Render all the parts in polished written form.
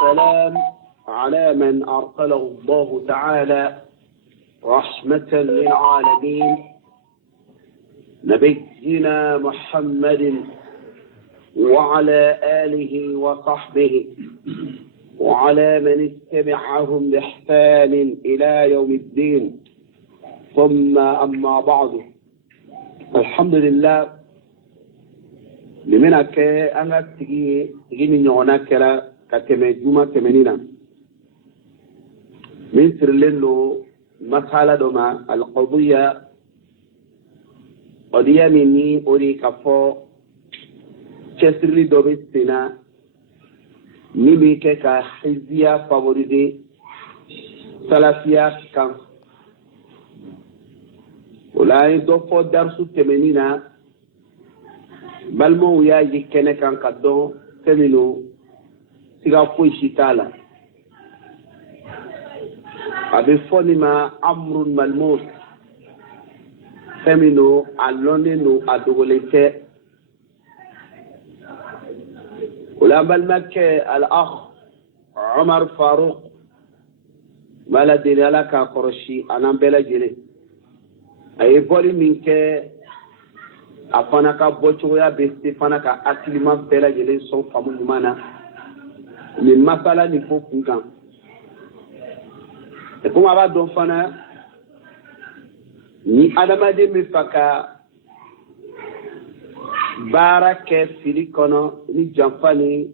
والسلام على من أرسله الله تعالى رحمة للعالمين نبينا محمد وعلى آله وصحبه وعلى من اتبعهم بإحسان إلى يوم الدين ثم أما بعد الحمد لله لمن أنا تجي من هناك كتمة جمعة تمنينا من سرلنو مسألة دوما قضية مني أري كفو كسرلي دوبي سنا نيمي كا حزية فابوريدي سلافيا كان ولا يدوفو درسو تمنينا balmo ya yikene kan kaddo femino siga foy shitala abe fonima amrun malmut femino alone no adogolete wala balmak al-akh Omar Farouk mala dilala ka qoroshi anam bela jere ay boli minke afana ka bochoya besti fana ka akilima bela jele son famu mana ni masala ni fo kunkan e kuma ba don fana ni adama de mi faka baraka filikono ni jamfani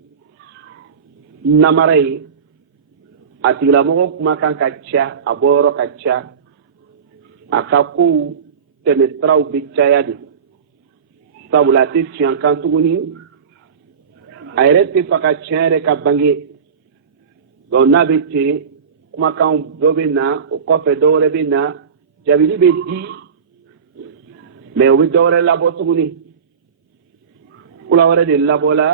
namarai atila mo kuma kan ka cha aboro ka cha akaku temestrau bichayadi sabula te tiyan kan tuguni a yɛrɛ tɛ fa ka tiɲɛ yɛrɛ ka bange donc n'a bɛ ten kumakan dɔ bɛ na o kɔfɛ dɔ wɛrɛ bɛ na jabili bɛ di mais o bɛ dɔ wɛrɛ labɔ tuguni kula wɛrɛ de labɔla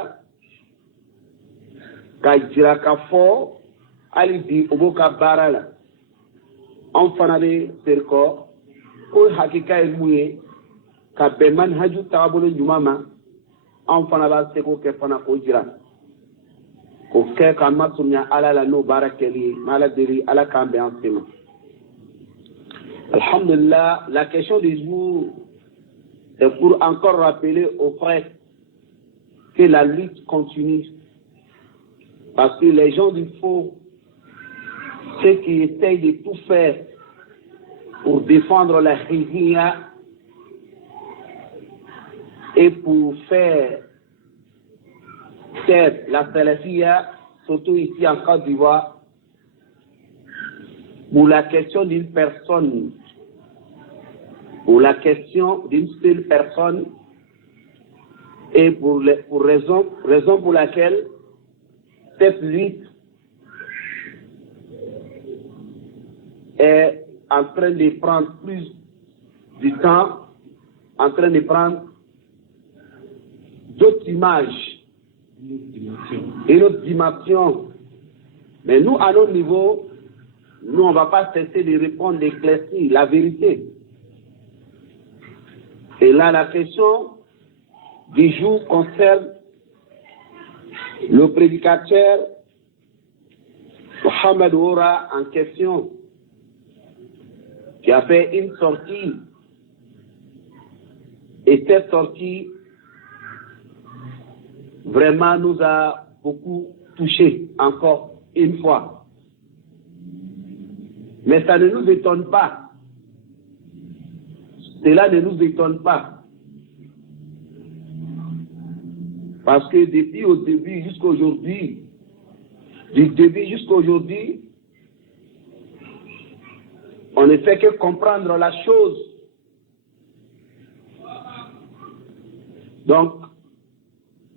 ka jira ka fɔ hali bi o b'o ka baara la anw fana bɛ seri kɔ ko hakika ye mun ye ka bɛn manhaju taabolo ɲuman ma anw fana b'a seko kɛ fana k'o jira k'o kɛ k'an masurunya ala la n'o baara kɛli ye n'ala deli ala k'an bɛn an se ma alhamdulillah la question du jour est pour encore rappeler aux frères que la lutte continue parce que les gens du faux ceux qui essayent de tout faire pour défendre la hizia et pour faire taire la salafia, surtout ici en Côte d'Ivoire, pour la question d'une personne, pour la question d'une seule personne, et pour raison pour laquelle cette lutte est en train de prendre plus du temps, en train de prendre d'autres images, une autre dimension. Mais nous, à notre niveau, nous, on ne va pas cesser de répondre, d'éclaircir la vérité. Et là, la question du jour concerne le prédicateur Mohamed Oura en question, qui a fait une sortie. Et cette sortie vraiment nous a beaucoup touché encore une fois. Mais ça ne nous étonne pas. Cela ne nous étonne pas. Parce que depuis au début jusqu'à aujourd'hui, du début jusqu'à aujourd'hui, on ne fait que comprendre la chose. Donc,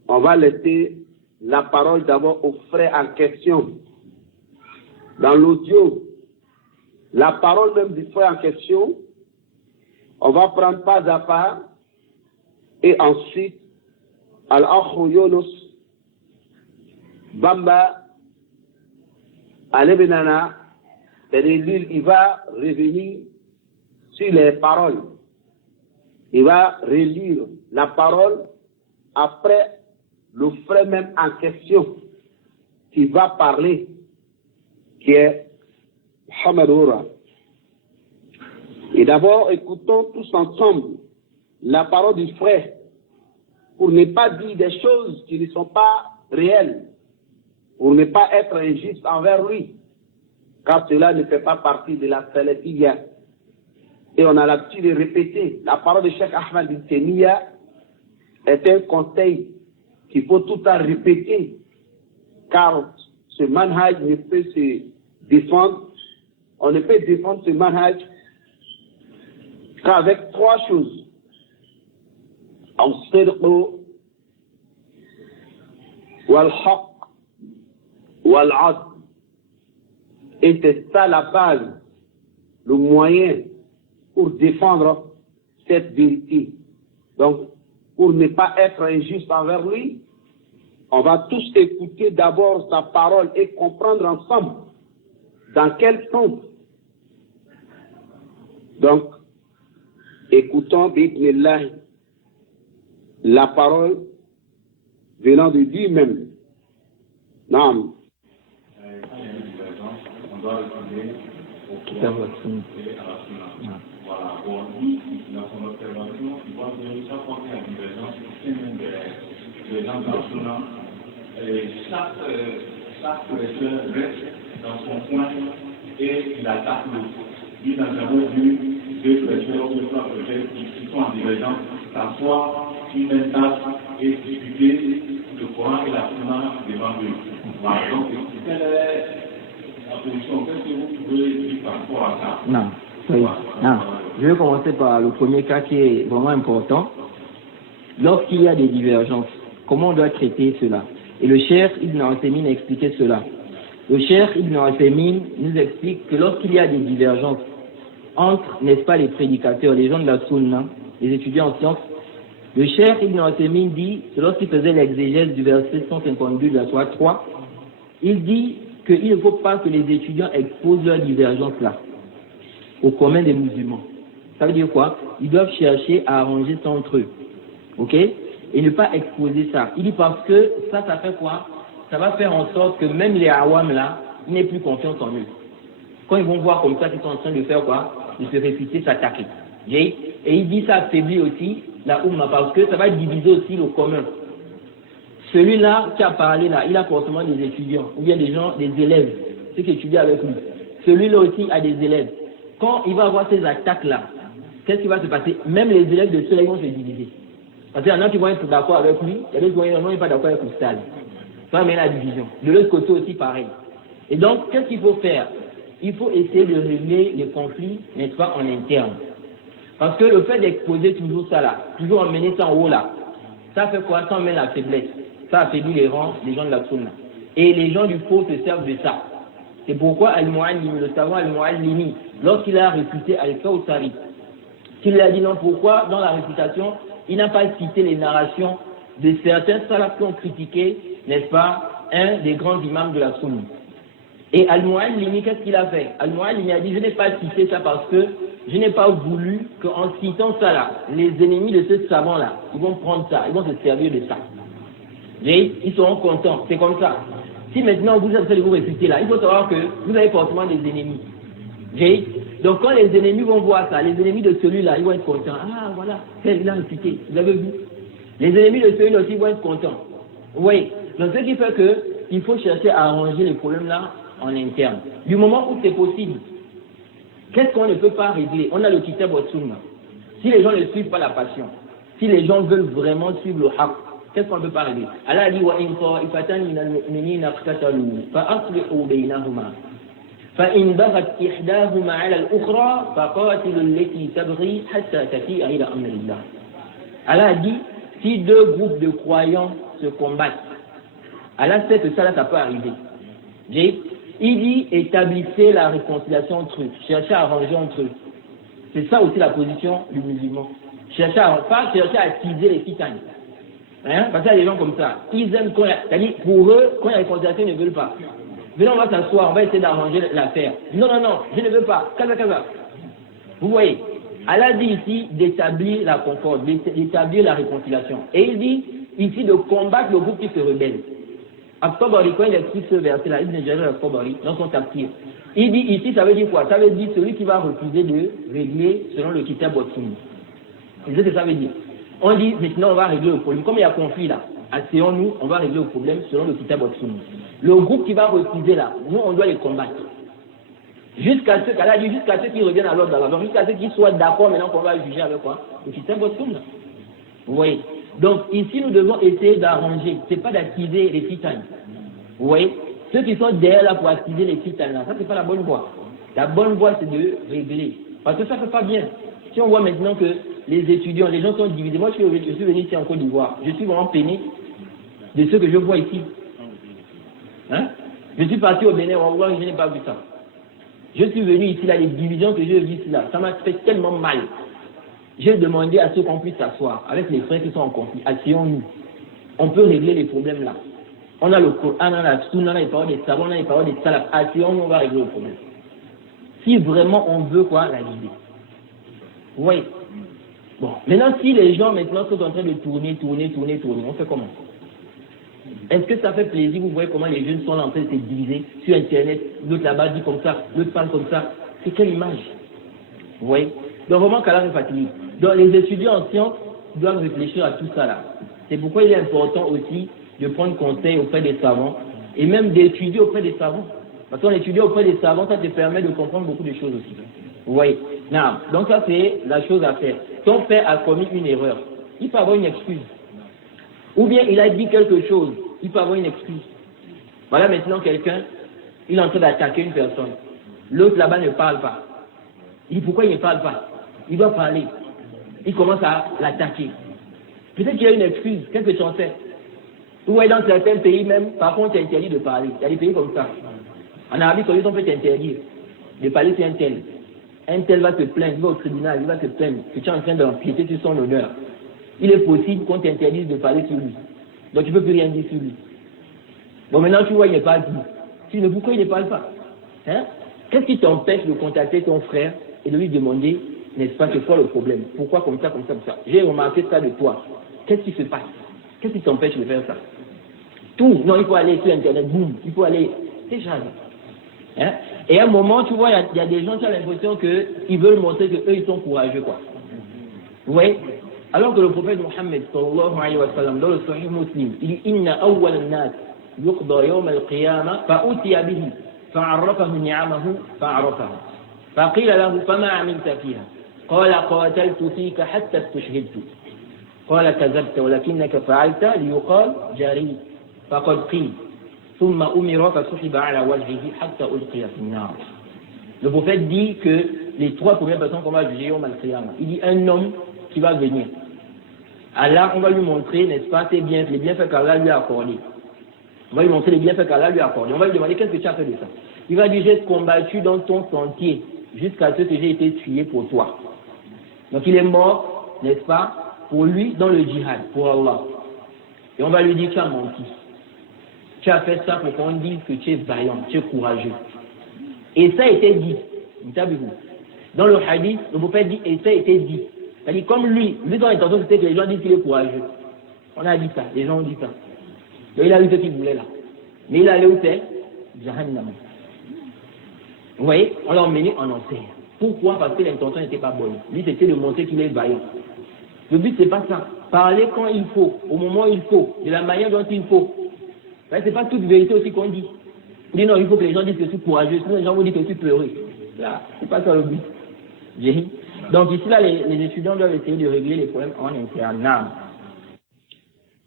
on va laisser la parole d'abord au frère en question. Dans l'audio, la parole même du frère en question, on va prendre pas à pas et ensuite, Al-Akhu Yunus Bamba Alebenana, il va revenir sur les paroles. Il va relire la parole après le frère même en question qui va parler, qui est Mohamed Oura. Et d'abord, écoutons tous ensemble la parole du frère pour ne pas dire des choses qui ne sont pas réelles, pour ne pas être injuste envers lui, car cela ne fait pas partie de la salafiyya. Et on a l'habitude de répéter, la parole de Cheikh Ahmed bin Taymiyyah est un conseil qu'il faut tout le temps répéter, car ce manhaj ne peut se défendre, on ne peut défendre ce manhaj qu'avec trois choses. Al-Sidq, wal-Haq, wal-Adl. Et c'est ça la base, le moyen pour défendre cette vérité. Donc, pour ne pas être injuste envers lui, on va tous écouter d'abord sa parole et comprendre ensemble dans quel sens. Donc, écoutons, bismillah, la parole venant de lui-même. Non. On doit retourner au Coran et à la Sunna. Voilà. Bon, nous, dans son observation, il voit que chaque fois qu'il y a une divergence, c'est des gens dans la Sunna. Et chaque professeur reste dans son coin et il attaque l'autre. Lui, dans un mot vu, deux professeurs ou trois professeurs qui sont en divergence, s'asseoir sur une table et discuter le Coran et la Sunna devant eux. Voilà. Donc, quelle est la position? Qu'est-ce que vous pouvez dire par rapport à ça? Non. Oui. Non. Je vais commencer par le premier cas qui est vraiment important. Lorsqu'il y a des divergences, comment on doit traiter cela? Et le Cheikh Ibn Uthaymin a expliqué cela. Le Cheikh Ibn Uthaymin nous explique que lorsqu'il y a des divergences entre, n'est-ce pas, les prédicateurs, les gens de la Sunna, les étudiants en sciences, le Cheikh Ibn Uthaymin dit, lorsqu'il faisait l'exégèse du verset 152 de la Sourate 3, il dit qu'il ne faut pas que les étudiants exposent leurs divergences là, au commun des musulmans. Ça veut dire quoi? Ils doivent chercher à arranger ça entre eux. Ok? Et ne pas exposer ça. Il dit parce que ça fait quoi? Ça va faire en sorte que même les awam là, ils n'aient plus confiance en eux. Quand ils vont voir comme ça qu'ils sont en train de faire quoi? De se réfuter, s'attaquer. Et il dit ça affaiblit aussi la Ummah parce que ça va diviser aussi le commun. Celui-là qui a parlé là, il a forcément des étudiants, ou bien des gens, des élèves, ceux qui étudient avec lui. Celui-là aussi a des élèves. Quand il va avoir ces attaques-là, qu'est-ce qui va se passer? Même les élèves de ceux-là, ils vont se diviser. Parce qu'il y en a qui vont être d'accord avec lui, il y a d'autres qui vont être pas d'accord avec le stade. Ça va mener à la division. De l'autre côté aussi, pareil. Et donc, qu'est-ce qu'il faut faire? Il faut essayer de régler les conflits, n'est-ce pas, en interne. Parce que le fait d'exposer toujours ça là, toujours emmener ça en haut là, ça fait quoi? Ça emmène la faiblesse. Ça affaiblit les rangs des gens de la Sunna. Et les gens du faux se servent de ça. C'est pourquoi Al-Mu'allim, le savant Al-Mu'allimi, lorsqu'il a réfuté Al-Kawthari, qu'il a dit non, pourquoi dans la réfutation, il n'a pas cité les narrations de certains salafs qui ont critiqué, n'est-ce pas, un des grands imams de la Sunna. Et Al-Mu'allimi, qu'est-ce qu'il a fait? Al-Mu'allimi a dit, je n'ai pas cité ça parce que je n'ai pas voulu qu'en citant ça là, les ennemis de ce savant là, ils vont prendre ça, ils vont se servir de ça. Et ils seront contents, c'est comme ça. Si maintenant vous êtes en train de vous réfuter là, il faut savoir que vous avez forcément des ennemis. Donc quand les ennemis vont voir ça, les ennemis de celui-là, ils vont être contents. Ah voilà, il a réfuté, vous avez vu. Les ennemis de celui-là aussi vont être contents. Oui, donc ce qui fait que il faut chercher à arranger les problèmes là en interne. Du moment où c'est possible, qu'est-ce qu'on ne peut pas régler? On a le kitab wa sunna. Si les gens ne suivent pas la passion, si les gens veulent vraiment suivre le haqq, qu'est-ce qu'on ne peut pas régler? Allah dit wa in ta'ifatan min al-mu'minina iqtatalu fa aslihu baynahuma fa in baghat ihdahuma 'ala al-ukhra fa qatilu allati tabghi hatta tafi'a ila amrillah. Allah dit si deux groupes de croyants se combattent, Allah sait que ça peut arriver. Il dit établissez la réconciliation entre eux, cherchez à arranger entre eux. C'est ça aussi la position du musulman. Chercher à attiser les titanes. Hein? Parce qu'il y a des gens comme ça. Ils aiment quand c'est-à-dire pour eux, quand il y a réconciliation, ils ne veulent pas. Venez, on va s'asseoir, on va essayer d'arranger l'affaire. Non, je ne veux pas. Kaza. Vous voyez, Allah dit ici d'établir la concorde, d'établir la réconciliation. Et il dit ici de combattre le groupe qui se rebelle. Al-Tabari, quand il explique ce verset-là, Ibn Jarir Al-Tabari, dans son tafsir, il dit ici, ça veut dire quoi? Ça veut dire celui qui va refuser de régler selon le Kitab wa Sunna. C'est ce que ça veut dire. On dit maintenant on va régler le problème. Comme il y a conflit là, asseyons-nous, on va régler le problème selon le Kitab wa Sunna. Le groupe qui va refuser là, nous on doit les combattre. Jusqu'à ceux qui reviennent à l'ordre d'Allah. Donc jusqu'à ceux qui soient d'accord maintenant qu'on va juger avec quoi? Le Kitab wa Sunna. Vous voyez? Donc ici nous devons essayer d'arranger, c'est pas d'activer les fitanes. Vous voyez? Ceux qui sont derrière là pour activer les fitanes là, ça c'est pas la bonne voie. La bonne voie c'est de régler. Parce que ça fait pas bien. Si on voit maintenant que les étudiants, les gens sont divisés. Moi je suis venu ici en Côte d'Ivoire. Je suis vraiment peiné de ce que je vois ici. Hein? Je suis parti au Bénin, je n'ai pas vu ça. Je suis venu ici là, les divisions que j'ai vues ici là, ça m'a fait tellement mal. J'ai demandé à ceux qu'on puisse s'asseoir avec les frères qui sont en conflit. Asseyons-nous. On peut régler les problèmes là. On a le Coran, on a la Sunna, on a les paroles des savants, on a les paroles des salafs. Asseyons-nous, on va régler le problème. Si vraiment on veut quoi, la guider. Oui. Bon. Maintenant, si les gens maintenant sont en train de tourner, on fait comment? Est-ce que ça fait plaisir? Vous voyez comment les jeunes sont là en train de se diviser sur Internet, l'autre là-bas dit comme ça, l'autre parle comme ça. C'est quelle image? Vous voyez? Donc vraiment qu'Allah nous fatigue. Donc les étudiants en sciences doivent réfléchir à tout ça là. C'est pourquoi il est important aussi de prendre conseil auprès des savants et même d'étudier auprès des savants. Parce qu'on étudie auprès des savants, ça te permet de comprendre beaucoup de choses aussi. Vous voyez? Non. Donc ça c'est la chose à faire. Ton père a commis une erreur, il peut avoir une excuse. Ou bien il a dit quelque chose, il peut avoir une excuse. Voilà maintenant quelqu'un, il est en train d'attaquer une personne. L'autre là-bas ne parle pas. Il dit pourquoi il ne parle pas? Il doit parler. Il commence à l'attaquer. Peut-être qu'il y a une excuse, qu'est-ce que tu en sais? Vous voyez dans certains pays même, par contre, c'est interdit de parler. Il y a des pays comme ça. En Arabie Saoudite, on peut t'interdire de parler sur un tel. Un tel va te plaindre, il va au tribunal, il va te plaindre que tu es en train d'empiéter sur son honneur. Il est possible qu'on t'interdise de parler sur lui. Donc tu ne peux plus rien dire sur lui. Bon, maintenant tu vois, il n'est pas dit. Tu dis, pourquoi il ne parle pas? Hein? Qu'est-ce qui t'empêche de contacter ton frère et de lui demander, n'est-ce pas, c'est quoi le problème? Pourquoi comme ça? J'ai remarqué ça de toi. Qu'est-ce qui se passe? Qu'est-ce qui t'empêche de faire ça? Tout. Non, il faut aller sur Internet, boum, il faut aller. C'est jamais. Hein? Et à un moment, tu vois, il y a des gens qui ont l'impression qu'ils veulent montrer qu'eux, ils sont courageux, quoi. Vous voyez? Alors que le prophète Mohammed, sallallahu alayhi wa sallam, dans le Sahih Muslim, il dit, Inna awwal an-nas yuqda yawm al-qiyamah fa'utiya bihi fa'arrafahu ni'amahu fa'arrafahu. فقيل له فما عملت فيها قال قاتلت فيك حتى استشهدت قال كذبت ولكنك فعلت ليقال جاري فقد قيل ثم أمر فسحب على وجهه حتى ألقي في النار. Le prophète dit que les trois premières personnes qu'on va juger au Mal-Qiyamah, il dit un homme qui va venir. Allah, on va lui montrer, n'est-ce pas, les bienfaits qu'Allah lui a accordés. On va lui montrer les bienfaits qu'Allah lui a accordés. On va lui demander qu'est-ce que tu as fait de ça. Il va dire j'ai combattu dans ton sentier jusqu'à ce que j'ai été tué pour toi. Donc il est mort, n'est-ce pas, pour lui dans le djihad, pour Allah. Et on va lui dire tu as menti. Tu as fait ça pour qu'on dise que tu es vaillant, tu es courageux. Et ça a été dit. Dans le hadith, le prophète dit et ça a été dit. C'est-à-dire comme lui son intention c'était que les gens disent qu'il est courageux. On a dit ça, les gens ont dit ça. Donc il a eu ce qu'il voulait là. Mais il allait où c'est? Jahannam. Vous voyez, on l'a emmené en enfer. Pourquoi? Parce que l'intention n'était pas bonne. Lui, c'était de montrer qu'il est vaillant. Le but, c'est pas ça. Parler quand il faut, au moment où il faut, de la manière dont il faut. C'est pas toute vérité aussi qu'on dit. On dit non, il faut que les gens disent que je suis courageux, sinon les gens vont dire que je suis peureux. Là, c'est pas ça le but. Donc ici, là, les étudiants doivent essayer de régler les problèmes en interne.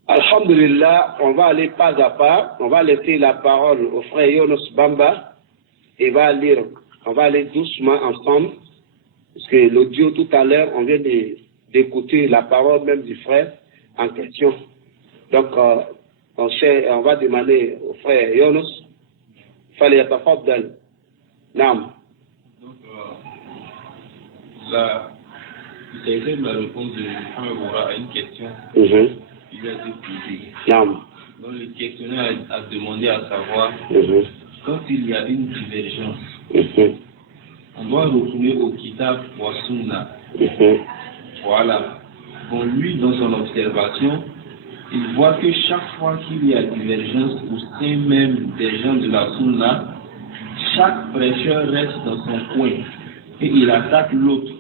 Alhamdulillah, on va aller pas à pas. On va laisser la parole au frère Younous Bamba. Et on va aller doucement ensemble, parce que l'audio tout à l'heure, on vient d'écouter la parole même du frère en question. Donc, on va demander au frère Younous, fallait yatafaddal. Naam. Donc, il a été la réponse de Mohamed Boura à une question. Il a été posée. Naam. Donc, le questionnaire a demandé à savoir. Quand il y a une divergence, on doit retourner au Kitab wa Sunna. Voilà. Bon, lui, dans son observation, il voit que chaque fois qu'il y a divergence au sein même des gens de la Sunna, chaque prêcheur reste dans son coin et il attaque l'autre.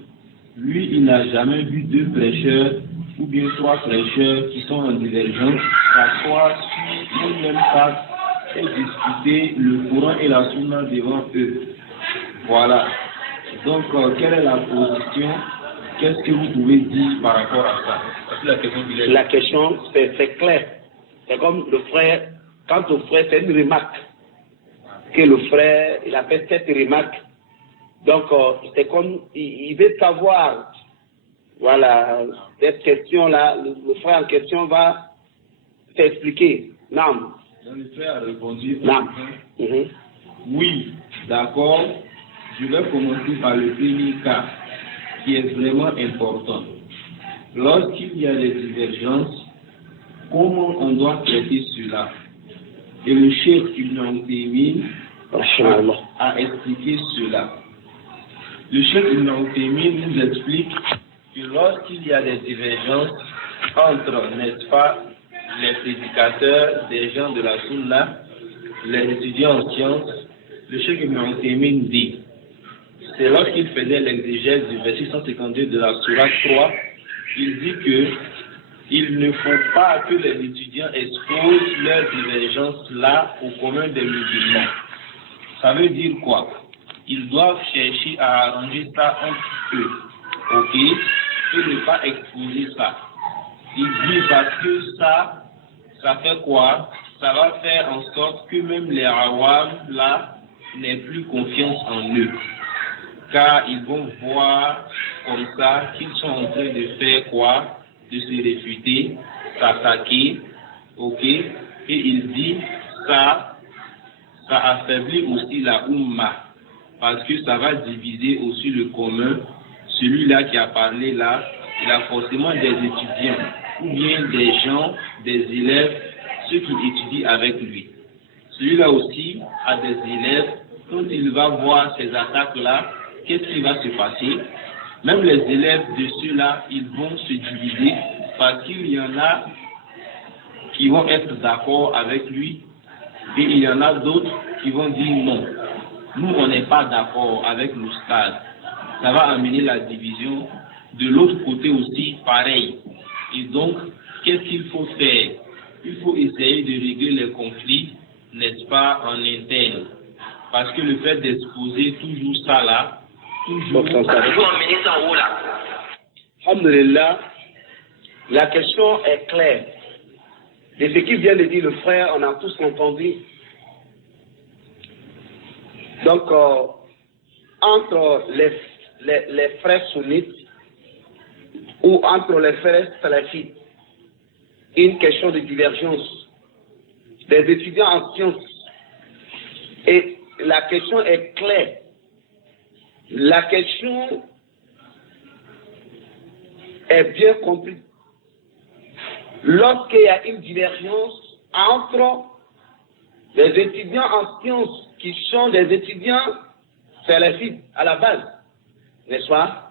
Lui, il n'a jamais vu 2 prêcheurs ou bien 3 prêcheurs qui sont en divergence s'asseoir sur une même table et discuter le Coran et la Sunna devant eux. Voilà. Donc, quelle est la position? Qu'est-ce que vous pouvez dire par rapport à ça? La question, c'est clair. C'est comme le frère, quant au frère, c'est une remarque que le frère, il a fait cette remarque. Donc, c'est comme, il veut savoir, voilà, cette question-là, le frère en question va t'expliquer. Non. Donc, le frère a répondu. Non. Oui, d'accord. Je vais commencer par le premier cas, qui est vraiment important. Lorsqu'il y a des divergences, comment on doit traiter cela? Et le Cheikh Ibn Uthaymin a expliqué cela. Le Cheikh Ibn Uthaymin nous explique que lorsqu'il y a des divergences entre, n'est-ce pas, les prédicateurs des gens de la Sunna, les étudiants en sciences, le Cheikh Ibn Uthaymin dit, c'est lorsqu'il faisait l'exégèse du verset 152 de la Sourate 3, il dit que il ne faut pas que les étudiants exposent leurs divergences là au commun des musulmans. Ça veut dire quoi? Ils doivent chercher à arranger ça un petit peu, ok, et ne pas exposer ça. Il dit parce que ça fait quoi? Ça va faire en sorte que même les awam là n'aient plus confiance en eux. Car ils vont voir comme ça qu'ils sont en train de faire quoi? De se réfuter, s'attaquer, ok? Et il dit ça affaiblit aussi la Ummah, parce que ça va diviser aussi le commun. Celui-là qui a parlé là, il a forcément des étudiants, ou bien des gens, des élèves, ceux qui étudient avec lui. Celui-là aussi a des élèves, quand il va voir ces attaques-là, qu'est-ce qui va se passer? Même les élèves de ceux-là, ils vont se diviser parce qu'il y en a qui vont être d'accord avec lui et il y en a d'autres qui vont dire non. Nous, on n'est pas d'accord avec le stade. Ça va amener la division. De l'autre côté aussi, pareil. Et donc, qu'est-ce qu'il faut faire? Il faut essayer de régler les conflits, n'est-ce pas, en interne. Parce que le fait d'exposer toujours ça là, toujours... Alhamdulillah, la question est claire. De ce qu'il vient de dire le frère, on a tous entendu. Donc, entre les frères sunnites ou entre les frères salafites, une question de divergence des étudiants en sciences. Et la question est claire. La question est bien comprise. Lorsqu'il y a une divergence entre les étudiants en sciences qui sont des étudiants salafites à la base, n'est-ce pas?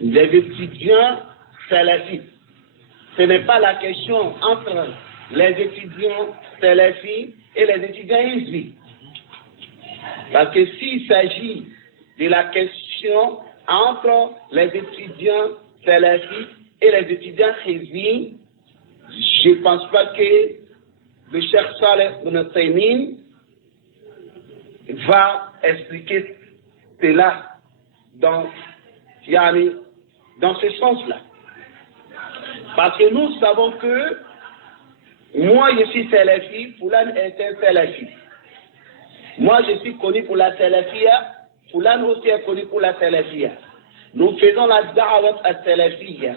Des étudiants salafites. Ce n'est pas la question entre les étudiants salafis et les étudiants hizbis. Parce que s'il s'agit de la question entre les étudiants salafis et les étudiants hizbis, je ne pense pas que le Cheikh Saleh Ibn Uthaymin va expliquer cela dans ce sens-là. Parce que nous savons que moi je suis salafi, Foulan est un salafi. Moi je suis connu pour la salafia, Foulan aussi est connu pour la salafia. Nous faisons la da'wat al-salafia.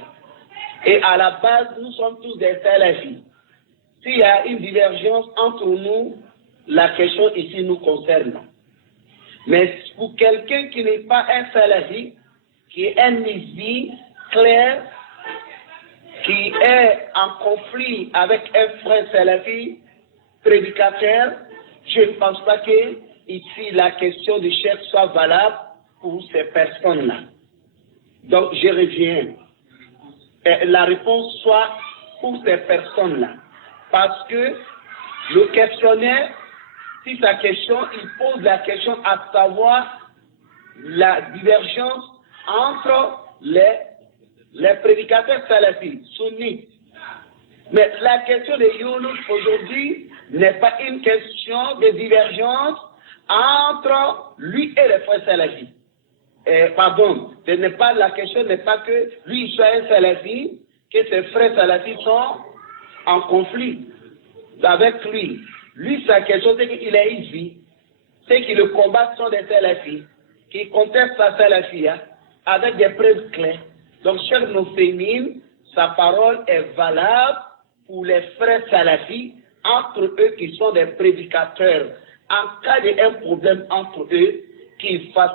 Et à la base, nous sommes tous des salafis. S'il y a une divergence entre nous, la question ici nous concerne. Mais pour quelqu'un qui n'est pas un salafi, qui est un hizbi clair, qui est en conflit avec un frère salafi, prédicateur, je ne pense pas que ici la question du chef soit valable pour ces personnes-là. Donc je reviens. La réponse soit pour ces personnes-là. Parce que le questionnaire, si sa question, il pose la question à savoir la divergence entre les prédicateurs salafis, sunnites. Mais la question de Younous aujourd'hui n'est pas une question de divergence entre lui et les frères salafis. La question n'est pas que lui soit un salafi, que ses frères salafis sont en conflit avec lui. Lui, sa question, c'est qu'il est ici, c'est que le combat sont des salafis, qui contestent sa salafia avec des preuves claires. Donc, cher Nofémine, sa parole est valable pour les frères salafis, entre eux qui sont des prédicateurs. En cas d'un problème entre eux, qu'ils fassent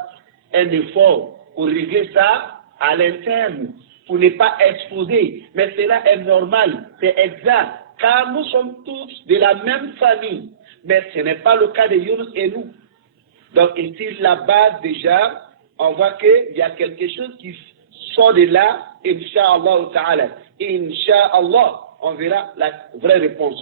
un effort pour régler ça à l'interne, pour ne pas exposer. Mais cela est normal, c'est exact, car nous sommes tous de la même famille. Mais ce n'est pas le cas de Younous et nous. Donc ici, là-bas, déjà, on voit qu'il y a quelque chose qui sort de là, Inch'Allah ta'ala. Inch'Allah, on verra la vraie réponse.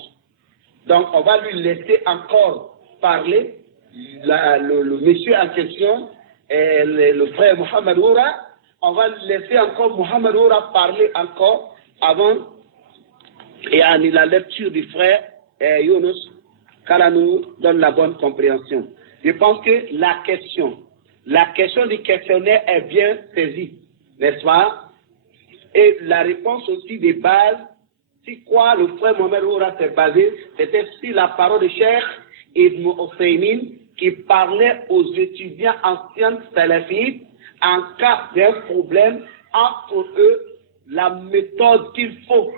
Donc on va lui laisser encore parler, le monsieur en question, le frère Mohamed Oura. On va laisser encore Mohamed Oura parler encore avant et à la lecture du frère Younous, qu'Allah nous donne la bonne compréhension. Je pense que la question du questionnaire est bien saisie, n'est-ce pas? Et la réponse aussi des bases, si quoi le frère Mohamed Oura s'est basé, c'était sur la parole de Cheikh Ibn Othaymin qui parlait aux étudiants anciens salafistes en cas d'un problème entre eux, la méthode qu'il faut.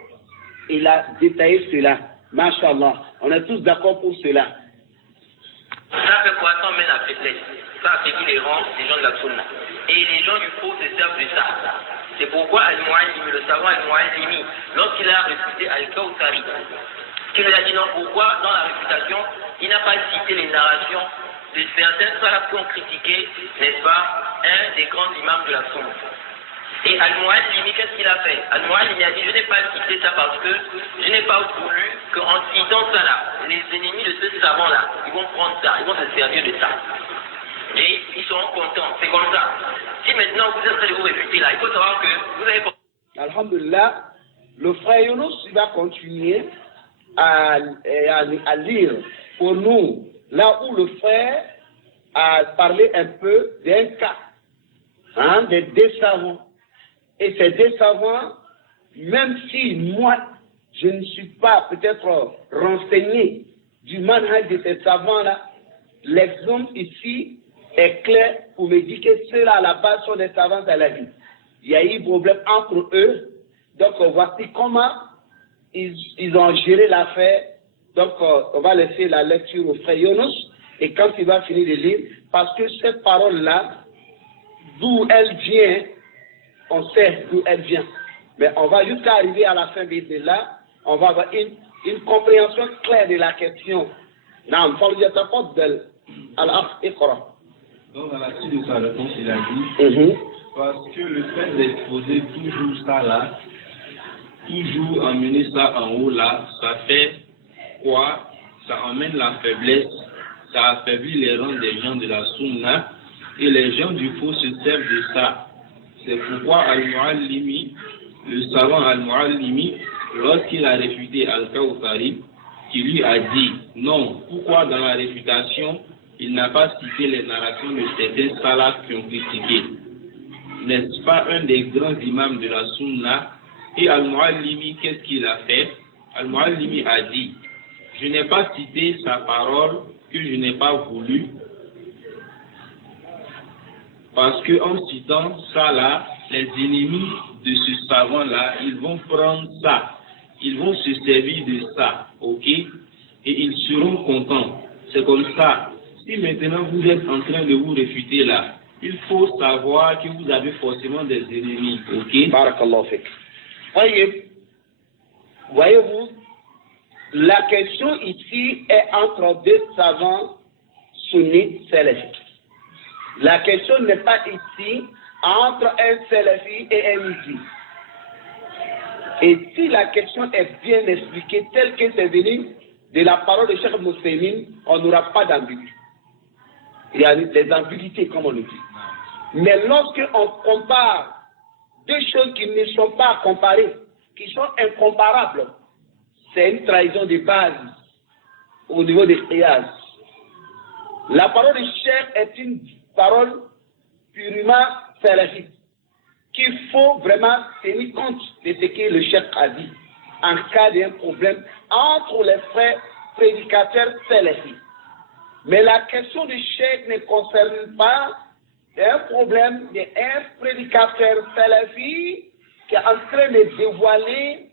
Il a détaillé cela. Masha'Allah. On est tous d'accord pour cela. Ça fait quoi? Ça mène à faiblesse. Ça affaiblit les rangs des gens de la Sunna. Et les gens du faux se servent de ça. C'est pourquoi Al-Mu'allimi, le savant Al-Mu'allimi, lorsqu'il a réfuté Al-Kawthari, il lui a dit non, pourquoi dans la réfutation, il n'a pas cité les narrations de certains salafs qui ont critiqué, n'est-ce pas, un des grands imams de la Sunna. Et Al-Mu'allimi, qu'est-ce qu'il a fait? Al-Mu'allimi a dit, je n'ai pas cité ça parce que je n'ai pas voulu qu'en citant ça là, les ennemis de ce savant-là, ils vont prendre ça, ils vont se servir de ça. Et ils seront contents, c'est comme ça. Si maintenant vous êtes en train de vous réfuter là, il faut savoir que vous avez... Alhamdulillah, le frère Younous va continuer à lire pour nous, là où le frère a parlé un peu d'un cas, des deux savants. Et ces deux savants, même si moi, je ne suis pas peut-être renseigné du manhaj de ces savants-là, l'exemple ici est clair pour me dire que ceux-là, à la base, sont des savants à la vie. Il y a eu problème entre eux. Donc, voici comment ils ont géré l'affaire. Donc, on va laisser la lecture au frère Younous. Et quand il va finir de lire, parce que cette parole-là, d'où elle vient, on sait d'où elle vient. Mais on va jusqu'à arriver à la fin de là, on va avoir une compréhension claire de la question. Non, Donc, à la suite de sa réponse, il a dit, parce que le fait d'exposer toujours ça là, toujours emmener ça en haut là, ça fait quoi? Ça emmène la faiblesse, ça affaiblit les rangs des gens de la Sunna, et les gens du faux se servent de ça. C'est pourquoi Al-Mu'allimi, le savant Al-Mu'allimi, lorsqu'il a réfuté Al-Kawthari, qui lui a dit non, pourquoi dans la réfutation, il n'a pas cité les narrations de certains salafs qui ont critiqué. N'est-ce pas un des grands imams de la Sunna? Et Al-Mu'allimi, qu'est-ce qu'il a fait? Al-Mu'allimi a dit, je n'ai pas cité sa parole que je n'ai pas voulu, parce que en citant ça là, les ennemis de ce savant-là, ils vont prendre ça, ils vont se servir de ça, ok? Et ils seront contents. C'est comme ça. Si maintenant vous êtes en train de vous réfuter là, il faut savoir que vous avez forcément des ennemis, ok? Barakallahu fik. Voyez-vous, la question ici est entre deux savants sunnites salafis. La question n'est pas ici entre un salafi et un midi. Et si la question est bien expliquée telle que c'est venu de la parole de Cheikh Moussemin, on n'aura pas d'ambiguïté. Il y a des ambiguïtés, comme on le dit. Mais lorsque on compare deux choses qui ne sont pas comparées, qui sont incomparables, c'est une trahison de base au niveau des qiyas. La parole du Cheikh est une parole purement salafiste, qu'il faut vraiment tenir compte de ce que le Cheikh a dit en cas d'un problème entre les frères prédicateurs salafistes. Mais la question du Cheikh ne concerne pas un problème d'un prédicateur salafiste qui est en train de dévoiler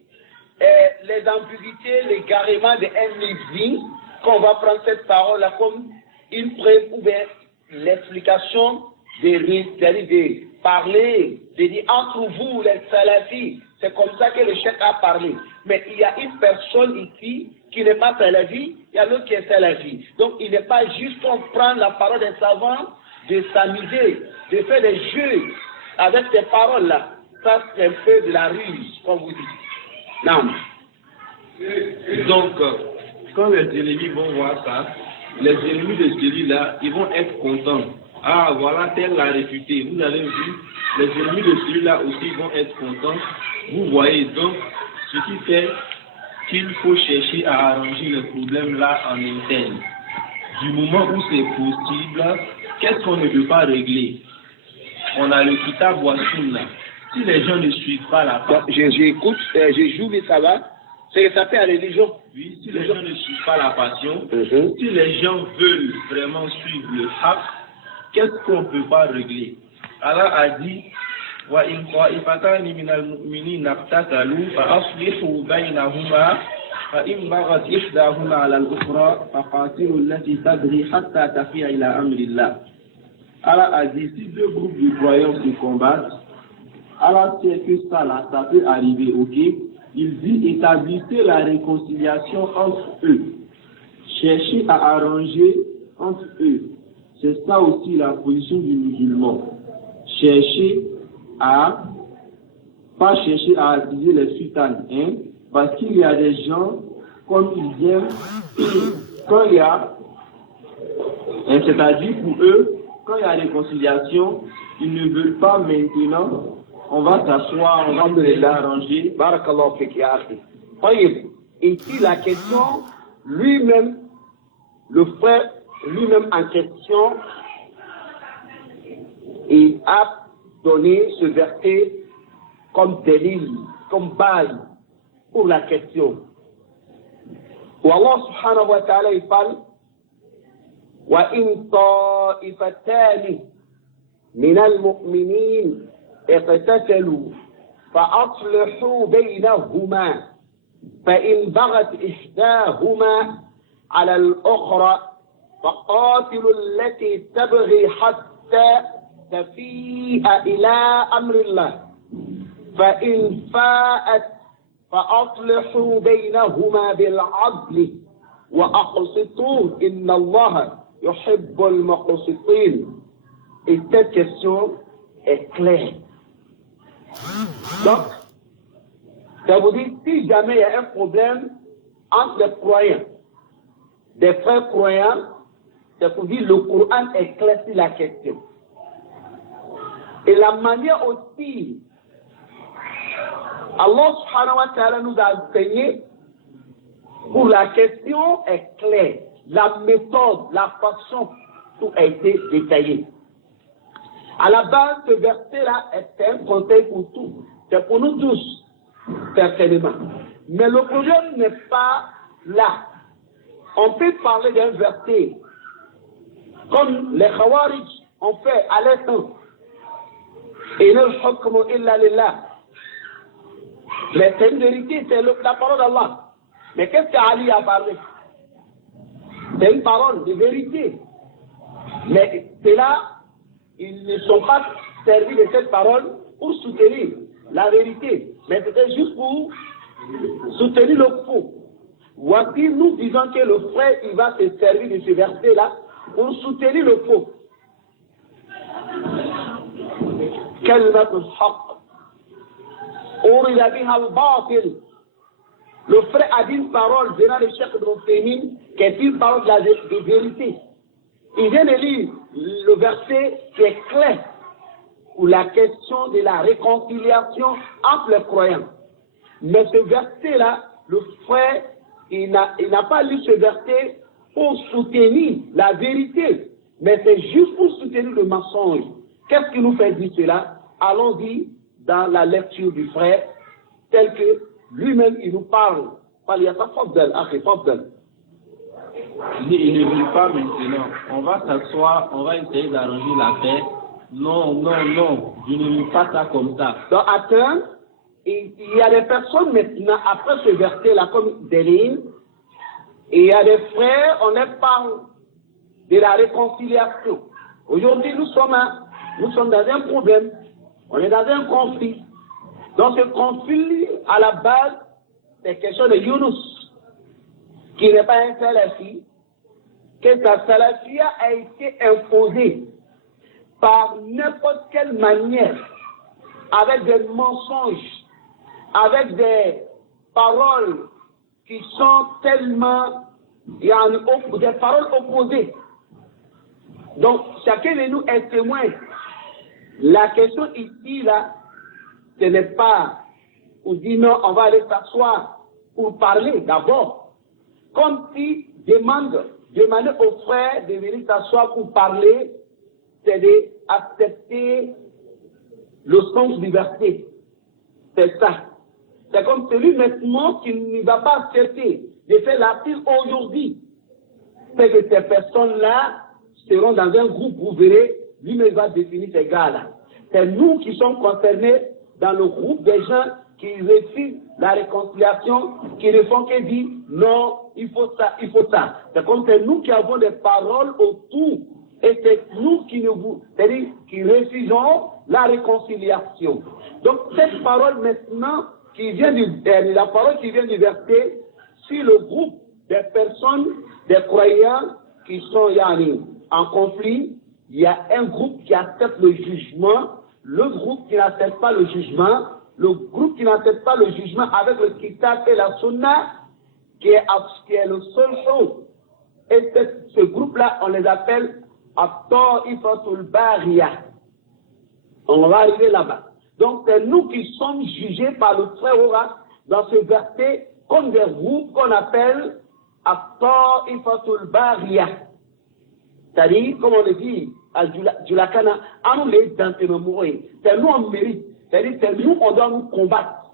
les ambiguïtés, l'égarement d'un livre, qu'on va prendre cette parole-là comme une preuve ou bien l'explication c'est-à-dire de parler, de dire entre vous les salafis, c'est comme ça que le Cheikh a parlé. Mais il y a une personne ici qui n'est pas salafi, il y a l'autre qui est salafi. Donc il n'est pas juste qu'on prend la parole des savants, de s'amuser, de faire des jeux avec ces paroles-là. Ça c'est un peu de la ruse, comme vous dites. Non. Donc, quand les ennemis vont voir ça, les ennemis de celui-là, ils vont être contents. Ah, voilà, tel l'a réfuté. Vous avez vu, les ennemis de celui-là aussi vont être contents. Vous voyez donc ce qui fait qu'il faut chercher à arranger le problème là en interne. Du moment où c'est possible, qu'est-ce qu'on ne peut pas régler? On a le kitab wa sunna. Si les gens ne suivent pas la passion, j'écoute, je joue, mais ça va. C'est que ça fait à la religion. Oui, si les gens ne suivent pas la passion, si les gens veulent vraiment suivre le haq, qu'est-ce qu'on ne peut pas régler? Allah a dit وَإِنْ طَائِفَتَانِ مِنَ الْمُؤْمِنِينَ اقْتَتَلُوا فَأَصْلِحُوا بَيْنَهُمَا فَإِنْ بَغَتْ إِحْدَاهُمَا عَلَى الْأُخْرَى فَقَاتِلُوا الَّتِي تَبْغِي حَتَّى تَفِيَ إِلَى أَمْرِ اللَّهِ. Allah a dit, si deux groupes de croyants se combattent, Allah sait que ça là, ça peut arriver, ok? Il dit, établissez la réconciliation entre eux. Cherchez à arranger entre eux. C'est ça aussi la position du musulman. Pas chercher à attiser les sultanes, hein? Parce qu'il y a des gens, comme ils aiment, quand il y a, c'est-à-dire pour eux, quand il y a réconciliation, ils ne veulent pas maintenant, on va s'asseoir, on va les arranger. Barakallahu fik ya akhi. Ici la question, lui-même, le frère, lui-même en question, il a donné ce verset comme délit, comme base pour la question. Où Allah subhanahu wa ta'ala il parle وَإِنْ طَائِفَتَانِ مِنَ الْمُؤْمِنِينَ اقتتلوا فأصلحوا بينهما فإن بغت إحداهما على الأخرى فقاتلوا التي تبغي حتى تفيء إلى أمر الله فإن فاءت فأصلحوا بينهما بالعدل وأقسطوا إن الله يحب المقسطين. Et cette question est claire. Donc, ça vous dit, si jamais il y a un problème entre les croyants, des frères croyants, ça vous dit, le Coran éclaircit la question. Et la manière aussi, Allah subhanahu wa ta'ala nous a enseigné, pour la question est claire. La méthode, la façon, tout a été détaillé. À la base, ce verset-là est un conseil pour tous. C'est pour nous tous, certainement. Mais le problème n'est pas là. On peut parler d'un verset, comme les Khawarij ont fait à l'instant. Et le hukmu illa lillah. Mais c'est une vérité, c'est la parole d'Allah. Mais qu'est-ce qu'Ali a parlé? C'est une parole de vérité. Mais c'est là, ils ne sont pas servis de cette parole pour soutenir la vérité. Mais c'était juste pour soutenir le faux. Voici, nous disons que le frère, il va se servir de ce verset-là pour soutenir le faux. Kalimatul haqq. Le frère a dit une parole venant de Cheikh Ibn qui est une parole de vérité. Il vient de lire le verset qui est clair pour la question de la réconciliation entre les croyants. Mais ce verset-là, le frère, il n'a pas lu ce verset pour soutenir la vérité, mais c'est juste pour soutenir le mensonge. Qu'est-ce qui nous fait dire cela? Allons-y dans la lecture du frère, tel que lui-même il nous parle. Il ne veut pas maintenant. On va s'asseoir, on va essayer d'arranger l'affaire. Non, je ne lis pas ça comme ça. Donc, attends, il y a des personnes maintenant, après ce verset-là, comme Deline, et il y a des frères, on leur parle de la réconciliation. Aujourd'hui, nous sommes dans un problème, on est dans un conflit. Donc, ce conflit, à la base, c'est question de Yunus, qui n'est pas un salafi, que sa salafia a été imposée par n'importe quelle manière, avec des mensonges, avec des paroles qui sont tellement, il y a des paroles opposées. Donc, chacun de nous est témoin. La question ici, là, ce n'est pas, on dit non, on va aller s'asseoir pour parler d'abord. Comme si demander aux frères de venir s'asseoir pour parler, c'est d'accepter le sens du verset. C'est ça. C'est comme celui maintenant qui ne va pas accepter de faire l'artiste aujourd'hui. C'est que ces personnes-là seront dans un groupe, vous verrez, lui-même va définir ces gars-là. C'est nous qui sommes concernés dans le groupe des gens qui refusent la réconciliation, qui ne font que dire non, il faut ça, il faut ça. C'est comme c'est nous qui avons des paroles autour. Et c'est nous qui c'est-à-dire qui refusons la réconciliation. Donc cette parole maintenant la parole qui vient du verset, sur le groupe des personnes, des croyants qui sont en conflit, il y a un groupe qui accepte le jugement, le groupe qui n'accepte pas le jugement, le groupe qui n'accepte pas le jugement avec le kitab et la sunna, qui est le seul chose. Et ce groupe-là, on les appelle At-Ta'ifatul Bariya. On va arriver là-bas. Donc, c'est nous qui sommes jugés par le frère Ora dans ce verset comme des groupes qu'on appelle At-Ta'ifatul Bariya. C'est-à-dire, comme on le dit, à Djulakana, c'est nous on mérite. C'est-à-dire, c'est nous on doit nous combattre.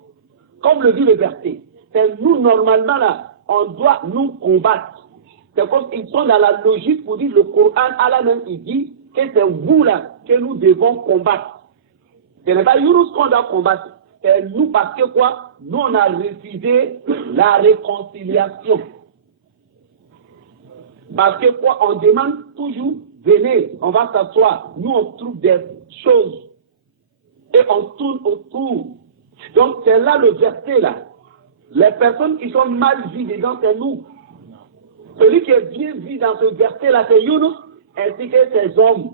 Comme le dit le verset. C'est nous, normalement, là, on doit nous combattre. C'est comme ils sont dans la logique pour dire le Coran, Allah même, il dit que c'est vous, là, que nous devons combattre. Ce n'est pas Yunus qu'on doit combattre. C'est nous parce que quoi? Nous, on a refusé la réconciliation. Parce que quoi? On demande toujours, venez, on va s'asseoir. Nous, on trouve des choses. Et on tourne autour. Donc, c'est là le verset, là. Les personnes qui sont mal vues dedans, c'est nous. Celui qui est bien vu dans ce verset-là, c'est Yunus, ainsi que ses hommes.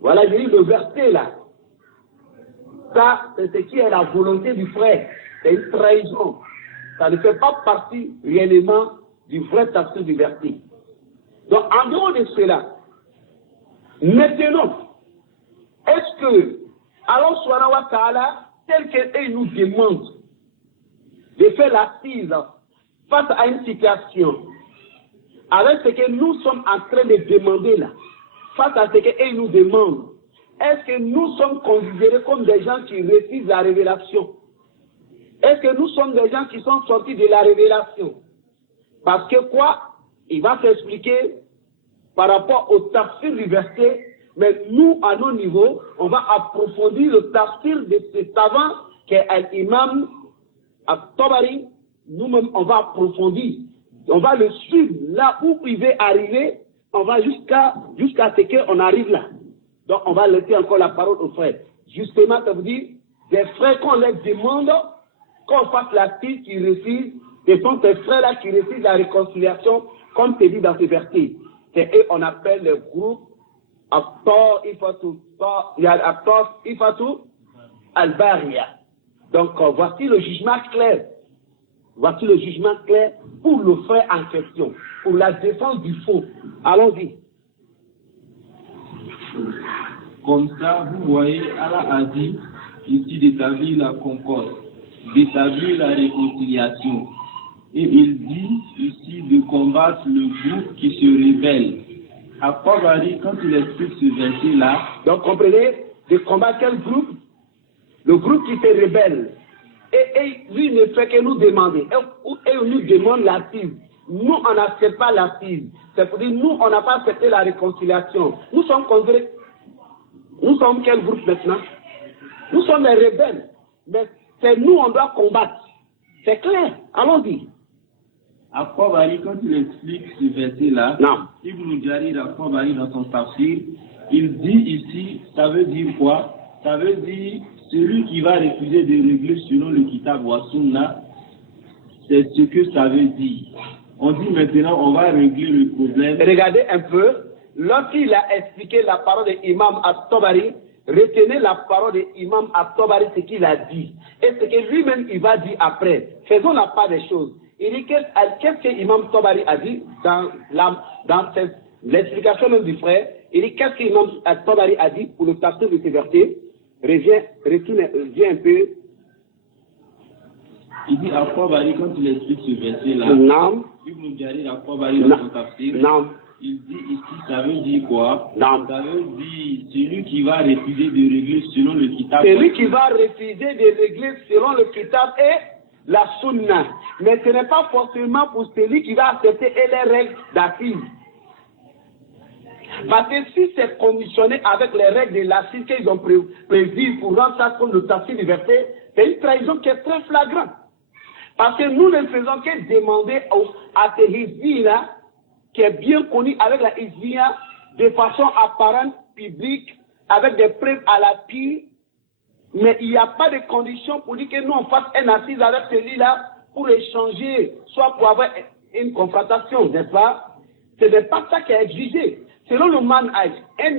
Voilà, je dis le verset, là. Ça, c'est ce qui est la volonté du frère. C'est une trahison. Ça ne fait pas partie réellement du vrai tafsir du verset. Donc, en dehors de cela, maintenant, est-ce que, alors, subhanahu wa ta'ala, tel qu'il nous demande de faire l'assise face à une situation, avec ce que nous sommes en train de demander là, face à ce qu'il nous demande, est-ce que nous sommes considérés comme des gens qui refusent la révélation? Est-ce que nous sommes des gens qui sont sortis de la révélation? Parce que quoi? Il va s'expliquer par rapport au tafsir du verset, mais nous, à nos niveaux, on va approfondir le tafsir de ce savant qui est l'imam At-Tabari. Nous-mêmes, on va approfondir. On va le suivre là où il veut arriver. On va jusqu'à ce qu'on arrive là. Donc, on va laisser encore la parole aux frères. Justement, ça veut dire, des frères qu'on leur demande qu'on fasse la piste qui refusent, ce sont ces frères-là qui refusent la réconciliation, comme c'est dit dans ce verset. C'est eux, on appelle le groupe At-Ta'ifatu Al-Bariya. Donc, voici le jugement clair. Voici le jugement clair pour le frère en question, pour la défense du faux. Allons-y. Comme ça, vous voyez, Allah a dit ici d'établir la concorde, d'établir la réconciliation. Et il dit ici de combattre le groupe qui se rebelle. À Tabari, quand il explique ce verset-là. Donc, comprenez, de combattre quel groupe? Le groupe qui se rebelle. Et lui ne fait que nous demander. Et il nous demande l'assise. Nous, on n'accepte pas l'assise. C'est pour dire, nous, on n'a pas accepté la réconciliation. Nous sommes considérés. Nous sommes quel groupe maintenant? Nous sommes les rebelles. Mais c'est nous, on doit combattre. C'est clair. Allons-y. À Tabari, quand il explique ce verset-là, Ibn Jarir à Tabari dans son tafsir, il dit ici, ça veut dire quoi? Ça veut dire celui qui va refuser de régler selon le Kitab wa Sunna, c'est ce que ça veut dire. On dit maintenant, on va régler le problème. Regardez un peu, lorsqu'il a expliqué la parole de l'imam At-Tabari, retenez la parole de l'imam At-Tabari, ce qu'il a dit. Et ce que lui-même il va dire après. Faisons la part des choses. Il dit qu'est-ce que l'imam Tabari a dit dans l'explication même du frère. Il dit qu'est-ce que l'imam Tabari a dit pour le tafsir de ces versets. Reviens un peu. Il dit à Tabari, quand il explique ce verset-là, Ibn Jarir à Tabari dans son tafsir, il dit ici, ça veut dire quoi? Ça veut dire celui qui va refuser de régler selon le Kitab. Celui qui va refuser de régler selon le Kitab et la Sunna. Mais ce n'est pas forcément pour celui qui va accepter les règles d'assise. Parce que si c'est conditionné avec les règles de l'assise qu'ils ont prévues pour rendre ça comme le tafsir du verset, c'est une trahison qui est très flagrante. Parce que nous ne faisons que demander à ces hizbis-là, qui est bien connu avec la hizbia, de façon apparente, publique, avec des preuves à l'appui, mais il n'y a pas de conditions pour dire que nous on fasse un assise avec celui-là pour échanger, soit pour avoir une confrontation, n'est-ce pas? Ce n'est pas ça qui est exigé. Selon le manhaj, un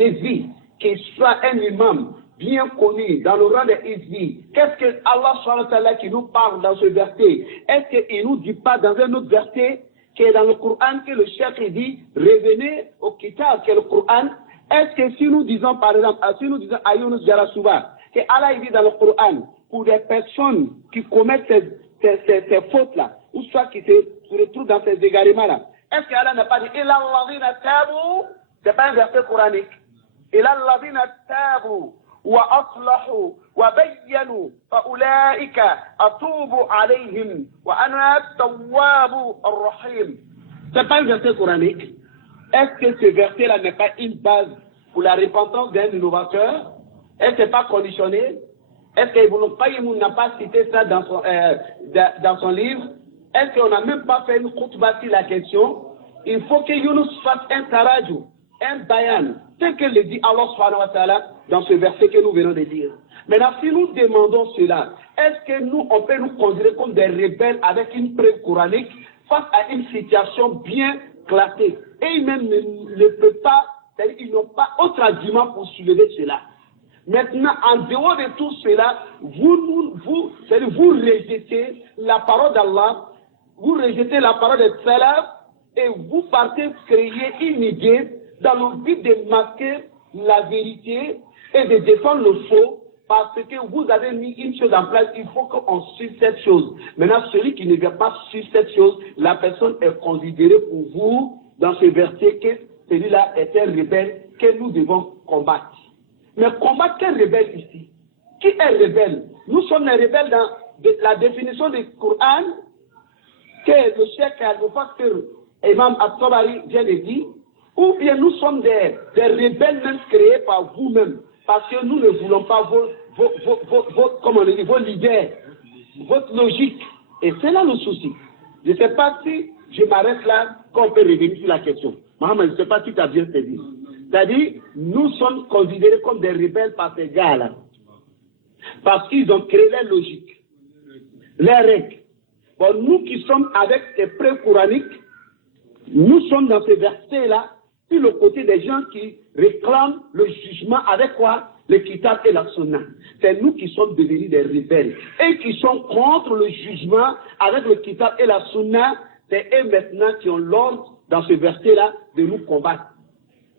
hizbi qui soit un imam bien connu dans le rang des hizbi, qu'est-ce que Allah subhanahu wa ta'ala qui nous parle dans ce verset? Est-ce qu'il ne nous dit pas dans un autre verset qui est dans le Coran que le cheikh dit revenez au kitab qui est le Coran? Est-ce que si nous disons par exemple, si nous disons à Yunus Jarasuba, que Allah dit dans le Coran, pour des personnes qui commettent ces fautes-là, ou soit qui se retrouvent dans ces égarements-là, est-ce qu'Allah n'a pas dit Ila alladhina tabu? C'est pas un verset coranique. Ila alladhina tabu wa aslahu wa bayyanu fa ulaika atubu alayhim wa ana at-tawwabu ar-rahim. C'est pas un verset coranique. Est-ce que ce verset-là n'est pas une base pour la repentance d'un innovateur? Est-ce que c'est pas conditionné? Est-ce que Ibn Qayyim n'a pas cité ça dans son livre? Est-ce qu'on n'a même pas fait une khutbah sur la question? Il faut que Yunus fasse un tarajou, un bayan, tel que le dit Allah subhanahu wa ta'ala dans ce verset que nous venons de lire. Maintenant, si nous demandons cela, est-ce que nous, on peut nous considérer comme des rebelles avec une preuve coranique face à une situation bien classée? Et ils même ne peuvent pas, c'est-à-dire ils n'ont pas autre argument pour soulever cela. Maintenant, en dehors de tout cela, vous rejetez la parole d'Allah, vous rejetez la parole des salaf et vous partez créer une idée dans le but de masquer la vérité et de défendre le faux parce que vous avez mis une chose en place, il faut qu'on suive cette chose. Maintenant, celui qui ne vient pas suivre cette chose, la personne est considérée pour vous dans ce verset que celui-là est un rebelle que nous devons combattre. Mais combattre quel rebelle ici? Qui est rebelle? Nous sommes les rebelles dans la définition du Coran que le cheikh al-Mufassir Imam At-Tabari vient de dire, ou bien nous sommes des rebelles même créés par vous-même, parce que nous ne voulons pas vos leaders, votre logique. Et c'est là le souci. Je ne sais pas si je m'arrête là, qu'on peut revenir sur la question. Mohamed, je ne sais pas si tu as bien saisi. C'est-à-dire, nous sommes considérés comme des rebelles par ces gars-là. Parce qu'ils ont créé les logiques, les règles. Bon, nous qui sommes avec ces preuves coraniques, nous sommes dans ces versets-là sur le côté des gens qui réclament le jugement avec quoi? Le kitab et la sunna. C'est nous qui sommes devenus des rebelles et qui sont contre le jugement avec le kitab et la sunna. C'est eux maintenant qui ont l'ordre dans ce verset-là de nous combattre.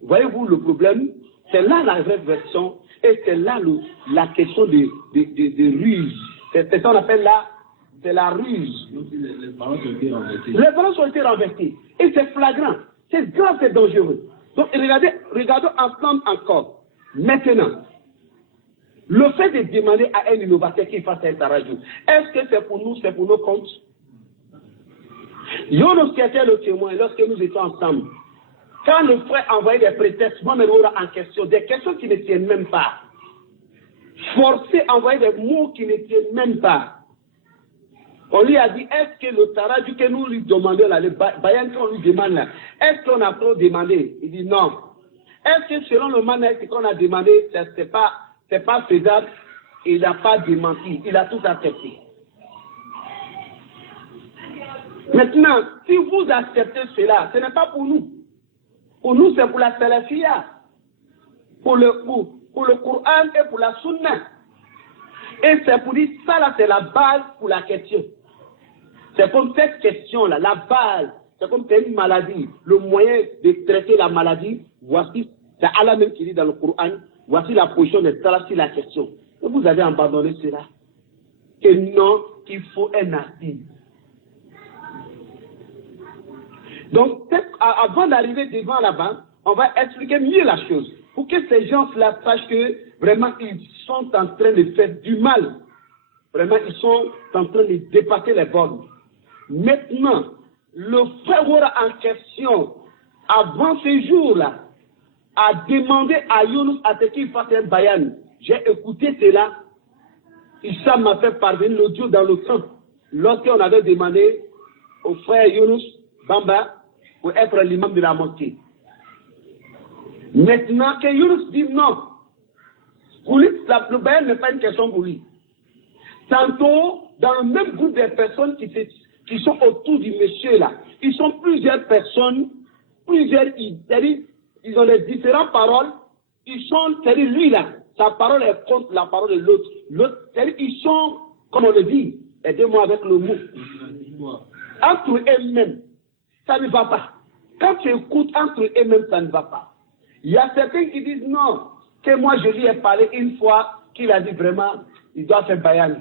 Voyez-vous le problème? C'est là la vraie version et c'est là la question de ruse. C'est ce qu'on appelle là, c'est la ruse. Les balances ont été renversées. Les balances ont été renversées. Et c'est flagrant. C'est grave, c'est dangereux. Donc regardons ensemble encore. Maintenant, le fait de demander à un innovateur qu'il fasse un tarajou, est-ce que c'est pour nous, c'est pour nos comptes? Yonos qui était le témoin lorsque nous étions ensemble. Quand le frère envoyait des prétextes, moi, en question, des questions qui ne tiennent même pas. Forcé à envoyer des mots qui ne tiennent même pas. On lui a dit, est-ce que le tarajou que nous lui demandons là, le bayan qu'on lui demande là, est-ce qu'on a trop demandé? Il dit non. Est-ce que selon le manège qu'on a demandé, c'est pas faisable? Il n'a pas démenti, il a tout accepté. Maintenant, si vous acceptez cela, ce n'est pas pour nous. Pour nous, c'est pour la salafia, pour le Coran et pour la sunna. Et c'est pour dire, ça là, c'est la base pour la question. C'est comme cette question-là, la base. C'est comme c'est une maladie. Le moyen de traiter la maladie, voici, c'est Allah même qui dit dans le Coran, voici la position de salaf sur la question. Et vous avez abandonné cela. Que non, qu'il faut un artiste. Donc, avant d'arriver devant là-bas, on va expliquer mieux la chose. Pour que ces gens-là sachent que vraiment ils sont en train de faire du mal. Vraiment, ils sont en train de dépasser les bornes. Maintenant, le frère en question, avant ce jour-là, a demandé à Younous à ce qu'il fasse un bayan. J'ai écouté cela. Issa m'a fait parvenir l'audio dans le sang. Lorsqu'on avait demandé au frère Younous Bamba pour être l'imam de la mosquée. Maintenant que Younous dit non, pour lui, le bayan n'est pas une question pour lui. Tantôt, dans le même groupe de personnes qui sont autour du monsieur là, ils sont plusieurs personnes, c'est-à-dire, ils ont les différentes paroles, c'est-à-dire lui là, sa parole est contre la parole de l'autre. C'est-à-dire, ils sont, comme on le dit, aidez-moi avec le mot, entre eux-mêmes, ça ne va pas. Quand tu écoutes entre eux-mêmes, ça ne va pas. Il y a certains qui disent non, que moi je lui ai parlé une fois, qu'il a dit vraiment, il doit faire bayan.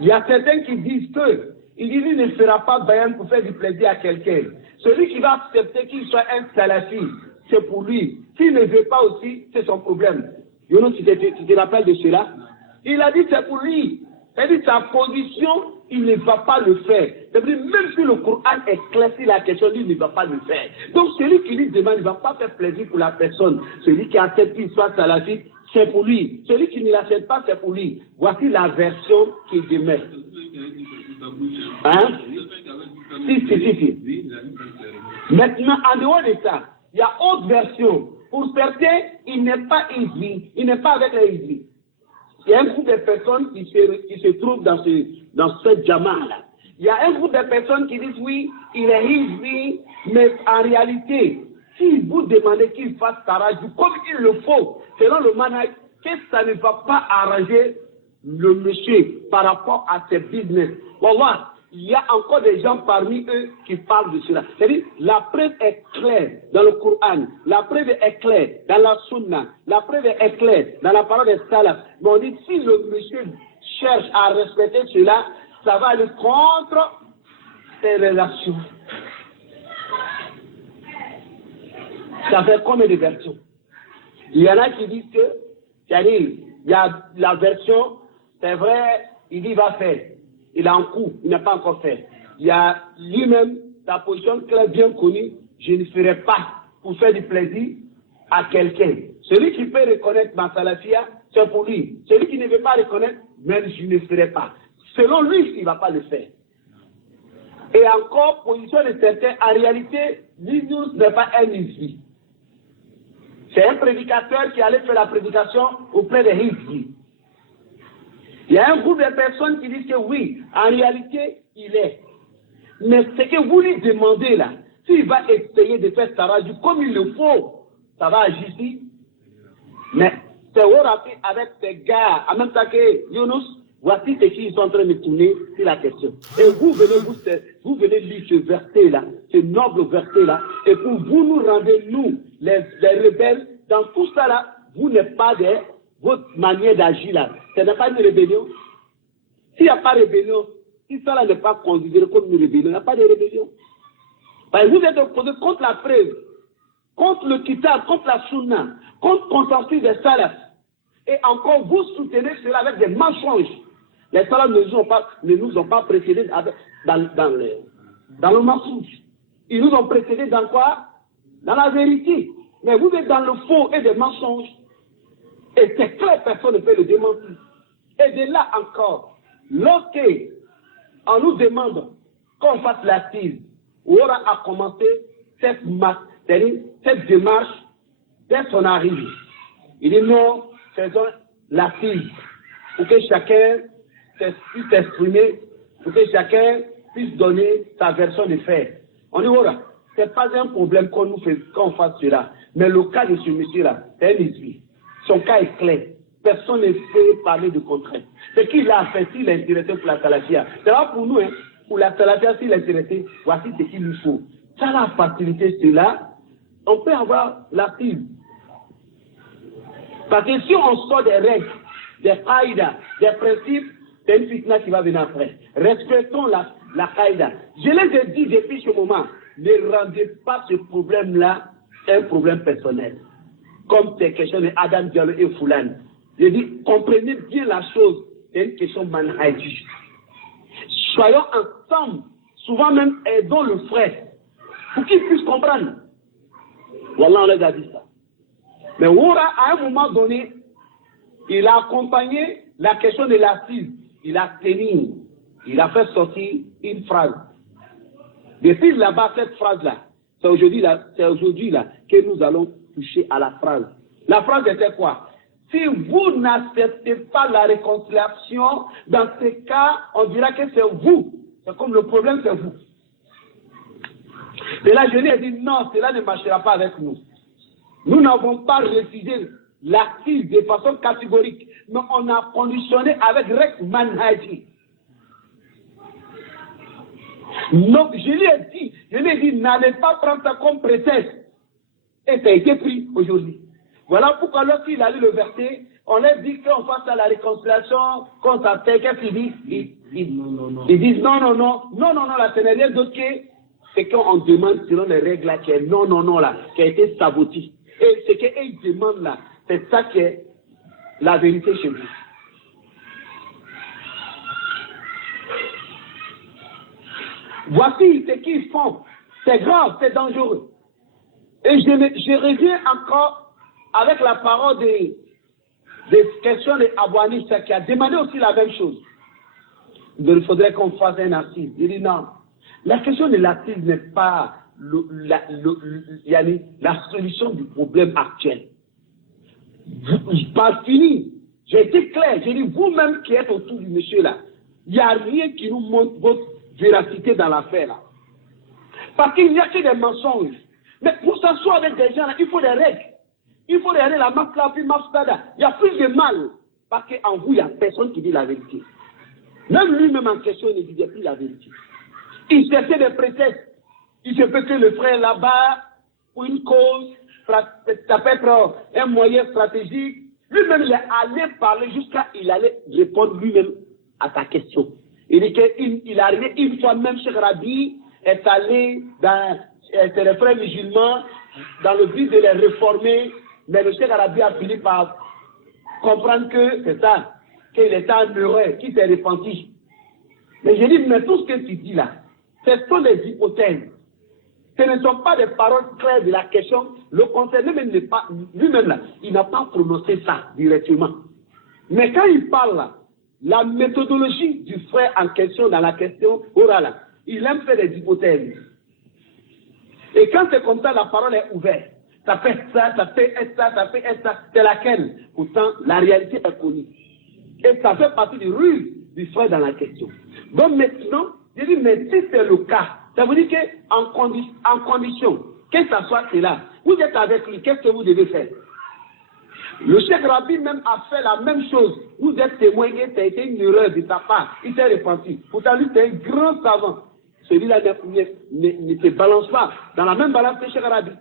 Il y a certains qui disent que il ne fera pas bayan pour faire du plaisir à quelqu'un. Celui qui va accepter qu'il soit un salafi, c'est pour lui. S'il ne veut pas aussi, c'est son problème. Younous, tu te rappelles de cela? Il a dit c'est pour lui. C'est-à-dire sa position, il ne va pas le faire. C'est-à-dire même si le Coran éclaircit la question, il ne va pas le faire. Donc celui qui lui demande, il ne va pas faire plaisir pour la personne. Celui qui accepte qu'il soit salafi, c'est pour lui. Celui qui ne l'accepte pas, c'est pour lui. Voici la version qu'il demeure. Hein? Si. Maintenant, en dehors de ça, il y a autre version. Pour certains, il n'est pas Hizbi. Il n'est pas avec les Hizbi. Il y a un groupe de personnes qui se trouvent dans cette jama-là. Il y a un groupe de personnes qui disent oui, il est Hizbi, mais en réalité, si vous demandez qu'il fasse tarajou comme il le faut, selon le manhaj, que ça ne va pas arranger le monsieur par rapport à ses business. Voilà. Il y a encore des gens parmi eux qui parlent de cela. C'est-à-dire, la preuve est claire dans le Coran, la preuve est claire dans la Sunna, la preuve est claire dans la parole des salaf. Mais on dit, si le monsieur cherche à respecter cela, ça va aller contre ses relations. Ça fait combien de versions? Il y en a qui disent que, c'est-à-dire, il y a la version, c'est vrai, il va faire. Il est en cours, il n'a pas encore fait. Il y a lui-même sa position claire, bien connue, je ne ferai pas pour faire du plaisir à quelqu'un. Celui qui peut reconnaître ma salafia, c'est pour lui. Celui qui ne veut pas reconnaître, même je ne ferai pas. Selon lui, il ne va pas le faire. Et encore, position de certains, en réalité, Younous n'est pas un Hizbi. C'est un prédicateur qui allait faire la prédication auprès des Hizbi. Il y a un groupe de personnes qui disent que oui, en réalité, il est. Mais ce que vous lui demandez là, s'il va essayer de faire Taraju comme il le faut, ça va agir ici. Mais c'est avec ces gars, en même temps que Younous, voici ce qu'ils sont en train de tourner sur la question. Et vous venez lire ce verset-là, ce noble verset-là, et pour vous nous rendez, nous, les rebelles, dans tout ça là, vous n'êtes pas votre manière d'agir là. Ce n'est pas une rébellion. S'il n'y a pas de rébellion, si ça là n'est pas considéré comme une rébellion, il n'y a pas de rébellion. Parce que vous êtes opposé contre la preuve, contre le kitab, contre la sunna, contre le consensus des salafs. Et encore, vous soutenez cela avec des mensonges. Les salafs ne nous ont pas précédés dans le mensonge. Ils nous ont précédés dans quoi? Dans la vérité. Mais vous êtes dans le faux et des mensonges. Et c'est clair, personne ne peut le démentir. Et de là encore, lorsqu'on nous demande qu'on fasse l'assise, on a commencé cette démarche dès son arrivée. Il dit non, faisons l'assise pour que chacun puisse s'exprimer, pour que chacun puisse donner sa version des faits. On dit voilà, ce n'est pas un problème qu'on fasse cela. Mais le cas de ce monsieur-là, c'est un esprit. Son cas est clair. Personne ne peut parler de contraire. Ce qu'il a fait, s'il est intéressé pour la salafia, c'est pas pour nous, hein. Pour la salafia, s'il est intéressé, voici ce qu'il lui faut. Ça la facilité, cela, on peut avoir l'assise. Parce que si on sort des règles, des qaïdas, des principes, c'est une fitna qui va venir après. Respectons la qaïda. Je les ai dit depuis ce moment, ne rendez pas ce problème-là un problème personnel. Comme c'est question de Adam Diallo et Foulane. Je dis, comprenez bien la chose, c'est une question manhaji. Soyons ensemble, souvent même aidons le frère, pour qu'il puisse comprendre. Voilà, on les a dit ça. Mais Oura, à un moment donné, il a accompagné la question de l'assise. Il a tenu, il a fait sortir une phrase. Depuis là-bas, cette phrase-là, c'est aujourd'hui là que nous allons toucher à la phrase. La phrase était quoi? Si vous n'acceptez pas la réconciliation, dans ce cas, on dira que c'est vous. C'est comme le problème, c'est vous. Et là, je lui ai dit non, cela ne marchera pas avec nous. Nous n'avons pas refusé l'assise de façon catégorique, mais on a conditionné avec règle manhaji. Donc, je lui ai dit, n'allez pas prendre ça comme prétexte. Et ça a été pris aujourd'hui. Voilà pourquoi lorsqu'il a lu le verset, on leur dit qu'on fasse à la réconciliation, qu'on s'appelle, qu'est-ce qu'ils disent? Ils disent non, là, ce n'est rien d'autre que c'est qu'on demande selon les règles là, qui est non, là, qui a été saboté. Et ce qu'ils demandent là, c'est ça qui est la vérité chez vous. Voici ce qu'ils font. C'est grave, c'est dangereux. Et je reviens encore avec la parole des questions de Abouani, qui a demandé aussi la même chose. Il faudrait qu'on fasse un assise. Il dit non. La question de l'assise n'est pas la solution du problème actuel. Pas fini. J'ai été clair. J'ai dit, vous-même qui êtes autour du monsieur là, il n'y a rien qui nous montre votre véracité dans l'affaire là. Parce qu'il n'y a que des mensonges. Mais pour s'asseoir avec des gens là, il faut des règles. Il faut des règles, la mafla, puis mafstada. Il y a plus de mal. Parce qu'en vous, il n'y a personne qui dit la vérité. Même lui-même en question, il ne disait plus la vérité. Il cherchait des prétextes. Il se peut que le frère là-bas, pour une cause, ça peut être un moyen stratégique. Lui-même, il est allé parler jusqu'à il allait répondre lui-même à ta question. Il dit qu'il est arrivé une fois même chez Rabi, est allé dans les frères musulmans dans le but de les réformer, mais le Cheikh Arabi a fini par comprendre que c'est ça, qu'il était en erreur, qu'il s'est repenti. Mais je dis, mais tout ce que tu dis là, ce sont des hypothèses. Ce ne sont pas des paroles claires de la question. Le concerné même n'est pas, lui-même là, il n'a pas prononcé ça directement. Mais quand il parle là, la méthodologie du frère en question dans la question orale, il aime faire des hypothèses. Et quand c'est comme ça, la parole est ouverte. Ça fait ça, ça fait ça, ça fait ça. C'est laquelle? Pourtant, la réalité est connue. Et ça fait partie du ruse du frère dans la question. Donc maintenant, je dis, mais si c'est le cas, Ça veut dire qu'en condition, que ça soit cela, vous êtes avec lui, qu'est-ce que vous devez faire? Le Cheikh Rabi même a fait la même chose. Vous êtes témoin que ça a été une erreur de sa part. Il s'est repenti. Pourtant, lui, c'est un grand savant. Celui-là ne te balance pas dans la même balance que Cheikh Rabi.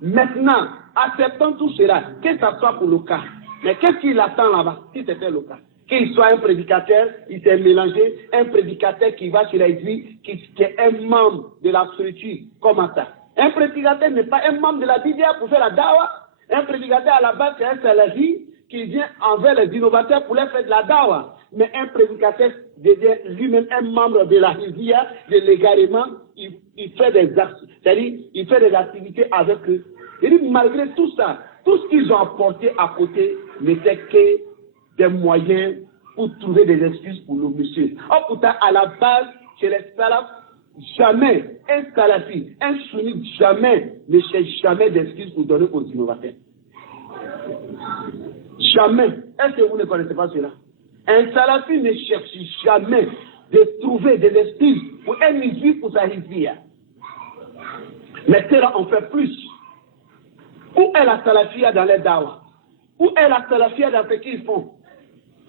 Maintenant, acceptons tout cela, que ça soit pour le cas. Mais qu'est-ce qu'il attend là-bas, si c'était le cas? Qu'il soit un prédicateur, il s'est mélangé, un prédicateur qui va chez l'église, qui est un membre de la structure, comme ça. Un prédicateur n'est pas un membre de la Bible pour faire la dawa. Un prédicateur à la base, c'est un salafi qui vient envers les innovateurs pour les faire de la dawa. Mais un prédicateur devient lui-même un membre de la Hizbiya, de l'égarement, il fait des actes, c'est-à-dire il fait des activités avec eux. Et dit, malgré tout ça, tout ce qu'ils ont apporté à côté n'était que des moyens pour trouver des excuses pour le monsieur. Or, pourtant, à la base, chez les salafs, jamais un salafi, un sunnite, jamais ne cherche jamais d'excuses pour donner aux innovateurs. Jamais. Est-ce que vous ne connaissez pas cela? Un salafi ne cherche jamais de trouver des excuses pour un juif pour sa hizbiya. Mais là, on fait plus. Où est la salafia dans les dawa? Où est la salafia dans ce qu'ils font?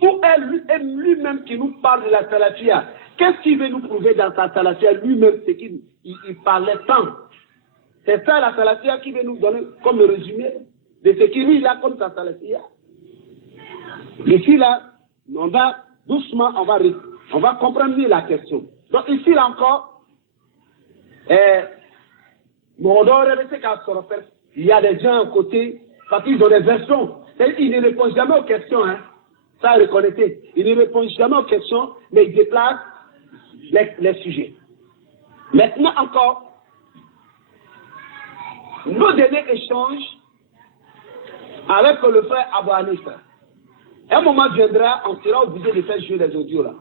Où est lui-même qui nous parle de la salafia? Qu'est-ce qu'il veut nous prouver dans sa salafia lui-même? C'est qu'il parlait tant. C'est ça la salafia qui veut nous donner comme le résumé de ce qu'il a comme sa salafia. Ici là, on va doucement, on va comprendre mieux la question. Donc ici là encore, il y a des gens à côté, parce qu'ils ont des versions. Ils ne répondent jamais aux questions, hein. Ça, reconnaissez. Ils ne répondent jamais aux questions, mais ils déplacent les sujets. Maintenant encore, nos derniers échanges avec le frère Abou Hanifa. Un moment viendra, on sera obligé de faire jouer les audios là.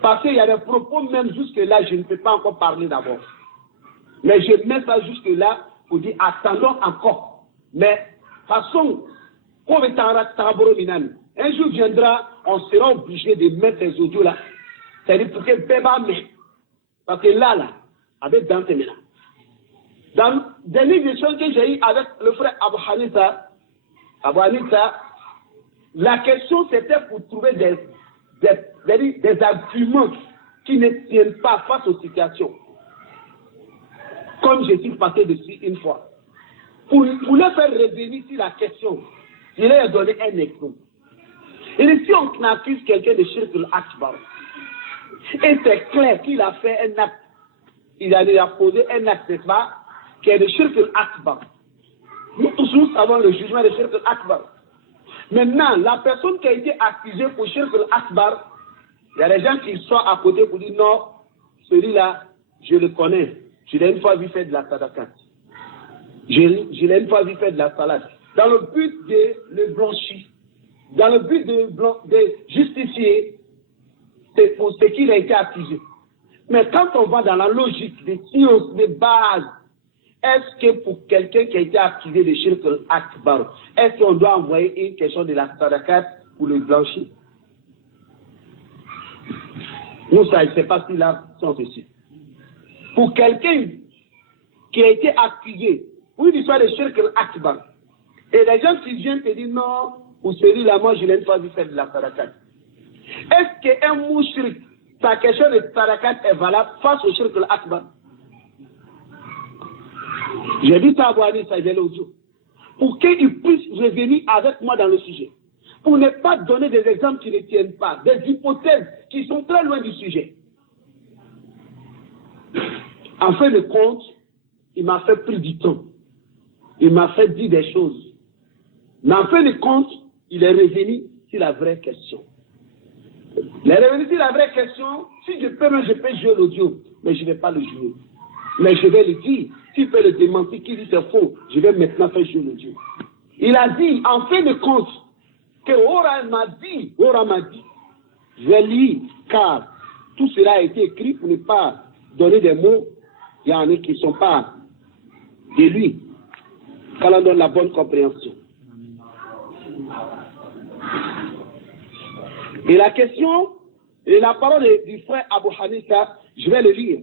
Parce qu'il y a des propos, même jusque-là, je ne peux pas encore parler d'abord. Mais je mets ça jusque-là pour dire attendons encore. Mais façon, un jour viendra, on sera obligé de mettre ces audios là. C'est-à-dire pour que Béba met. Parce que là, avec Dante Mena. Dans les échanges que j'ai eu avec le frère Abou Hanifa, la question c'était pour trouver des arguments qui ne tiennent pas face aux situations. Comme je suis passé dessus une fois. Pour le faire revenir sur la question, je leur ai donné un exemple. Et si on accuse quelqu'un de Shirk al-Akbar, et c'est clair qu'il a fait un acte, il a posé un acte, n'est-ce pas, qui est de Shirk al-Akbar. Nous tous nous savons le jugement de Shirk al-Akbar. Maintenant, la personne qui a été accusée pour Shirk al-Akbar, il y a des gens qui sont à côté pour dire non, celui-là, je le connais. Je l'ai une fois vu faire de la sadakat. Je l'ai une fois vu faire de la salade. Dans le but de le blanchir, dans le but de justifier, c'est pour ce qu'il a été accusé. Mais quand on va dans la logique des sciences, des bases, est-ce que pour quelqu'un qui a été accusé de Shirk al-Akbar, est-ce qu'on doit envoyer une question de la sadakat pour le blanchir? Nous, ça, je ne sais pas si là, sont dessus. Pour quelqu'un qui a été accusé, oui, l'histoire de Shirk al-Akbar, et les gens qui viennent te dire non, pour celui-là, moi, je l'ai une fois vu faire de la sadakat. Est-ce qu'un mouchrik, sa question de sadakat est valable face au Shirk al-Akbar? J'ai dit ça à Boani, ça est l'audio. Pour qu'il puisse revenir avec moi dans le sujet. Pour ne pas donner des exemples qui ne tiennent pas, des hypothèses qui sont très loin du sujet. En fin de compte, il m'a fait pris du temps. Il m'a fait dire des choses. Mais en fin de compte, il est revenu sur la vraie question. Il est revenu sur la vraie question. Si je peux jouer l'audio, mais je ne vais pas le jouer. Mais je vais le dire. S'il peut le démentir, qu'il dit c'est faux, je vais maintenant faire jouer l'audio. Il a dit, en fin de compte, que Ora m'a dit, je vais lire, car tout cela a été écrit pour ne pas donner des mots, il y en a qui ne sont pas de lui, quand on donne la bonne compréhension. Et la question, et la parole du frère Abou Hanifa, je vais le lire.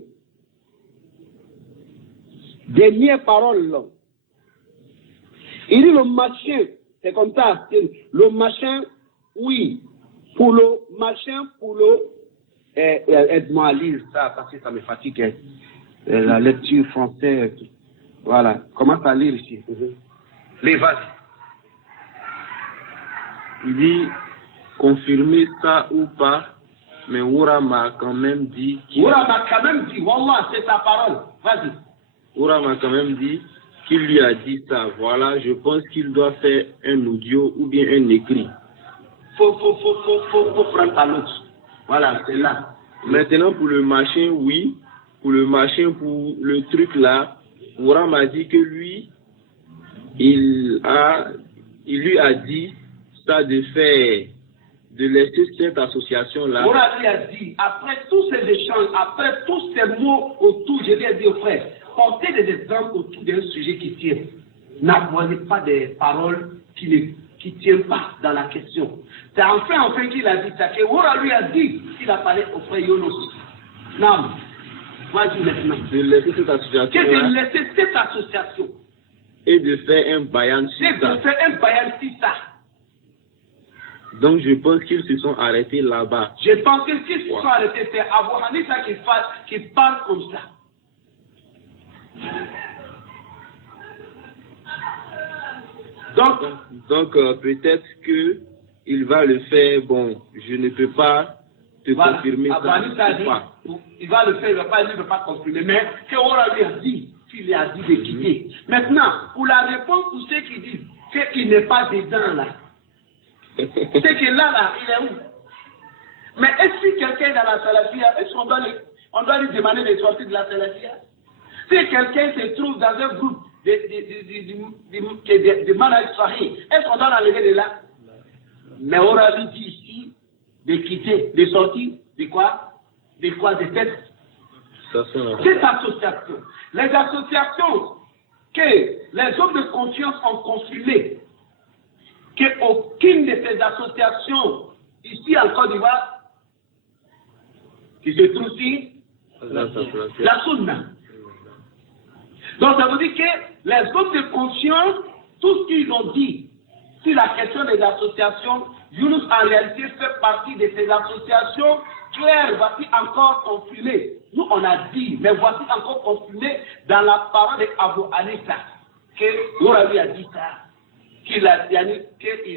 Dernière parole. Il dit le machin, c'est comme ça. Le machin, oui. Pour le machin, pour le... aide-moi à lire ça parce que ça me fatigue. La lecture française. Voilà. Commence à lire ici. Les vases. Il dit confirmer ça ou pas, mais Oura m'a quand même dit. Oura m'a quand même dit, Wallah, c'est ta parole. Vas-y. Oura m'a quand même dit qu'il lui a dit ça. Voilà, je pense qu'il doit faire un audio ou bien un écrit. Faut prendre ta note. Voilà, c'est là. Maintenant, pour le machin, oui. Pour le machin, pour le truc là, Oura m'a dit que lui, il lui a dit ça de faire, de laisser cette association-là. Oura lui a dit, après tous ces échanges, après tous ces mots autour, je lui ai dit au frère, portez des exemples autour d'un sujet qui tient. N'avoyez pas des paroles qui tiennent pas dans la question. C'est enfin qu'il a dit ça, que Oura lui a dit qu'il a parlé au frère Yonos. Non. Vas-y maintenant. De laisser cette association. De laisser cette association. Et de faire un bayan sur ça. Donc je pense qu'ils se sont arrêtés là-bas. Je pense que s'ils se sont arrêtés, c'est Abu Hanifa qui parle comme ça. Donc peut-être que il va le faire. Bon, je ne peux pas te confirmer ça. Il va le faire, il ne va pas confirmer. Mais qu'on lui a dit, qu'il a dit de quitter. Maintenant, pour la réponse pour ceux qui disent qu'il n'est pas dedans là, c'est que là, il est où? Mais est-ce que quelqu'un est dans la salafia, est-ce qu'on doit lui demander de sortir de la salafia? Si quelqu'un se trouve dans un groupe de manhaj sahih, est-ce qu'on doit l'enlever de là? Mais on a dit ici de quitter, de sortir, de quoi? De cette association. Les associations que les hommes de conscience ont confirmées, qu'aucune de ces associations, ici en Côte d'Ivoire, qui se trouve ici, la Sunna. Donc ça veut dire que les hommes de conscience, tout ce qu'ils ont dit sur la question des associations, Younous en réalité fait partie de ces associations claires, voici encore confirmé. Nous on a dit, mais voici encore confirmé dans la parole d'Abu Hanifa, que Mourabi a dit ça, qu'il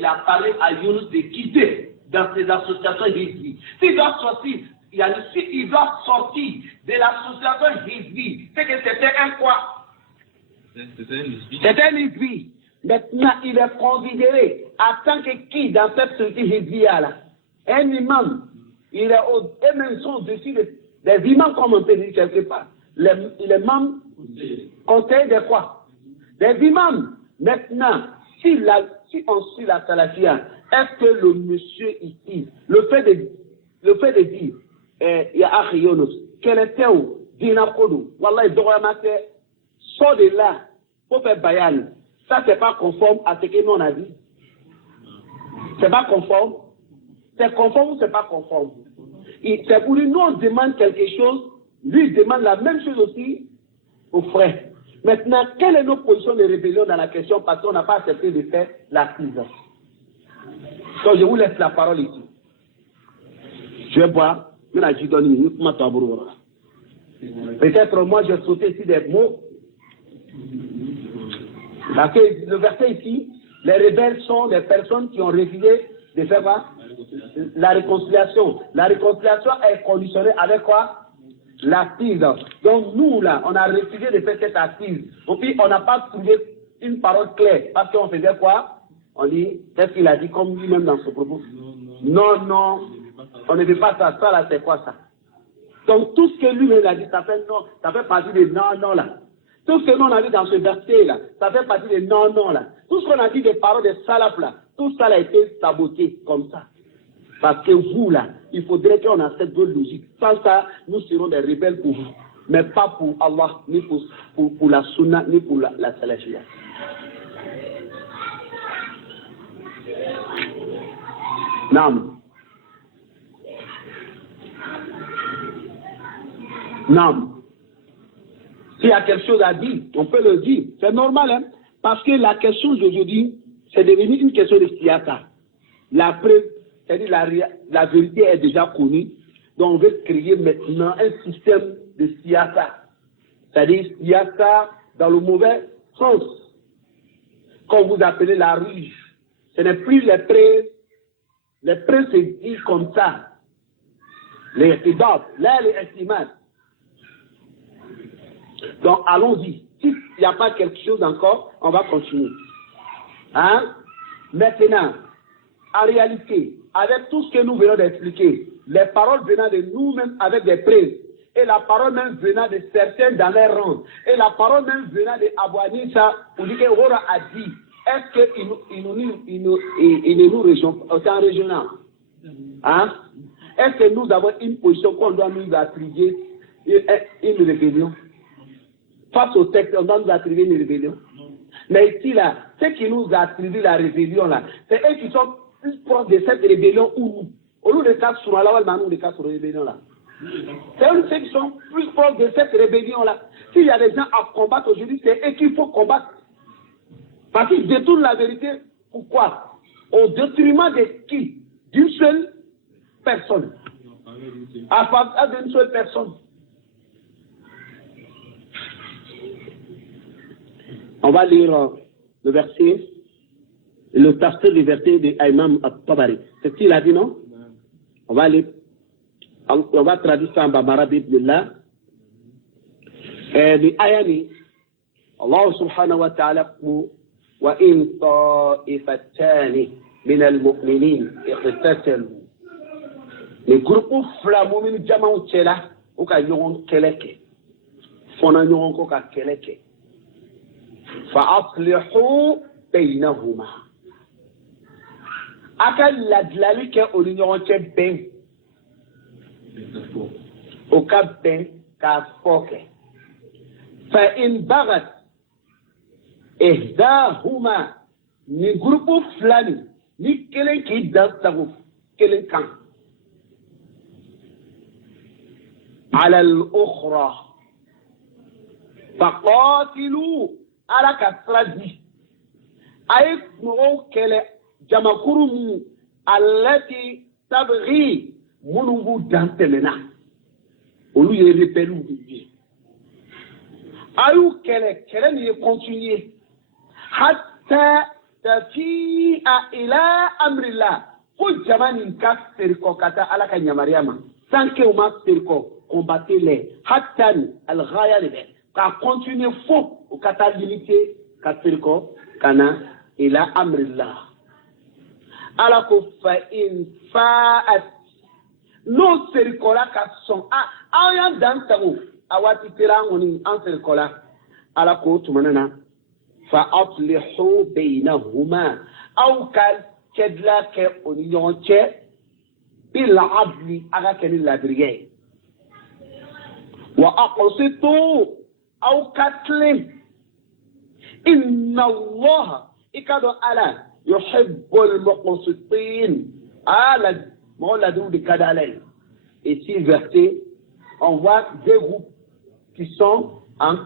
a parlé à Younous de quitter dans ces associations Hizbi. S'il doit sortir, s'il doit sortir de l'association Hizbi, c'est que c'était un quoi? C'était un Hizbi. Maintenant, il est considéré en tant que qui dans cette société Hizbiya-là? Un imam. Il est et même sont au-dessus des imams, comme on peut dire quelque part. Les imams conseillent de quoi? Des imams. Maintenant, si on suit la salafia, est-ce que le monsieur ici, le fait de dire, ya akhi Yonos, quel était où? Dina Kodo, Wallah, il doit mater, sort de là, pour faire bayan. Ça, c'est pas conforme à ce que nous on a dit. C'est pas conforme. C'est conforme ou c'est pas conforme? C'est pour lui, nous on demande quelque chose, lui il demande la même chose aussi aux frères. Maintenant, quelle est notre position de rébellion dans la question parce qu'on n'a pas accepté de faire la crise? Donc je vous laisse la parole ici. Je vais boire. Peut-être moi je sautais ici des mots. Parce que le verset ici, les rebelles sont les personnes qui ont refusé de faire quoi? La réconciliation. La réconciliation est conditionnée avec quoi? L'assise. Donc nous là, on a refusé de faire cette assise. Et puis on n'a pas trouvé une parole claire. Parce qu'on faisait quoi? On dit, qu'est-ce qu'il a dit comme lui-même dans son propos? Non, on ne veut pas ça. Ça là, c'est quoi ça? Donc tout ce que lui-même a dit, ça fait non, ça fait partie des non là. Tout ce que nous on a dit dans ce verset là, ça fait partie des non là. Tout ce qu'on a dit des paroles des salafs là, tout ça a été saboté comme ça. Parce que vous là, il faudrait qu'on ait cette bonne logique. Sans ça, nous serons des rebelles pour vous. Mais pas pour Allah, ni pour la sunna, ni pour la salafia. Non. S'il y a quelque chose à dire, on peut le dire. C'est normal, hein? Parce que la question d'aujourd'hui, c'est devenu une question de siyasa. La preuve, c'est-à-dire la vérité est déjà connue. Donc on veut créer maintenant un système de siyasa. C'est-à-dire siyasa dans le mauvais sens. Quand vous appelez la ruse, ce n'est plus les prêts. Les prêts se disent comme ça. Les estimables, là les estimables. Donc allons-y. S'il n'y a pas quelque chose encore, on va continuer. Hein? Maintenant, en réalité, avec tout ce que nous venons d'expliquer, les paroles venant de nous-mêmes avec des preuves, et la parole même venant de certains dans les rangs, et la parole même venant de Abouanissa, pour dire que Rora a dit, est-ce qu'il ne nous rejoint pas, c'est en régional? Hein? Est-ce que nous avons une position qu'on doit nous attribuer une rébellion? Face au texte, on doit nous attribuer une rébellion. Mais ici, là, ceux qui nous attribuent la rébellion, là, c'est eux qui sont plus proches de cette rébellion ou nous. Au lieu de cas sur la loi, nous, de cas sur la rébellion, là. C'est eux ceux qui sont plus proches de cette rébellion, là. S'il y a des gens à combattre aujourd'hui, c'est eux qu'il faut combattre. Parce qu'ils détournent la vérité. Pourquoi? Au détriment de qui? D'une seule personne. À partir d'une seule personne. On va lire le verset, le tafsir du verset de Imam At-Tabari. C'est ce qu'il a dit, non? On va lire. On va traduire ça en Bambara, Bismillah. Et ayani, Allah subhanahu wa ta'ala, wa in ta'ifatani min al-mu'minin iqtatalu. Les groupes flammes min jama'u tchela, ou ka yon keleke. Fona yon ko ka keleke. فأصلحوا بينهما أكل لدلالك أولينيون بين وكبين كافوك فإن بغت إحداهما من جروب فلاني نكلن كي دستغف كلن كان على الأخرى فقاتلوا ala ka sira di a ye mɔgɔw kɛlɛ jamakuru min alati tabiri minnu b'u dan tɛmɛna olu ye rebelles ye a y'u kɛlɛ kɛlɛ min ye continuer hatta tafi'a ila amrillah fo jama nin ka seri kɔ ka taa ala ka yamaruya ma sans que u ma seri kɔ combattre les hatta ni al-ghaya de bɛ ka continuer fo o ka taa limité ka seri kɔ ka na ila amrillah ala ko fa in fa'at n'o seri kɔla ka sɔn aw y'an dan sago a waati sera an kɔni an seri kɔla ala ko tumana na fa aslihu baynahuma aw ka cɛdila kɛ o ni ɲɔgɔn cɛ bil adli a ka kɛ ni ladiriyɛ ye wa aqsitu aw ka tilen inna allaha i ka dɔn ala yuhibbul muqsitin ala mɔgɔ ladiw de ka di ala ye. Et ici verset on voit deux groupes qui sont en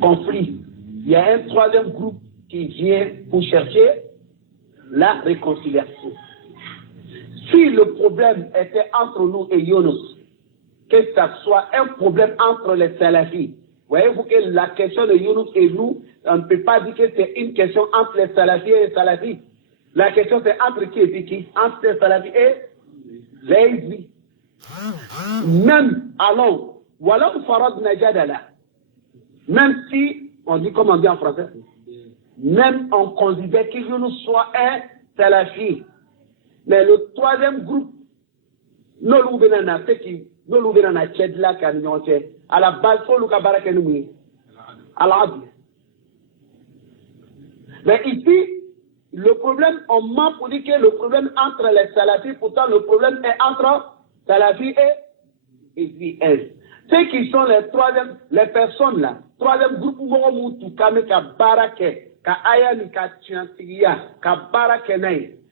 conflit. Il y a un troisième groupe qui vient pour chercher la réconciliation. Si le problème était entre nous et Yunus, que ça soit un problème entre les salafis, voyez-vous que la question de Yunus et nous, on ne peut pas dire que c'est une question entre les salafis et les salafis. La question c'est entre qui et qui? Entre les salafis et les hizbis. Même, alors, voilà où Farad Najadala. Même si, on dit comme on dit en français, même on considère que Yunus soit un salafi. Mais le troisième groupe, nous l'ouvrons ce qui nous l'ouvrons à Tchedla, à la base, il faut le cabaret que nous à l'abd. Mais ici, le problème, on m'a pour dire que le problème entre les salafis, pourtant le problème est entre salafis et IS. Ceux qui sont les personnes là, troisième groupe, Moutou, Kameka, Barake, Ka Ayani, Ka Tiantigia, Ka Barake,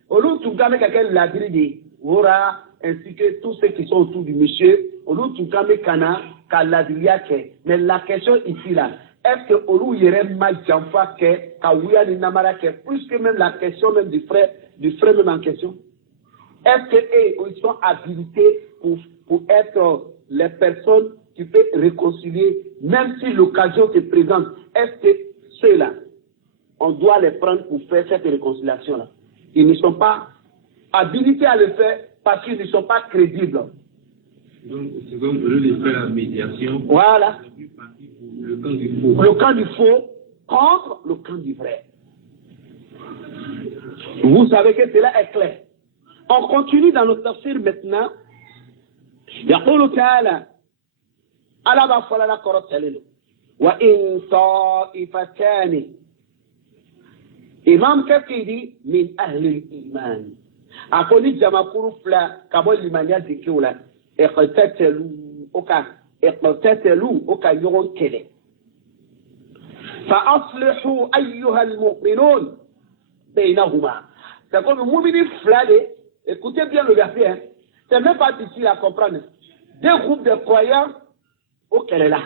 au lieu de Kameka, quel ladridi, Ora, ainsi que tous ceux qui sont autour du monsieur, Olu Tukame Kana, Kaladriake. Mais la question ici là, est-ce que Olu Yerem Majamfa Ke, Kawuya Ninamara Ke, plus que même la question même du frère même en question? Est-ce qu'ils sont habilités pour être les personnes qui peuvent réconcilier, même si l'occasion se présente? Est-ce que ceux-là, on doit les prendre pour faire cette réconciliation-là? Ils ne sont pas habilités à le faire parce qu'ils ne sont pas crédibles. Donc, c'est comme eux de faire la médiation. Voilà. Le camp du faux. Le camp du faux contre le camp du vrai. Vous savez que cela est clair. On continue dans notre tafsir maintenant. يقول تعالى على ما فلا قرأت له وإن طائفتان إمام كثير من أهل الإيمان أقول الجماعة فلا كبول لمن يذكر اقتتلوا أوكا يغون كده فأصلحوا أيها المؤمنون بينهما. تقول المؤمنين فلا. Écoutez bien le verset, hein. C'est même pas difficile à comprendre. Deux groupes de croyants au Kéléla.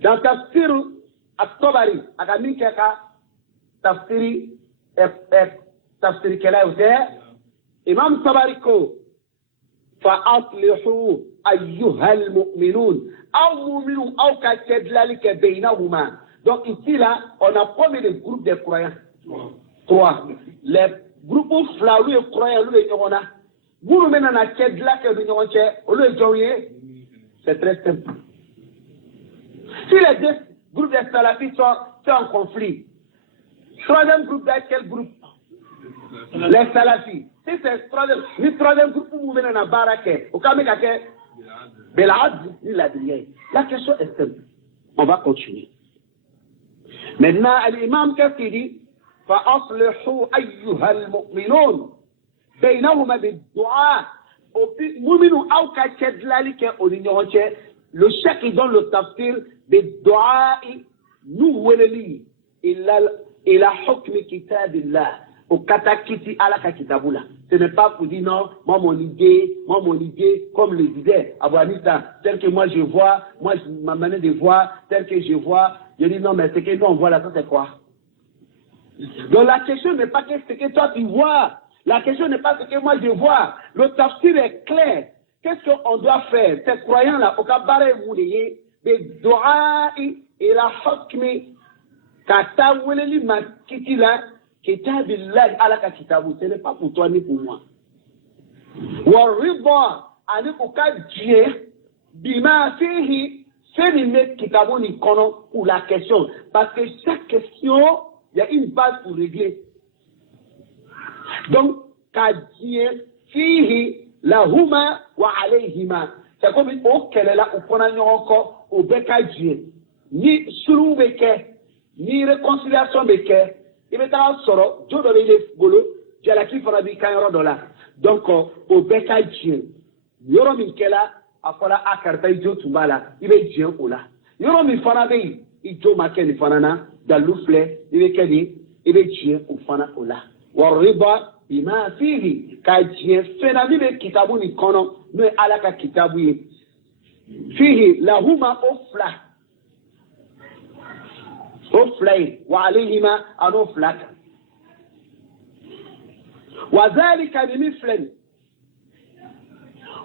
Dans Tafsir At-Tabari, Akami Keka, Tafsiri Kela Ute, Imam Tabariko, Fa'aslihu ayyuhal mu'minun, Aw mu'minun, Aw kakedlalike beynahuma. Donc ici là, on a promis les groupes de croyants. Trois. Les groupe flaou et croyant le nyona vous maintenant na kedla que le nyonche le joye c'est très simple. Si les deux groupes de salafistes sont en conflit, troisième groupe est quel groupe? Les salafis. Si c'est troisième groupe vous maintenant na barake au kameka ke belad ni la diye. La question est simple. On va continuer. Maintenant l'imam Kathiri فأصلحوا أيها المؤمنون بينهما بالدعاء مؤمنون أو كذلك أولينيوتش le chef qui donne le tafsir بالدعاء نولي إلى حكم كتاب الله au katakiti ala kitabula. Ce n'est pas pour dire non, moi mon idée, comme le disait Abouanista, tel que moi je vois, ma manière de voir, tel que je vois, je dis non mais ce que nous on voit là, ça c'est quoi? Donc la question n'est pas ce que toi tu vois. La question n'est pas ce que moi je vois. Le tafsir est clair. Qu'est-ce qu'on doit faire? Ces croyants-là, au Kabare Moudeye, de Doa et la Hokmi, Kata Wuleli Makitila, Kitabillah Alaka Kitabu. Ce n'est pas pour toi ni pour moi. Warriba, Anikoka Dieu, Bima Fihi, c'est le Kitabu ni kono pour la question. Parce que chaque question, il y a une base pour régler. Donc, Kadie, Fihi, la Huma, wa alayhima. C'est comme au Kelela, au Konanyo encore, au Bekadie. Ni Suru Beke, ni réconciliation Beke. Il va être soro, Jodo Bele Bolo, Jalaki Farabi Kayro Dola. Donc, au Bekadie. Yoro Minkela, Afola Akarta Ijo Tumbala, il va être Dien Ola. Yoro Mifanabe, Ijo Maken Fanana, Daloufle, il est Kedi, il est Dien Ufana Ola. Warriba, Bima Fihi, Kadie, Fenami Kitabuni Kono, ne Alaka Kitabu. Fihi, la Huma Ofla. Oflay, wa alayhima anoflak. وذلك بمثل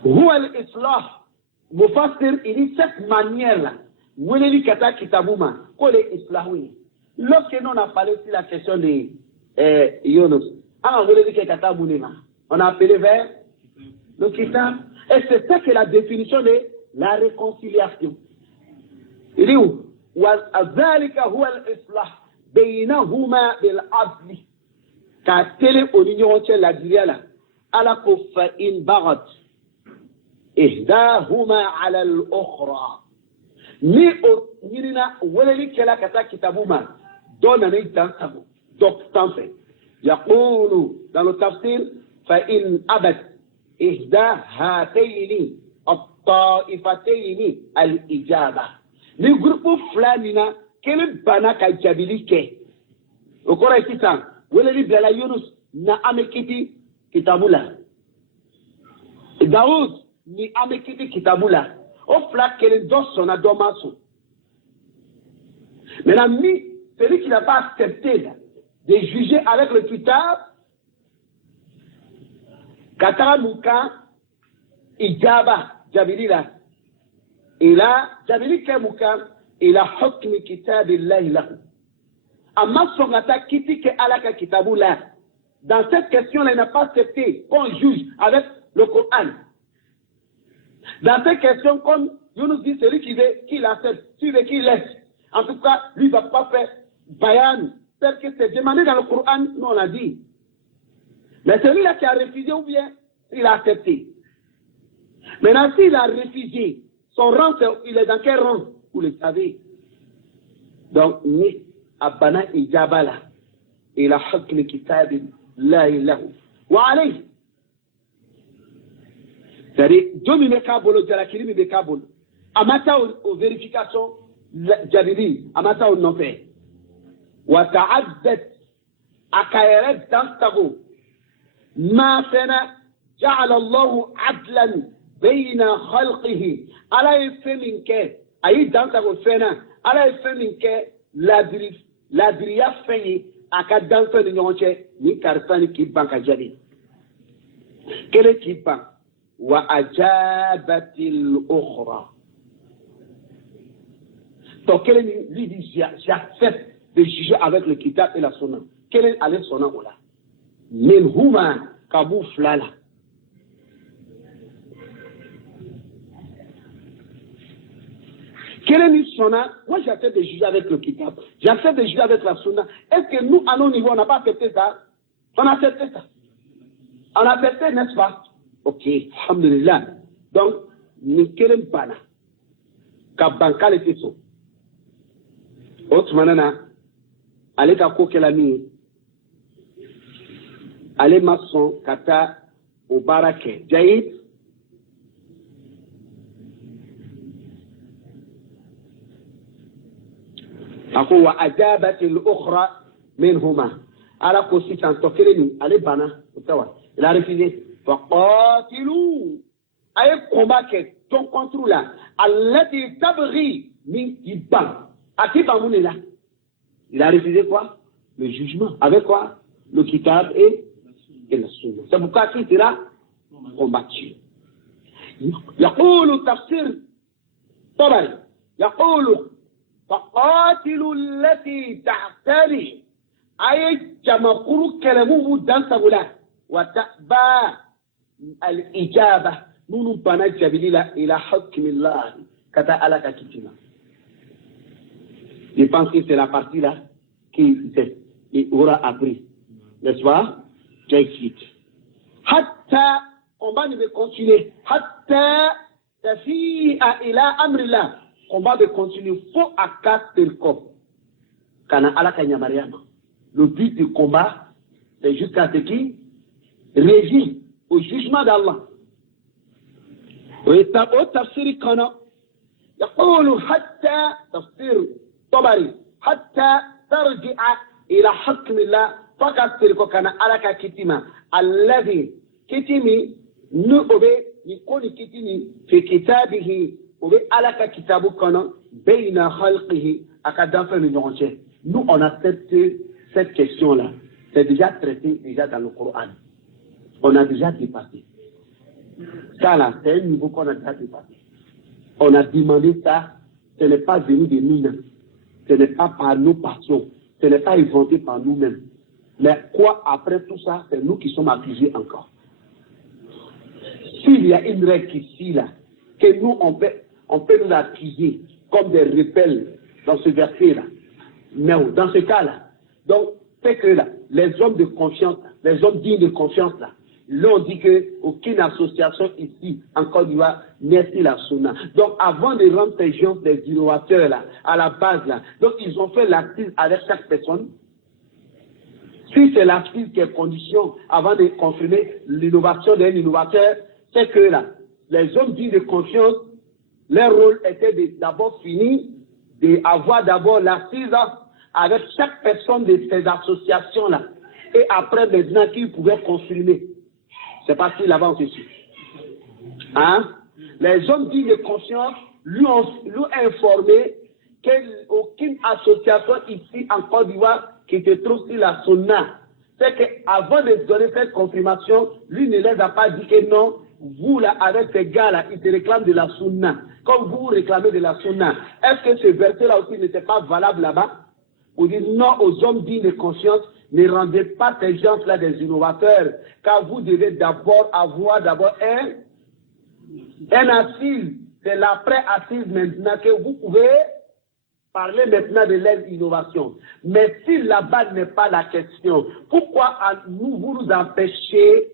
هو الإصلاح مفسر إلى cette manière-là ولي كتا كتابوما كل إصلاحوي lorsque nous on a parlé sur la question de Yunus on a appelé vers le kitab et c'est ça que la définition de la réconciliation. Il dit où وذلك هو الإصلاح بينهما بالعدل كاتلي أونيون تلا ديالا على كفر إن بغت إحداهما على الأخرى نينا ولي كلا كتا كتابهما دون نيتان تابو دوك تنفي يقول dans le tafsir فإن أبت إحدى هاتين الطائفتين الإجابة ni groupe flamina quel banaka jabilike okora kitan weleli bela Yunus na amekiti kitabula Daoud ni amekiti kitabula Au flac, que les dos sont à domasso. Maintenant, celui qui n'a pas accepté là, de juger avec le kitab, Katara Mouka, Ijaba, Jabili là. Et là, Jabili Kamouka, il a hukmi kitab illahi lahu. Amma Songata kiti ke alaka kitabu là. Dans cette question-là, il n'a pas accepté qu'on juge avec le Coran. Dans cette question, comme Younous dit, celui qui veut, qui l'accepte, celui qui laisse. En tout cas, lui ne va pas faire bayan, tel que c'est demandé dans le Coran, nous on l'a dit. Mais celui-là qui a refusé ou bien, il a accepté. Maintenant, s'il a refusé, son rang, il est dans quel rang? Vous le savez. Donc, ni Abana Ijabala, il a hukm kitab la ilahu. Wa alayhi. C'est-à-dire, dominer Kabolo, Jalakiri, de Kabolo. Amata aux vérifications, Jabiri, Amata au non-fait. Wa ta'addat, Akayaret Danstago. ما فينا جعل الله عدلا بين خلقه على يفهمك أي دانسا فينا على يفهمك لا دريا فيني أكاد دانسا نيونشة نكارفاني كيبان كجدي كله كيبان وأجابت الأخرى donc quel est lui dit j'accepte de juger avec le kitab et la sunna quel est allé sunna ou là min huma kabu flala. Quel est le sunna? Moi j'accepte de juger avec le kitab, j'accepte de juger avec la sunna. Est-ce que nous à nos niveaux on n'a pas accepté ça? On a accepté ça. On a accepté, n'est-ce pas? Ok, alhamdulillah. Donc, nous queremos bana. Kabankale teso. Autre manana, allez ka kokelami. Ale mason kata ubarake jaid ako wa ajabat al-ukhra minhuma ala ko si tan tokeleni ale bana utawa il a refusé fa qatilu ay combat que ton contre là allati tabghi min iban akiba munela il a refusé quoi? Le jugement avec quoi? Le kitab et la sunna. C'est pourquoi qui sera combattu. يقول تفسير طبري يقول فقاتلوا التي تعتري أي جمهور كلامه دانسولا وتأبى الإجابة نون بنا جبليلا إلى حكم الله كتا على كتينا. Je pense que c'est la partie là qui aura appris. N'est-ce pas? Jaïkit. Hatta, on va continuer. Hatta, tafi'a ila amrillah. On va continuer. Faut akasser le corps. Kana ala kanya mariama. Le but du combat, c'est jusqu'à ce qui régit au jugement d'Allah. Au tafsir kana. يقول حتى تفسير طبري حتى ترجع إلى حكم الله فقط تلك على كتيمة الذي كتيمي نؤبي يكون كتيمي في كتابه وبي على كتابه كنا بين خلقه أكادف من nous on accepte cette question-là. C'est déjà traité déjà dans le Coran. On a déjà dépassé. Ça là, c'est un niveau qu'on a déjà dépassé. On a demandé ça, ce n'est pas venu de nous-mêmes. Ce n'est pas par nos passions. Ce n'est pas inventé par nous-mêmes. Mais quoi, après tout ça, c'est nous qui sommes accusés encore. S'il y a une règle ici, là, que nous, on peut nous accuser comme des rebelles dans ce verset-là. Mais dans ce cas-là, donc, c'est que là, les hommes de confiance, les hommes dignes de confiance, là, l'on dit qu'aucune association ici, en Côte d'Ivoire, n'est la Sunna. Donc, avant de rendre ces gens des innovateurs, là, à la base, là, donc, ils ont fait l'actif avec chaque personne. Si c'est l'actif qui est condition avant de confirmer l'innovation d'un innovateur, c'est que là, les hommes dignes de confiance, leur rôle était d'abord fini, d'avoir d'abord l'assise avec chaque personne de ces associations-là. Et après, maintenant, qu'ils pouvaient confirmer. C'est pas si là-bas, on se suit. Hein? Les hommes dits de conscience lui ont informé qu'aucune association ici en Côte d'Ivoire qui se trouve sur la Sunna. C'est qu'avant de donner cette confirmation, lui ne les a pas dit que non, vous là, avec ces gars-là, ils se réclament de la Sunna. Comme vous réclamez de la Sunna, est-ce que ce verset-là aussi n'était pas valable là-bas? Vous dites non aux hommes dignes de conscience, ne rendez pas ces gens-là des innovateurs, car vous devez d'abord avoir un assise. C'est l'après-assise maintenant que vous pouvez parler maintenant de l'innovation. Mais si là-bas n'est pas la question, pourquoi vous nous empêchez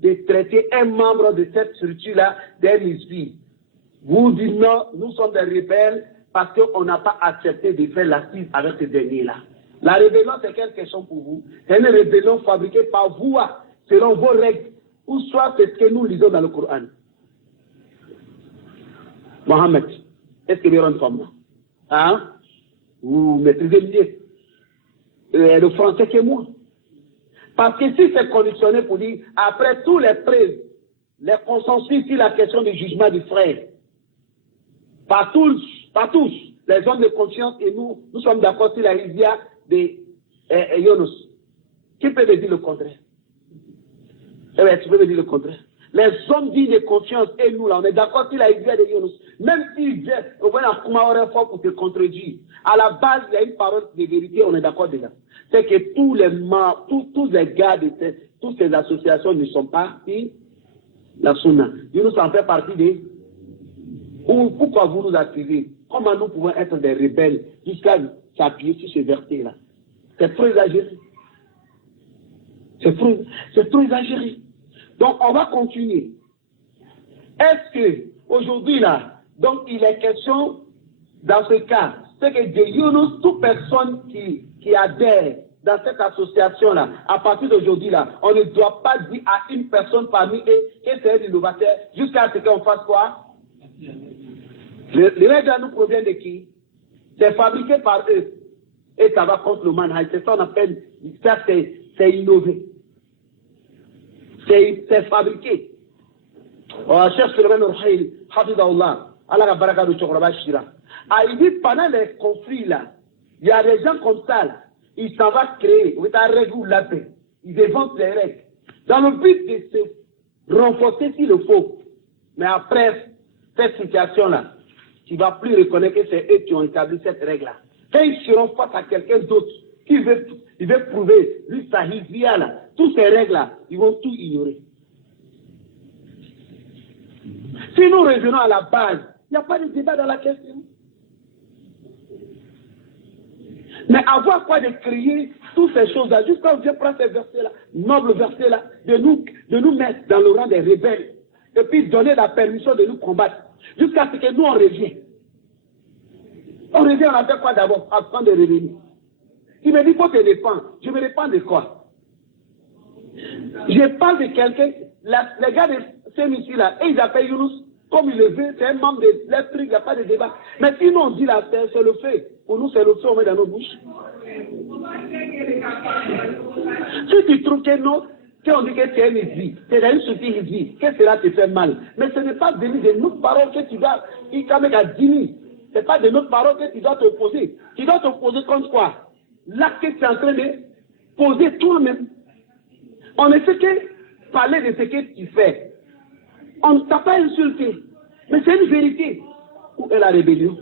de traiter un membre de cette structure-là d'un isbi? Vous dites non, nous sommes des rebelles parce qu'on n'a pas accepté de faire l'assise avec ce dernier-là. La rébellion, c'est quelle question pour vous? C'est une rébellion fabriquée par vous, selon vos règles, ou soit c'est ce que nous lisons dans le Coran. Mohamed, est-ce que vous avez une femme? Hein? Vous maîtrisez le français que moi. Parce que si c'est conditionné pour dire, après tous les preuves, les consensus sur la question du jugement du frère, pas tous, les hommes de conscience et nous sommes d'accord sur la rivière de Yunus. Qui peut me dire le contraire? Eh bien, tu peux me dire le contraire. Les hommes dits de conscience et nous, là, on est d'accord sur la rivière de Yunus. Même s'ils disent, on va en fort pour te contredire. À la base, il y a une parole de vérité, on est d'accord déjà. C'est que tous les gars de toutes ces associations ne sont pas la Sunna. Yunus en fait partie des. Pourquoi vous nous accusez? Comment nous pouvons être des rebelles jusqu'à s'appuyer sur ce verset-là? C'est trop exagéré. C'est trop exagéré. Donc, on va continuer. Est-ce que, aujourd'hui, là, donc, il est question, dans ce cas, c'est que de Yunus, toute personne qui adhère dans cette association-là, à partir d'aujourd'hui, là, on ne doit pas dire à une personne parmi eux que c'est un innovateur, jusqu'à ce qu'on fasse quoi? Les règles nous proviennent de qui? C'est fabriqué par eux. Et ça va contre le manhaj. C'est ça qu'on appelle, ça c'est innové. C'est fabriqué. Cheikh Suleiman Urhail, Hafidahullah, Allah baraka de Chokraba Shira. Il dit pendant les conflits là, il y a des gens comme ça là, ils s'en vont créer, avec la règle ou la paix. Ils inventent les règles. Dans le but de se renforcer s'il le faut. Mais après cette situation là, tu ne vas plus reconnaître que c'est eux qui ont établi cette règle-là. Quand ils seront face à quelqu'un d'autre qui veut prouver, lui, sa hizia, là, toutes ces règles-là, ils vont tout ignorer. Si nous revenons à la base, il n'y a pas de débat dans la question. Mais avoir quoi de créer toutes ces choses-là, jusqu'à Dieu prend ces versets-là, nobles versets-là, de nous mettre dans le rang des rebelles, et puis donner la permission de nous combattre. Jusqu'à ce que nous, on revient. On revient, on a fait quoi d'abord? Avant de revenir. Il me dit, faut te défendre. Je me défends de quoi? Je parle de quelqu'un, les gars de ces missiles-là, et ils appellent Yunus, comme il le veut, c'est un membre de leur truc, il n'y a pas de débat. Mais si nous, on dit la terre, c'est le feu. Pour nous, c'est le feu, on met dans nos bouches. Si tu trouves que non, qu'on dit que c'est un hizbi, c'est une souci hizbi, que cela te fait mal. Mais ce n'est pas venu de notre parole que tu dois, il quand même à 10 000. Ce n'est pas de notre parole que tu dois t'opposer. Tu dois t'opposer contre quoi? L'acte que tu es en train de poser toi-même. On ne fait que parler de ce que tu fais. On ne t'a pas insulté. Mais c'est une vérité. Où est la rébellion?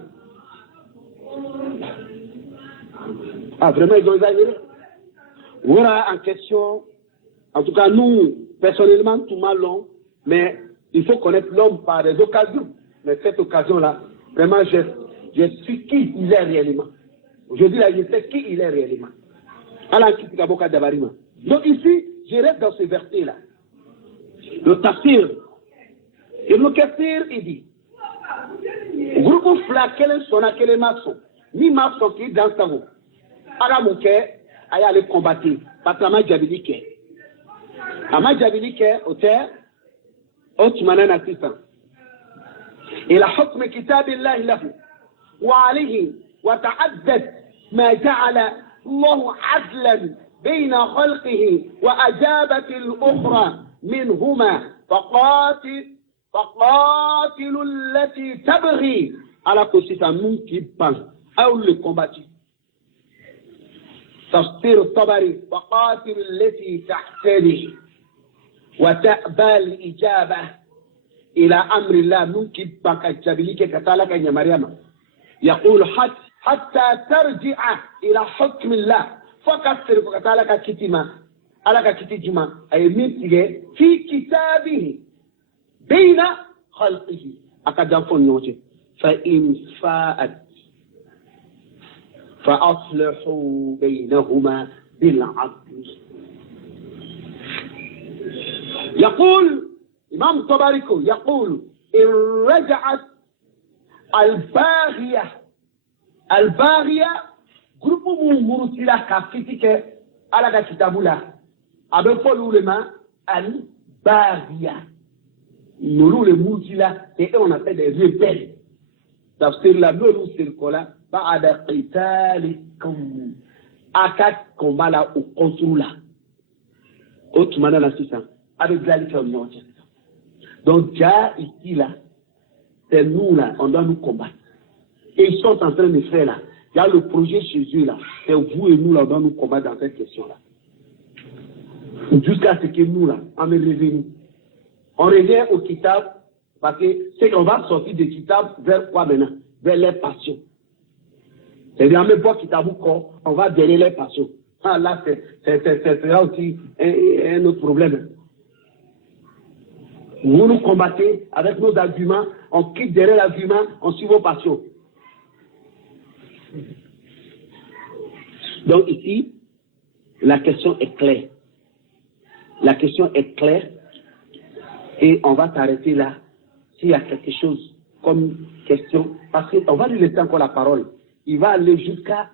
Ah, vraiment, ils ont exagéré. Voilà en question. En tout cas, nous, personnellement, tout mal long, mais il faut connaître l'homme par des occasions. Mais cette occasion-là, vraiment, je suis qui il est réellement. Aujourd'hui, là, je sais qui il est réellement. Donc ici, je reste dans ce verset-là. Le tafsir. Ibn Kathir, il dit, groupe flaquel son à quel maçon, mi maçon qui dans sa voix. Aramouke, aïe aller combattre, Patama Jabilike. Ama Jabilike, au terre, Otmanan assistant. إلى حكم كتاب الله له وعليه وتعدد ما جعل الله عدلا بين خلقه وأجابت الأخرى منهما فَقَاتِلُوا الَّتِي تَبْغِي. Alors que c'est un monde qui pense. À où le combattu. تفسير الطبري وقاتل التي تحتدي وتأبى الإجابة إلى أمر الله ممكن بقى تبليك كتالك يا مريم يقول حتى ترجع إلى حكم الله فكسر كتالك كتما على كتجما أي مثل في كتابه بين خلقه أكدام فنوتي فإن فاءت فأصلحوا بينهما بالعدل. يقول إمام الطبري يقول إن رجعت الباغية جروب مرسلة كافتك على كتابنا أبن فلو لما الباغية نولو المرسلة et on appelle des rebelles. تفسير la nolu circola بعد قتالكم أكاد كمالا وقصولا أتمنى نسيسا avec ذلك النوع. Donc déjà ici là, c'est nous là, on doit nous combattre. Et ils sont en train de faire là. Il y a le projet chez eux là. C'est vous et nous là, on doit nous combattre dans cette question là. Jusqu'à ce que nous là, on me revienne. On revient au kitab parce que c'est qu'on va sortir des kitabs vers quoi maintenant? Vers les passions. C'est-à-dire, même pas kitabou corps, on va derrière les passions. Ah là, c'est là aussi un autre problème. Vous nous combattez avec nos arguments, on quitte derrière l'argument, on suit vos passions. Donc ici, la question est claire. La question est claire et on va s'arrêter là s'il y a quelque chose comme question, parce qu'on va lui laisser encore la parole. Il va aller jusqu'à,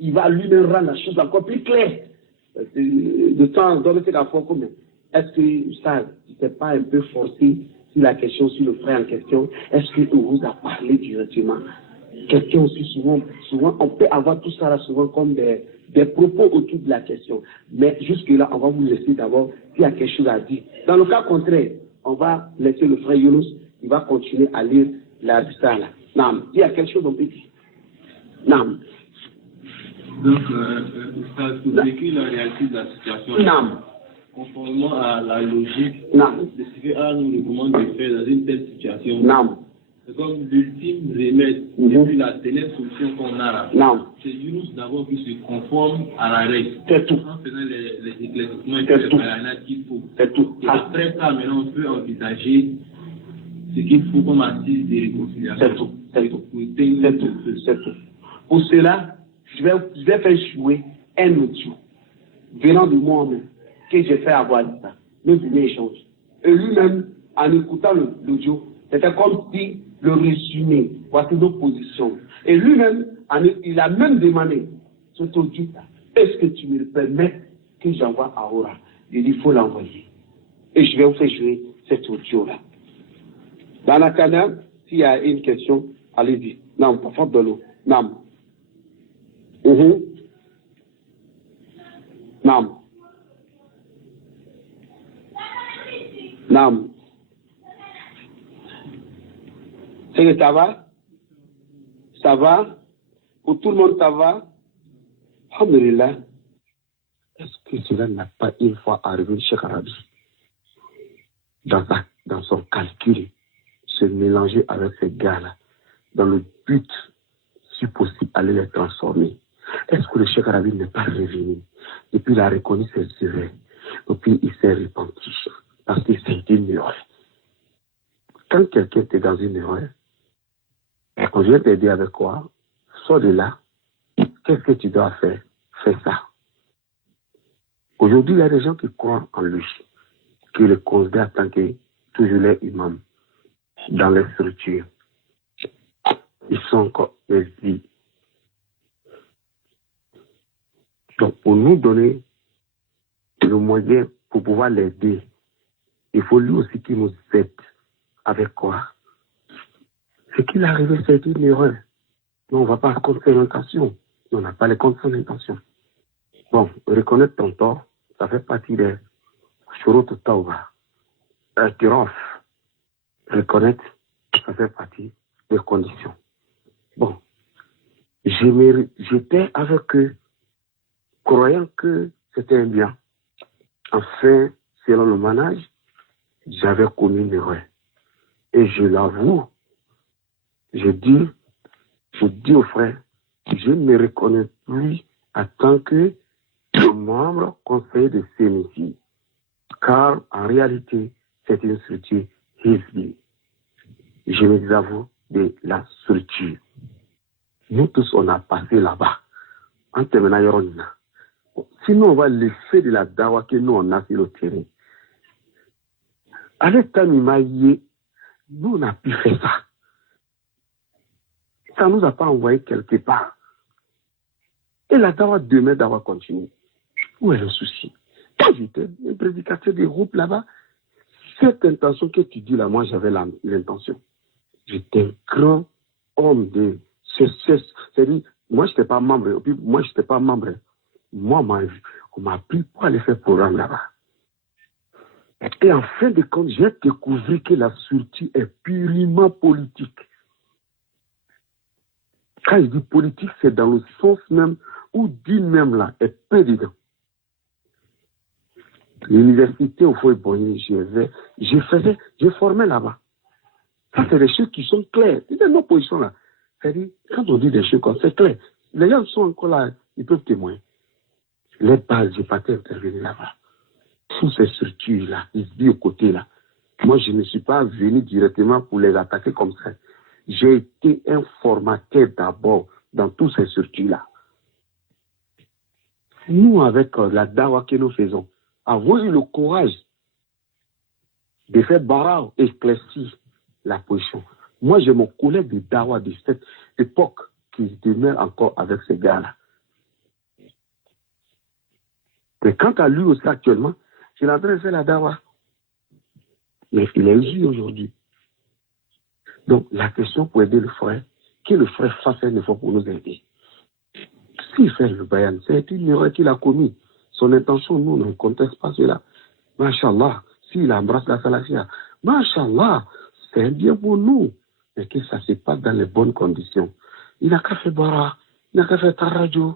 il va lui-même rendre la chose encore plus claire. De temps, dans le combien? Est-ce que ça, c'est pas un peu forcé sur la question, sur le frère en question? Est-ce qu'on vous a parlé directement? Question aussi souvent, on peut avoir tout ça là souvent comme des propos autour de la question. Mais jusque-là, on va vous laisser d'abord s'il y a quelque chose à dire. Dans le cas contraire, on va laisser le frère Younous, il va continuer à lire la risala. Nam, il y a quelque chose on peut dire. Nam. Donc, pour décrire la réalité de la situation, Nam. Conformément à la logique Nam. de ce que Allah nous recommande de faire dans une telle situation, Nam. c'est comme l'ultime remède depuis la dernière solution qu'on a là. Nam. C'est Younous d'abord qui se conforme à la règle. C'est tout. En faisant les éclaircissements et C'est tout. qu'il faut. C'est tout. Et après ça, maintenant, on peut envisager ce qu'il faut comme assise de réconciliation. C'est tout. C'est tout. C'est tout. C'est tout. Pour cela, je vais faire jouer un audio venant de moi-même que j'ai fait avoir ça. Nous venons échanger. Et lui-même, en écoutant l'audio, c'était comme si le résumé, voici nos positions. Et lui-même, il a même demandé, cet audio, est-ce que tu me le permets que j'envoie à Aura? Il dit, il faut l'envoyer. Et je vais vous faire jouer cet audio-là. Dans la canal, s'il y a une question, allez-y. Non, pas faute de l'eau. Non. Non. Non. C'est que ça va? Ça va? Pour tout le monde, ça va? Alhamdulillah. Est-ce que cela n'a pas une fois arrivé chez Arabi dans son calcul, se mélanger avec ces gars-là, dans le but, si possible, aller les transformer? Est-ce que le Cheikh Arabi n'est pas revenu? Et puis il a reconnu ses erreurs. Et puis il s'est repenti. Parce que c'est une erreur. Quand quelqu'un est dans une erreur, on vient t'aider avec quoi? Sors de là. Qu'est-ce que tu dois faire? Fais ça. Aujourd'hui, il y a des gens qui croient en lui, qui le considèrent en tant que toujours les imams dans les structures. Ils sont encore les vies. Donc, pour nous donner le moyen pour pouvoir l'aider, il faut lui aussi qu'il nous aide. Avec quoi? C'est qu'il est arrivé, c'est une erreur. Nous, on ne va pas contre son intention. On n'a pas les contre son intention. Bon, reconnaître ton tort, ça fait partie des shurut tawbah. Tiraf. reconnaître, ça fait partie des conditions. Bon, j'étais avec eux, croyant que c'était un bien. Enfin, selon le manage, j'avais commis une erreur. Et je l'avoue, je dis aux frères, je ne me reconnais plus en tant que membre conseiller de CNC, car en réalité, c'est une structure Hizbi. Je me désavoue de la structure. Nous tous, on a passé là-bas. En terminant, sinon, on va l'effet de la dawa que nous, on a sur le terrain. À l'état nous, on a pu faire ça. Ça ne nous a pas envoyé quelque part. Et la dawa demain, dawa continue. Où est le souci? Quand j'étais un prédicateur des groupes là-bas, cette intention que tu dis là, moi, j'avais l'intention. J'étais un grand homme de... C'est-à-dire, moi, je n'étais pas membre. Moi, je n'étais pas membre. Moi, on m'a pris pour aller faire programme là-bas. Et en fin de compte, j'ai découvert que la sortie est purement politique. Quand je dis politique, c'est dans le sens même où dit même là est peu dedans. L'université au Fouet-Boigny, je formais là-bas. Ça, c'est des choses qui sont claires. C'est nos positions là. C'est-à-dire, quand on dit des choses comme ça, c'est clair. Les gens sont encore là, ils peuvent témoigner. Les bases, je n'ai pas intervenu là-bas. Sous ces structures-là, ils se disent au côté là. Moi, je ne suis pas venu directement pour les attaquer comme ça. J'ai été un formateur d'abord dans toutes ces structures-là. Nous, avec la dawa que nous faisons, avons eu le courage de faire barrage, éclaircir la position. Moi, j'ai mon collègue de dawa de cette époque qui demeure encore avec ces gars-là. Mais quant à lui aussi actuellement, il est en train de faire la dawa. Mais il est ici aujourd'hui. Donc, la question pour aider le frère, que le frère fasse un effort pour nous aider. S'il fait le bayan, c'est une erreur qu'il a commise. Son intention, nous ne conteste pas cela. Masha'Allah, s'il embrasse la salafia, Masha'Allah, c'est un bien pour nous. Mais que ça ne se passe dans les bonnes conditions. Il n'a qu'à faire bara, il n'a qu'à faire tarajou.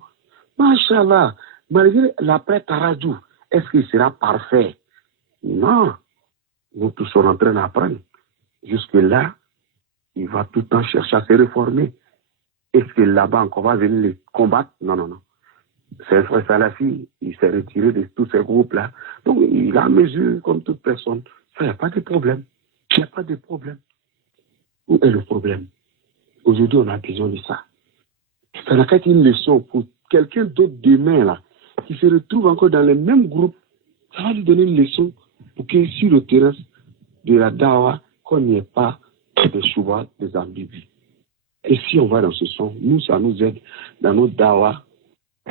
Masha'Allah, malgré l'après tarajou, est-ce qu'il sera parfait? Non. Nous tous sommes en train d'apprendre. Jusque-là, il va tout le temps chercher à se réformer. Est-ce que là-bas, encore va venir les combattre? Non, non, non. C'est un frère Salafi, il s'est retiré de tous ces groupes-là. Donc, il a mesure comme toute personne. Il n'y a pas de problème. Il n'y a pas de problème. Où est le problème? Aujourd'hui, on a besoin de ça. Ça n'a qu'à être une leçon pour quelqu'un d'autre demain, là, qui se retrouve encore dans le même groupe. Ça va lui donner une leçon pour que sur le terrain de la dawa, qu'on n'y ait pas des choix, des ambigus. Et si on va dans ce sens, nous, ça nous aide dans nos dawa.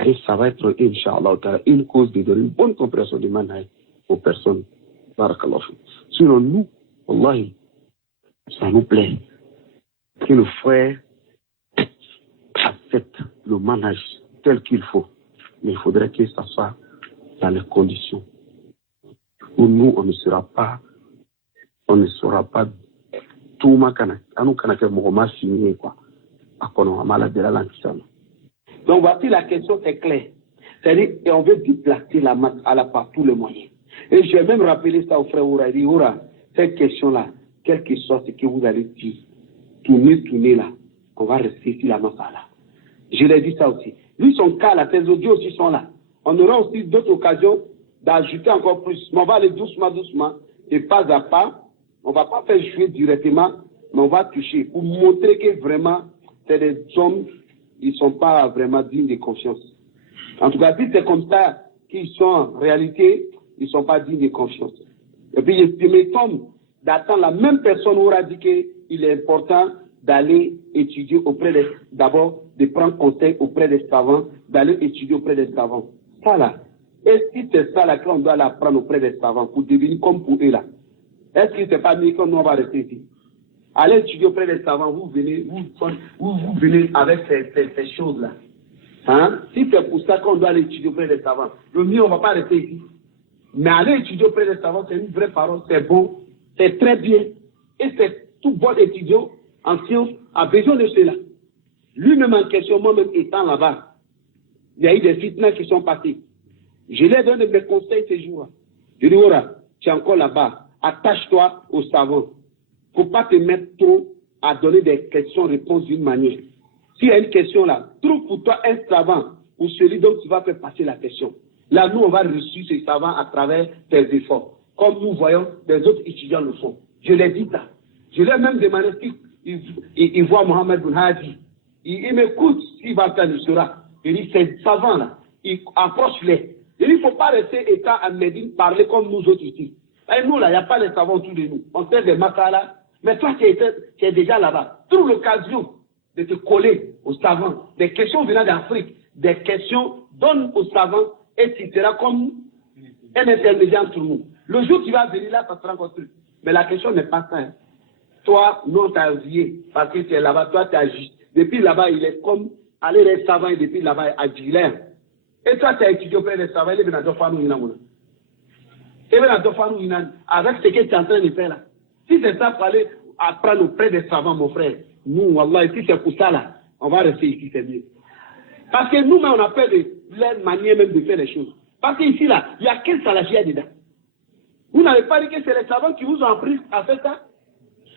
Et ça va être, Inch'Allah, une cause de donner une bonne compréhension du manhaj aux personnes. Barakallah. Sinon, nous, Wallahi, ça nous plaît que le frère accepte le manhaj tel qu'il faut. Mais il faudrait que ça soit dans les conditions où nous, on ne sera pas tout makana. Nous, on signé, quoi. Donc voici la question, c'est clair. C'est-à-dire, et on veut déplacer la masse par tous les moyens. Et je vais même rappeler ça au frère Oura. Il dit, Oura, cette question-là, quel que soit ce que vous allez dire, tournez là, on va rester sur la masse là. Je l'ai dit ça aussi. Lui, son cas là, ses audios aussi sont là. On aura aussi d'autres occasions d'ajouter encore plus. Mais on va aller doucement, et pas à pas. On ne va pas faire jouer directement, mais on va toucher pour montrer que vraiment, c'est des hommes, ils ne sont pas vraiment dignes de confiance. En tout cas, si c'est comme ça qu'ils sont en réalité, ils ne sont pas dignes de confiance. Et puis, je m'étonne d'attendre la même personne aura dit qu'il est important d'aller étudier d'abord, de prendre conseil auprès des savants, d'aller étudier auprès des savants. Ça là, est-ce que c'est ça là qu'on doit l'apprendre auprès des savants pour devenir comme pour eux là? Est-ce que ce n'est pas mieux que nous on va rester ici? Allez étudier auprès des savants, vous venez avec ces choses-là. Hein? Si c'est pour ça qu'on doit aller étudier auprès des savants, le mieux, on ne va pas rester ici. Mais aller étudier auprès des savants, c'est une vraie parole, c'est bon, c'est très bien. Et c'est tout bon étudiant en sciences a besoin de cela. Lui-même en question, moi-même étant là-bas, il y a eu des fitnas qui sont passés. Je lui ai donné mes conseils ces jours-là. Je lui ai dit, Ora, tu es encore là-bas, attache-toi aux savants. Il ne faut pas te mettre trop à donner des questions-réponses d'une manière. S'il y a une question là, trouve pour toi un savant ou celui dont tu vas faire passer la question. Là, nous, on va reçu ces savants à travers tes efforts, comme nous voyons des autres étudiants le font. Je l'ai dit ça. Je l'ai même demandé s'il voit Mohamed Ben Hadi. Il m'écoute, s'il va faire le sera. Il dit, ces savants-là, il approche-les. Il ne faut pas rester état à Médine parler comme nous autres ici. Et nous, là, il n'y a pas de savants autour de nous. On fait des makalas. Mais toi, tu es déjà là-bas. Trouve l'occasion de te coller aux savants. Des questions venant d'Afrique, des questions, donne aux savants et tu seras comme un intermédiaire entre nous. Le jour où tu vas venir là, ça sera encore truc. Mais la question n'est pas ça. Hein. Toi, nous, on t'a envié parce que tu es là-bas, toi, tu as agi. Depuis là-bas, il est comme aller les savants et depuis là-bas, à Gilain. Et toi, tu as étudié auprès des savants, il est venu à Dofanou Inamouna. Il est venu à Dofanou Inamouna avec ce que tu es en train de faire là. Si c'est ça pour aller apprendre auprès des savants, mon frère, nous, Wallah, si c'est pour ça là, on va rester ici, c'est mieux. Parce que nous-mêmes, on a peur de leur manière même de faire les choses. Parce qu'ici là, il y a quel salafia dedans? Vous n'avez pas dit que c'est les savants qui vous ont appris à faire ça?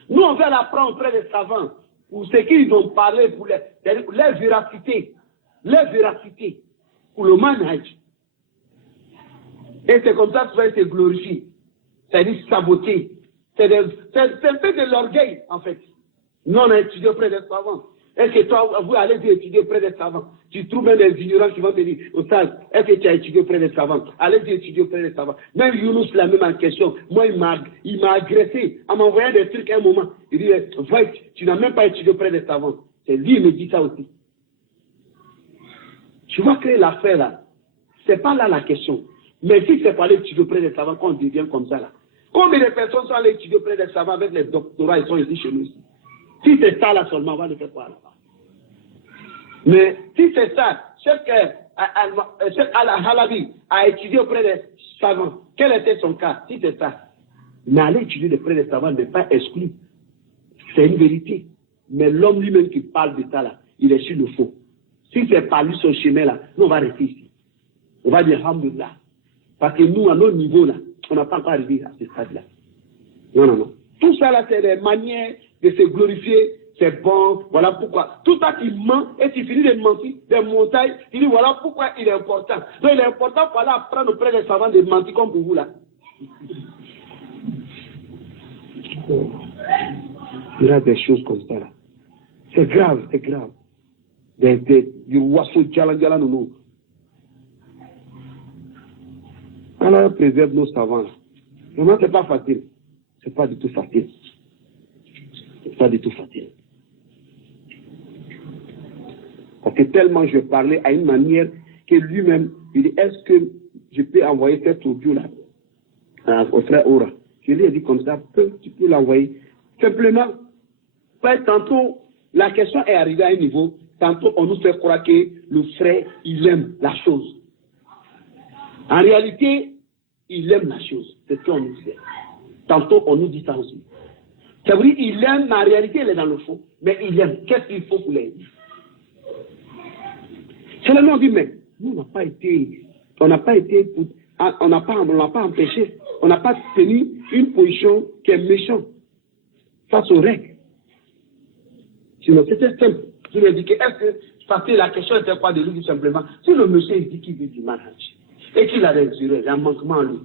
Nous, on va l'apprendre auprès des savants, pour ce qu'ils ont parlé, pour leur véracité, pour le manhaj. Et c'est comme ça que ça va se glorifier. C'est-à-dire saboter. C'est un peu de l'orgueil, en fait. Nous, on a étudié auprès des savants. Est-ce que toi, vous allez étudier auprès des savants? Tu trouves même des ignorants qui vont te dire, Oustaz, est-ce que tu as étudié auprès des savants? Allez étudier auprès des savants. Même Younous, la même en question. Moi, il m'a agressé en m'envoyant des trucs à un moment. Il dit, va, tu n'as même pas étudié auprès des savants. C'est lui qui me dit ça aussi. Tu vois que l'affaire là, c'est pas là la question. Mais si c'est pas aller étudier auprès des savants qu'on devient comme ça là. Combien de personnes sont allées étudier auprès des savants avec les doctorats, ils sont ici chez nous ici. Si c'est ça là seulement, on va le faire quoi là-bas. Mais si c'est ça, Cheikh Al-Halabi a étudié auprès des savants. Quel était son cas? Si c'est ça. Mais aller étudier auprès des savants n'est pas exclu. C'est une vérité. Mais l'homme lui-même qui parle de ça là, il est sur le faux. Si c'est pas lui son chemin là, nous on va rester ici. On va dire alhamdoulilah. Parce que nous, à notre niveau là, on n'a pas encore arrivé à ce stade-là. Non. Tout ça là, c'est des manières de se glorifier. C'est bon, voilà pourquoi. Tout ça, il ment et tu finis de mentir, des montagnes. Il dit voilà pourquoi il est important. Donc il est important pour aller apprendre auprès des savants de mentir comme pour vous là. Il y a des choses comme ça là. C'est grave, c'est grave. Du oiseau djala nono. Allah préserve nos savants. Vraiment, c'est pas facile. C'est pas du tout facile. C'est pas du tout facile. Parce que tellement je parlais à une manière que lui-même, il dit, est-ce que je peux envoyer cet audio-là au frère Ora? Je lui ai dit comme ça, tu peux l'envoyer. Simplement, tantôt, la question est arrivée à un niveau, tantôt on nous fait croire que le frère, il aime la chose. En réalité, il aime la chose. C'est ce qu'on nous dit. Tantôt, on nous dit ça aussi. Ça veut dire qu'il aime, mais en réalité, il est dans le fond. Mais il aime. Qu'est-ce qu'il faut pour l'aider? C'est là où on dit, mais nous, on n'a pas été, on n'a pas empêché, on n'a pas tenu une position qui est méchante face aux règles. Sinon, c'était simple. Je lui ai dit que, est-ce que, parce que la question était quoi de lui, tout simplement, si le monsieur il dit qu'il veut du manage, et qu'il a des erreurs, il y a un manquement en lui,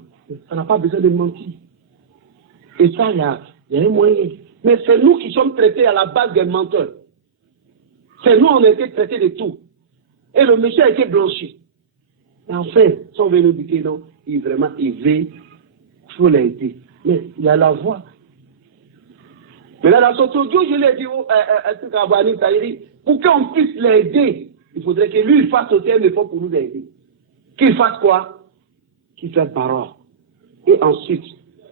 ça n'a pas besoin de mentir. Et ça, il y a un moyen. Mais c'est nous qui sommes traités à la base des menteurs. C'est nous, on a été traités de tout. Et le monsieur a été blanchi. Et enfin, si on veut nous dire que non, il veut, il faut l'aider. Mais il y a la voix. Mais là, dans son audio, je lui ai dit, pour qu'on puisse l'aider, il faudrait que lui, il fasse aussi un effort pour nous aider. Qu'il fasse quoi? Qu'il fasse parole. Et ensuite,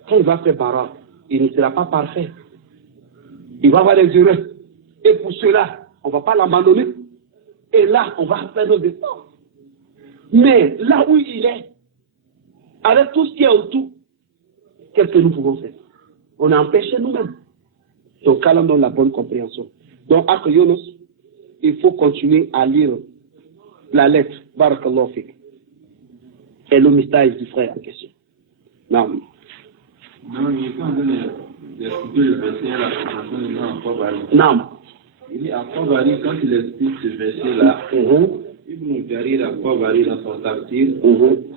quand il va faire parole, il ne sera pas parfait. Il va avoir des erreurs. Et pour cela, on ne va pas l'abandonner. Et là, on va faire nos efforts. Mais là où il est, avec tout ce qui est autour, qu'est-ce que nous pouvons faire? On a empêché nous-mêmes. Donc, qu'Allah donne la bonne compréhension. Donc, Akh Yunus, il faut continuer à lire la lettre. Barakallahu fik. Et le message du frère en question. Non. Non, il est en train d'expliquer le verset à la compréhension de l'imam Tabari. Non. Il dit à Tabari, quand il explique ce verset-là, Ibn Jarir al-Tabari dans son tafsir,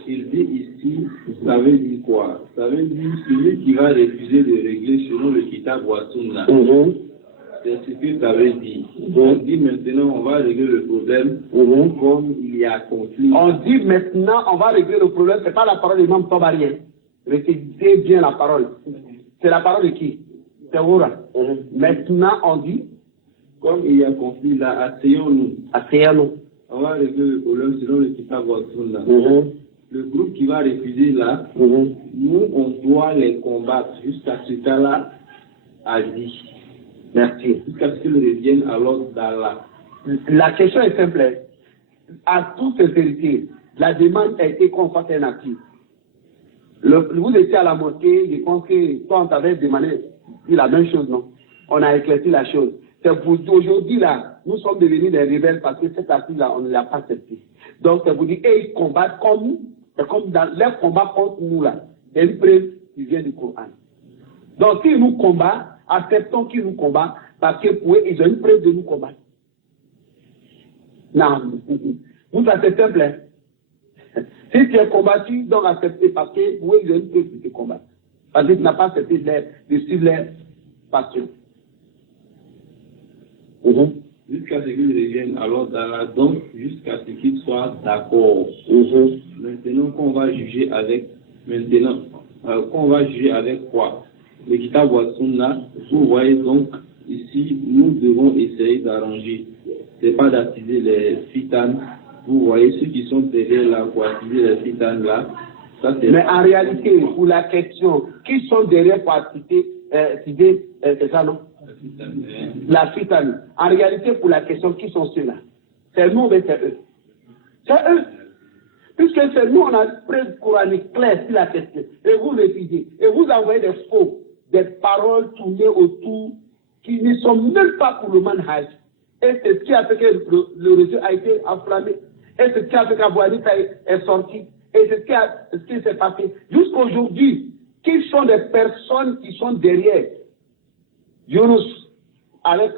il dit ici, ça veut dire quoi? Ça veut dire celui qui va refuser de régler selon le Kitab wa Sunna. C'est ce que ça veut dire. On dit maintenant on va régler le problème comme il y a conflit. On dit maintenant on va régler le problème, c'est pas la parole de l'imam Tabari. Retenez bien la parole. C'est la parole de qui? C'est Oura. Maintenant on dit, comme il y a conflit là, asseyons-nous. Asseyons-nous. On va régler le problème selon le Kitab wa Sunna. Le groupe qui va refuser là, nous on doit les combattre jusqu'à ce cas-là a dit. Merci. Jusqu'à ce qu'ils reviennent à l'ordre d'Allah. La question est simple. À toute sincérité, la demande a été qu'on fasse un actif. Vous étiez à la mosquée, je pense que toi on t'avait demandé la même chose, non? On a éclairci la chose. C'est pour aujourd'hui là, nous sommes devenus des rebelles parce que cet actif là, on ne l'a pas accepté. Donc c'est pour dire, ils combattent comme nous, c'est comme dans leur combat contre nous là. C'est une preuve qui vient du Coran. Donc s'ils nous combattent, acceptons qu'ils nous combattent parce que pour eux, ils ont une preuve de nous combattre. Non, vous ça c'est simple. Hein? Si tu es combattu, donc accepter parce que pour eux, ils ont une preuve de te combattre. Parce que tu n'as pas accepté de suivre leur passion. Jusqu'à ce qu'ils reviennent à l'ordre d'Allah, donc jusqu'à ce qu'ils soient d'accord. Maintenant qu'on va juger avec, qu'on va juger avec quoi? Le Kitab wa Sunna, vous voyez donc ici, nous devons essayer d'arranger. C'est pas d'attiser les fitanes. Vous voyez ceux qui sont derrière là pour attiser les fitanes là. Ça, mais en réalité, pour la question, qui sont derrière pour attiser, c'est ça non? La fitane. En réalité, pour la question, qui sont ceux-là? C'est nous, mais c'est eux. C'est eux. Puisque c'est nous, on a preuve coranique claire sur la question. Et vous refusez. Et vous envoyez des faux, des paroles tournées autour qui ne sont même pas pour le manhaj. Et c'est ce qui a fait que le réseau a été enflammé. Et c'est ce qui a fait qu'Abouani est sorti. Et c'est ce qui s'est passé. Jusqu'aujourd'hui, qui sont des personnes qui sont derrière Yunus, avec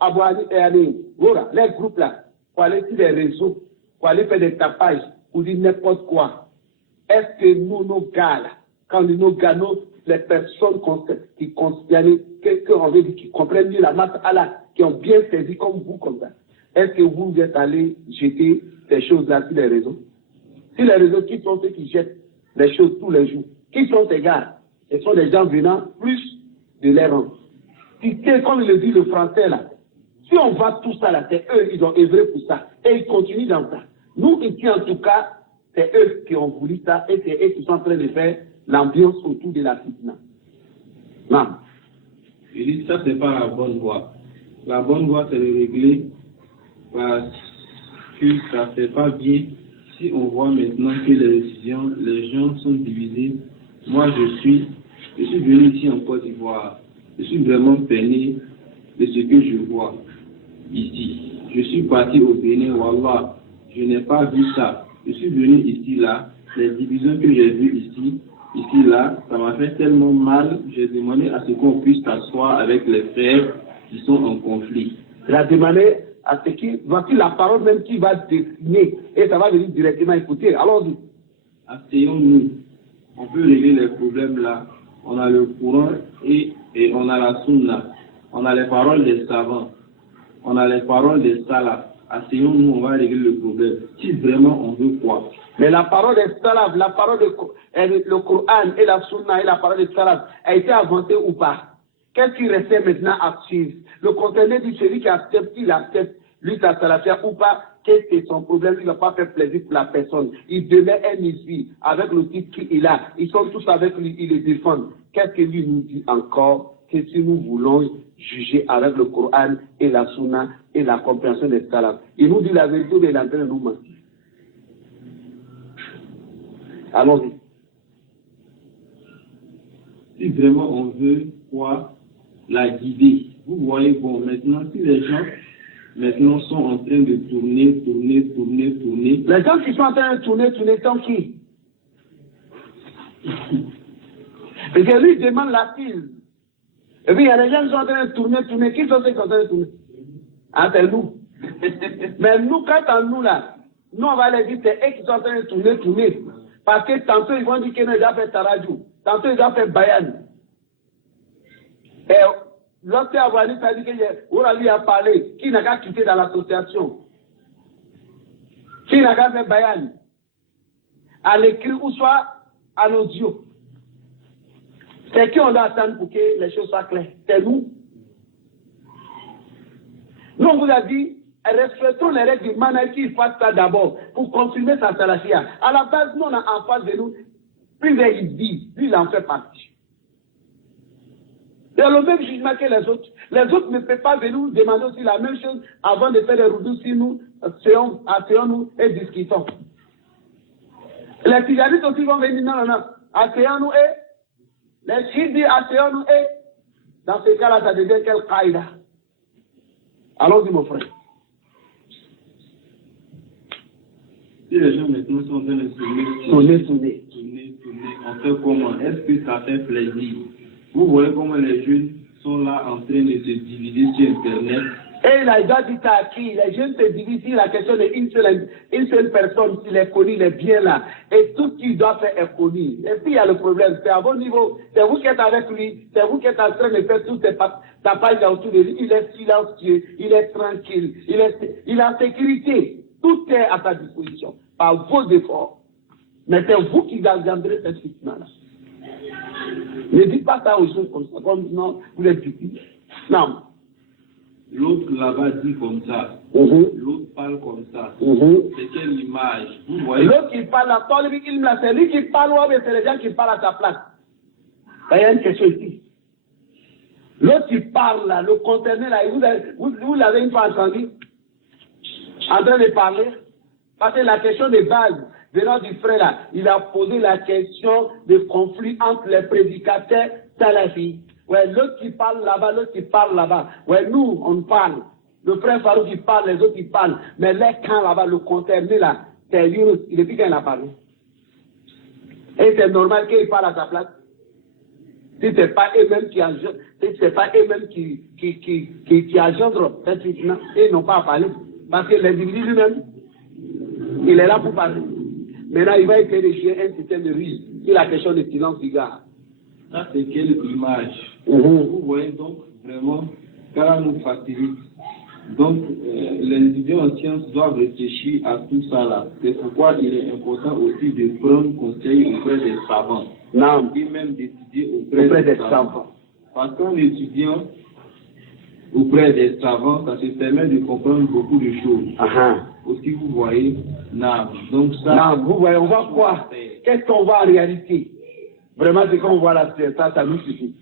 Abouani et Ali, voilà, les groupes là, pour aller sur les réseaux, pour aller faire des tapages, pour dire n'importe quoi. Est-ce que nous, nos gars là, quand nous gagnons, les personnes qui considèrent, qui comprennent mieux la masse Allah, qui ont bien saisi comme vous, comme ça, est-ce que vous êtes allés jeter ces choses-là sur les réseaux? Sur les réseaux, qui sont ceux qui jettent les choses tous les jours? Qui sont ces gars? Ce sont des gens venant plus de leur rang. Comme il le dit le français là, si on voit tout ça là, c'est eux, ils ont œuvré pour ça. Et ils continuent dans ça. Nous ici en tout cas, c'est eux qui ont voulu ça et c'est eux qui sont en train de faire l'ambiance autour de la fitna. Non. Je dis ça, c'est pas la bonne voie. La bonne voie, c'est de régler parce que ça fait pas bien. Si on voit maintenant que les décisions, les gens sont divisés. Moi, je suis venu ici en Côte d'Ivoire. Je suis vraiment peiné de ce que je vois ici. Je suis parti au Bénin, Wallah. Je n'ai pas vu ça. Je suis venu ici, là. Les divisions que j'ai vues ici, là, ça m'a fait tellement mal. J'ai demandé à ce qu'on puisse s'asseoir avec les frères qui sont en conflit. Il a demandé à ce qui, voici la parole même qui va dessiner et ça va venir directement écouter. Allons-y. Asseyons-nous. On peut régler les problèmes là. On a le Coran et on a la Sunna. On a les paroles des savants. On a les paroles des salafs. Asseyons-nous, on va régler le problème. Si vraiment on veut quoi? Mais la parole des salafs, la parole le Coran et la Sunna et la parole des salafs a été avancée ou pas? Qu'est-ce qui restait maintenant à suivre? Le contenu dit celui qui accepte, il accepte, lui, sa salafia ou pas, qu'est-ce que son problème? Il ne va pas faire plaisir pour la personne. Il demeure un ici, avec le titre qu'il a. Ils sont tous avec lui, ils le défendent. Qu'est-ce que lui nous dit encore? Que si nous voulons juger avec le Coran et la Sunna et la compréhension des salafs, il nous dit la vérité, mais il est en train de nous mentir. Allons-y. Si vraiment on veut quoi? la guider. Vous voyez, bon, maintenant, si les gens maintenant sont en train de tourner. Les gens qui sont en train de tourner sont qui? Et que lui demande la pile. Et puis il y a des gens qui sont en train de tourner. Qui sont ceux qui sont en train de tourner? Ah, c'est nous. Mais nous, quand on nous là, nous on va les dire, c'est eux qui sont en train de tourner. Parce que tantôt ils vont dire qu'ils ont déjà fait Tarajou, tantôt ils ont fait Bayan. Et lorsque Avani a dit que lui a parlé, qui n'a qu'à quitter dans l'association, qui n'a qu'à faire Bayan, à l'écrit ou soit à l'audio. C'est qui on doit attendre pour que les choses soient claires? C'est nous. Nous, on vous a dit, respectons les règles du management, qu'il fasse ça d'abord pour confirmer sa salafia. À la base, nous, on a en face de nous, plus il dit, lui, il en fait partie. C'est le même jugement que les autres. Les autres ne peuvent pas venir nous demander aussi la même chose avant de faire des roudous si nous asseyons-nous et discutons. Les tijanistes aussi vont venir, non, asseyons-nous et les chiites disent asseyons-nous et dans ce cas-là, ça devient quel qaïda? Allons-y, mon frère. Si les gens maintenant sont en train de tourner, on fait comment? Est-ce que ça fait plaisir? Vous voyez comment les jeunes sont là en train de se diviser sur Internet. Et il a déjà dit ça à qui? Les jeunes se divisent sur la question d'une seule personne, s'il est connu, il est bien là. Et tout ce qu'il doit faire est connu. Et puis il y a le problème, c'est à vos niveaux. C'est vous qui êtes avec lui, c'est vous qui êtes en train de faire toutes sa page autour de lui. Il est silencieux, il est tranquille, il est en sécurité. Tout est à sa disposition, par vos efforts. Mais c'est vous qui engendrez cette fitna-là. Ne dites pas ça aux choses comme ça, comme non, vous êtes stupide. Non. L'autre là-bas dit comme ça. L'autre parle comme ça. C'est quelle image? Vous voyez? L'autre qui parle là, c'est lui qui parle, mais c'est les gens qui parlent à sa place. Il y a une question ici. L'autre qui parle là, le concerné là, vous l'avez une fois entendu en train de parler? Parce que la question de base venant du frère là, il a posé la question de conflit entre les prédicateurs salafis. Ouais, l'autre qui parle là-bas, l'autre qui parle là-bas. Ouais, nous, on parle. Le frère Farouk qui parle, les autres qui parlent. Mais les camps là-bas, le concerné là, c'est lui, depuis quand il a parlé. Et c'est normal qu'il parle à sa place. Si ce n'est pas eux-mêmes qui engendrent cette fitna, ils n'ont pas à parler. Parce que l'individu lui-même, il est là pour parler. Maintenant, il va essayer de jouer un système de ruse sur la question de silence du gars. Ça, c'est quelle image? Vous voyez donc vraiment, car nous facilite. Donc, les étudiants en sciences doivent réfléchir à tout ça là. C'est pourquoi il est important aussi de prendre conseil auprès des savants. Non. Et même d'étudier auprès des savants. Parce qu'en étudiant auprès des savants, ça se permet de comprendre beaucoup de choses. Aussi, vous voyez, donc ça. Vous voyez, on voit quoi? Qu'est-ce qu'on voit en réalité? Vraiment, c'est qu'on voit là, ça nous suffit.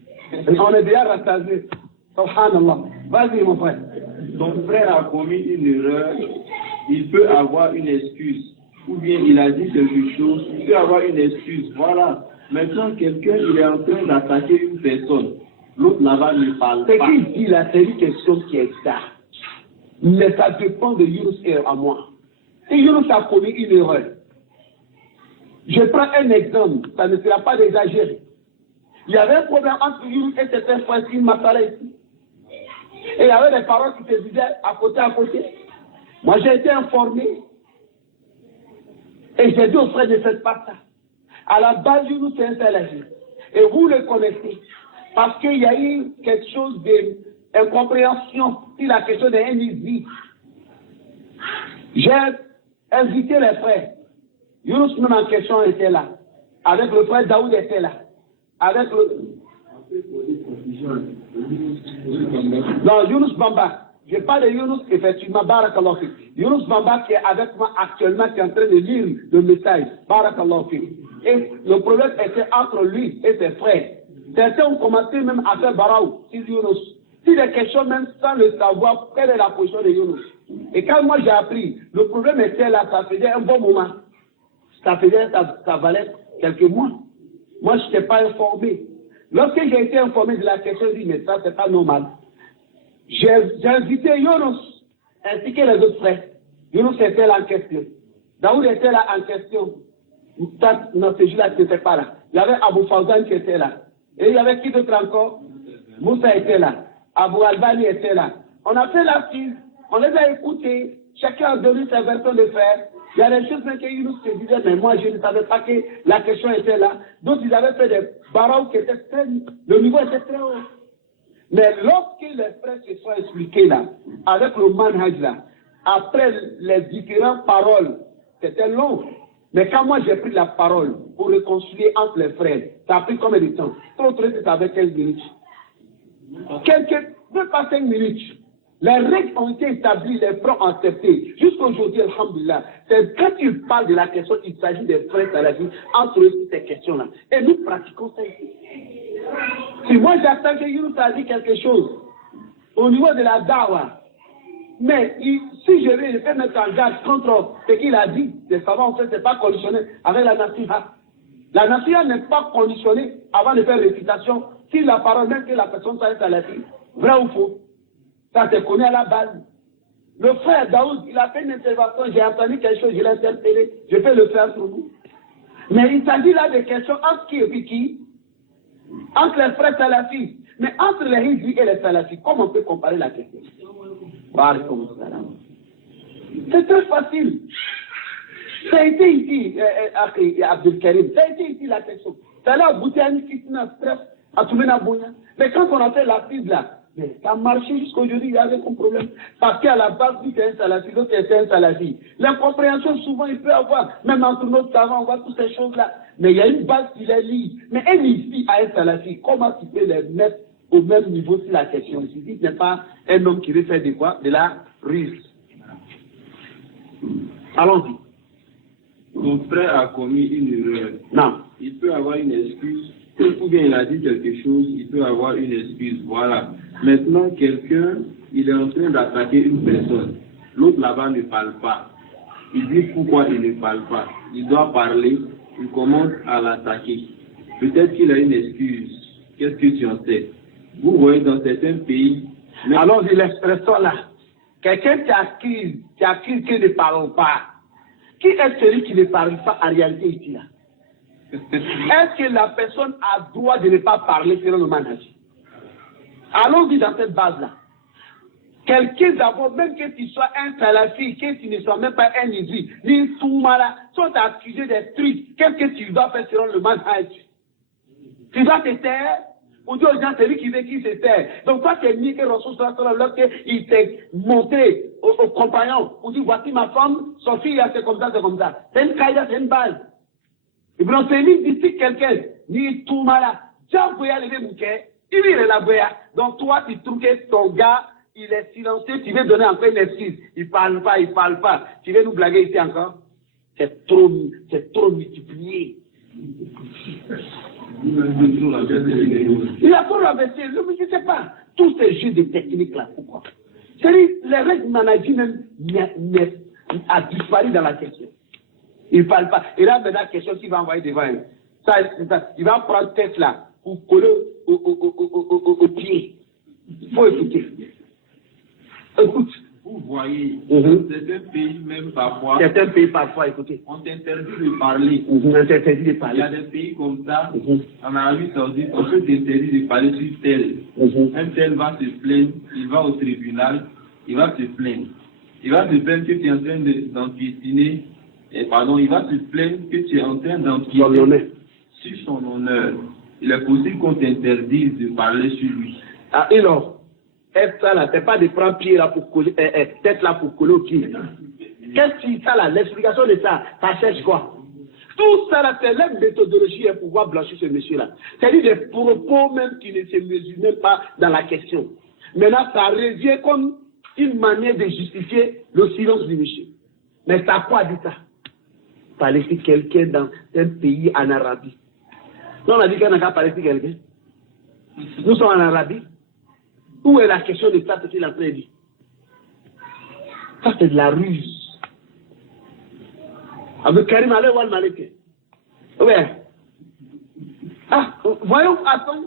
On est déjà rassasié. Subhanallah. Vas-y, mon frère. Ton frère a commis une erreur, il peut avoir une excuse. Ou bien il a dit quelque chose, il peut avoir une excuse. Voilà. Maintenant, quelqu'un, il est en train d'attaquer une personne. L'autre là-bas ne parle pas. C'est qu'il dit là, c'est une question qui est ça. Mais ça dépend de Yunus et à moi. Si Yunus a commis une erreur, je prends un exemple, ça ne sera pas d'exagérer. Il y avait un problème entre Yunus et certains frères qui m'a parlé ici. Et il y avait des paroles qui se disaient à côté. Moi, j'ai été informé. Et j'ai dit aux frères de cette part-là. À la base, Yunus c'est un salafiste. Et vous le connaissez. Parce qu'il y a eu quelque chose d'incompréhension sur la question de NISI. J'ai invité les frères. Yunus même en question était là. Avec le frère Daoud était là. Avec le... Non, Yunus Bamba. Je parle de Yunus, effectivement, Barakallahu Fik. Yunus Bamba qui est avec moi actuellement, qui est en train de lire le message. Barakallahu Fik. Et le problème était entre lui et ses frères. Certains ont commencé même à faire Baraou sur Yunus. Si les questions même sans le savoir, quelle est la position de Yunus. Et quand moi j'ai appris, le problème était là, ça faisait un bon moment. Ça valait quelques mois. Moi, je n'étais pas informé. Lorsque j'ai été informé de la question, j'ai dit, mais ça, c'est pas normal. J'ai invité Younous, ainsi que les autres frères. Younous était là en question. Daoud était là en question. Non, ce jour-là, tu n'étais pas là. Il y avait Abou Fawzan qui était là. Et il y avait qui d'autre encore? Moussa était là. Abou Albani était là. On a fait la file, on les a écoutés. Chacun a donné sa version de faire. Il y a des choses que Younous se disait, mais moi, je ne savais pas que la question était là. D'autres, ils avaient fait des barreaux qui étaient très... Le niveau était très haut. Mais lorsque les frères se sont expliqués là, avec le manhaj là, après les différentes paroles, c'était long. Mais quand moi j'ai pris la parole pour réconcilier entre les frères, ça a pris combien de temps? Ça avait 15 minutes. Même pas 5 minutes. Les règles ont été établies, les frères ont accepté. Jusqu'aujourd'hui, alhamdulillah, c'est quand tu parles de la question, il s'agit des frères à la vie, entre eux, ces questions-là. Et nous pratiquons ça ici. Si moi j'attends que Younous a dit quelque chose au niveau de la dawa, mais si je vais mettre en garde contre ce qu'il a dit, les savants en fait, c'est pas conditionné avec la nasiha. La nasiha n'est pas conditionnée avant de faire récitation, si la parole même que la personne s'arrête à la vie, vrai ou faux. Ça se connaît à la base. Le frère Daoud, il a fait une intervention, j'ai entendu quelque chose, je l'ai interpellé, je peux le faire pour vous. Mais il s'agit là de questions entre qui et puis qui? Entre les frères salafis, mais entre les hizbis et les salafis, comment on peut comparer la question? C'est très facile. Ça a été ici, Abdel Karim, ça a été ici la question. Ça a abouti à une fitna, stress, à tout le monde. Mais quand on a fait la prise là, mais ça a marché jusqu'aujourd'hui, il y avait un problème. Parce qu'à la base, lui c'est un salafi, l'autre c'est un salafi. L'incompréhension, souvent, il peut avoir, même entre nos savants, on voit toutes ces choses-là. Mais il y a une base qui les lie. Mais un ici à un salafi, comment tu peux les mettre au même niveau si la question ici n'est pas un homme qui veut faire de quoi? De la ruse. Allons-y. Mon frère a commis une erreur. Non. Il peut avoir une excuse. Ou bien il a dit quelque chose, il peut avoir une excuse. Voilà. Maintenant, quelqu'un, il est en train d'attaquer une personne. L'autre là-bas ne parle pas. Il dit pourquoi il ne parle pas. Il doit parler. Il commence à l'attaquer. Peut-être qu'il a une excuse. Qu'est-ce que tu en sais? Vous voyez dans certains pays... Alors, l'expression là, quelqu'un qui accuse qu'il ne parle pas. Qui est celui qui ne parle pas en réalité ici là? Est-ce que la personne a droit de ne pas parler selon le manhaj? Allons-y dans cette base-là. Quelqu'un d'abord, même que tu sois un salafi, que tu ne sois même pas un hizbi, ni un soumara, sont accusés des trucs. Qu'est-ce que tu dois faire selon le manhaj? Tu dois te taire? On dit aux gens, c'est lui qui veut qui se taire. Donc toi, c'est mieux que Rassoul sallallahu alayhi wa sallam, lorsqu'il t'est montré aux compagnons, on dit, voici ma femme, son fils, c'est comme ça, c'est comme ça. C'est une caïda, c'est une base. Ibn Taymiyyah dit si quelqu'un ni tout malade, tiens, boya lever bouquet, il est la boya. Donc toi, tu trouves que ton gars, il est silencieux, tu veux donner encore une excuse. Il parle pas. Tu veux nous blaguer ici encore? C'est trop multiplié. Il a trop rabaissé. Je ne sais pas. Tous ces jeux de techniques là, pourquoi? C'est-à-dire, les règles management même a disparu dans la question. Il ne parle pas. Et là, maintenant, la question qu'il va envoyer devant elle. Ça, il va prendre tête là pour coller au pied. Il faut écouter. Écoute. Vous voyez, dans certains pays, même parfois. Certains pays, parfois, écoutez. On t'interdit de parler. On t'interdit de parler. Il y a des pays comme ça, en Arabie Saoudite, on peut t'interdire de parler sur tel. Un tel va se plaindre, il va au tribunal, il va se plaindre. Il va se plaindre que tu es en train d'empiétiner. Il va se plaindre que tu es en train d'empiétiner sur son honneur. Il est possible qu'on t'interdise de parler sur lui. Ah, et non. Est-ce ça là, c'est pas de prendre pied là pour coller, tête là pour coller au pied. Qu'est-ce que ça là, l'explication de ça, ça cherche quoi? Tout ça là, c'est la méthodologie pour pouvoir blanchir ce monsieur-là. C'est-à-dire des propos même qui ne se mesurent même pas dans la question. Maintenant, ça revient comme une manière de justifier le silence du monsieur. Mais ça quoi dit ça? Pas laisser quelqu'un dans un pays en Arabie. Non, on a dit qu'on n'a qu'à parler de quelqu'un. Nous sommes en Arabie. Où est la question de ça, ce qu'il a fait dit? Ça, c'est de la ruse. Avec Karim Alé Wal Malek. Ouais. Ah, voyons, attends,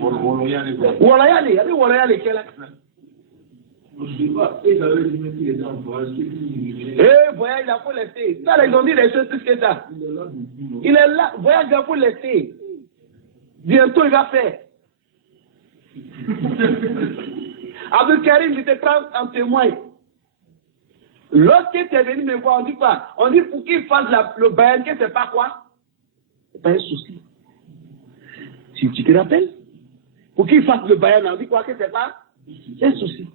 Woloyale, quelle est? Je sais pas, et ça veut dire que les gens voient ce voyage, il faut laisser. Ça, ils ont dit des choses plus que ça. Il est là, voyage, il faut laisser. Bientôt, il va faire. Abdul Karim, je te prends en témoin. Lorsque tu es venu me voir, on dit quoi? On dit pour qu'il fasse le bayan, que c'est pas quoi? C'est pas un souci. Si tu te rappelles, pour qu'il fasse le bayan, on dit quoi? Que c'est pas? C'est un souci.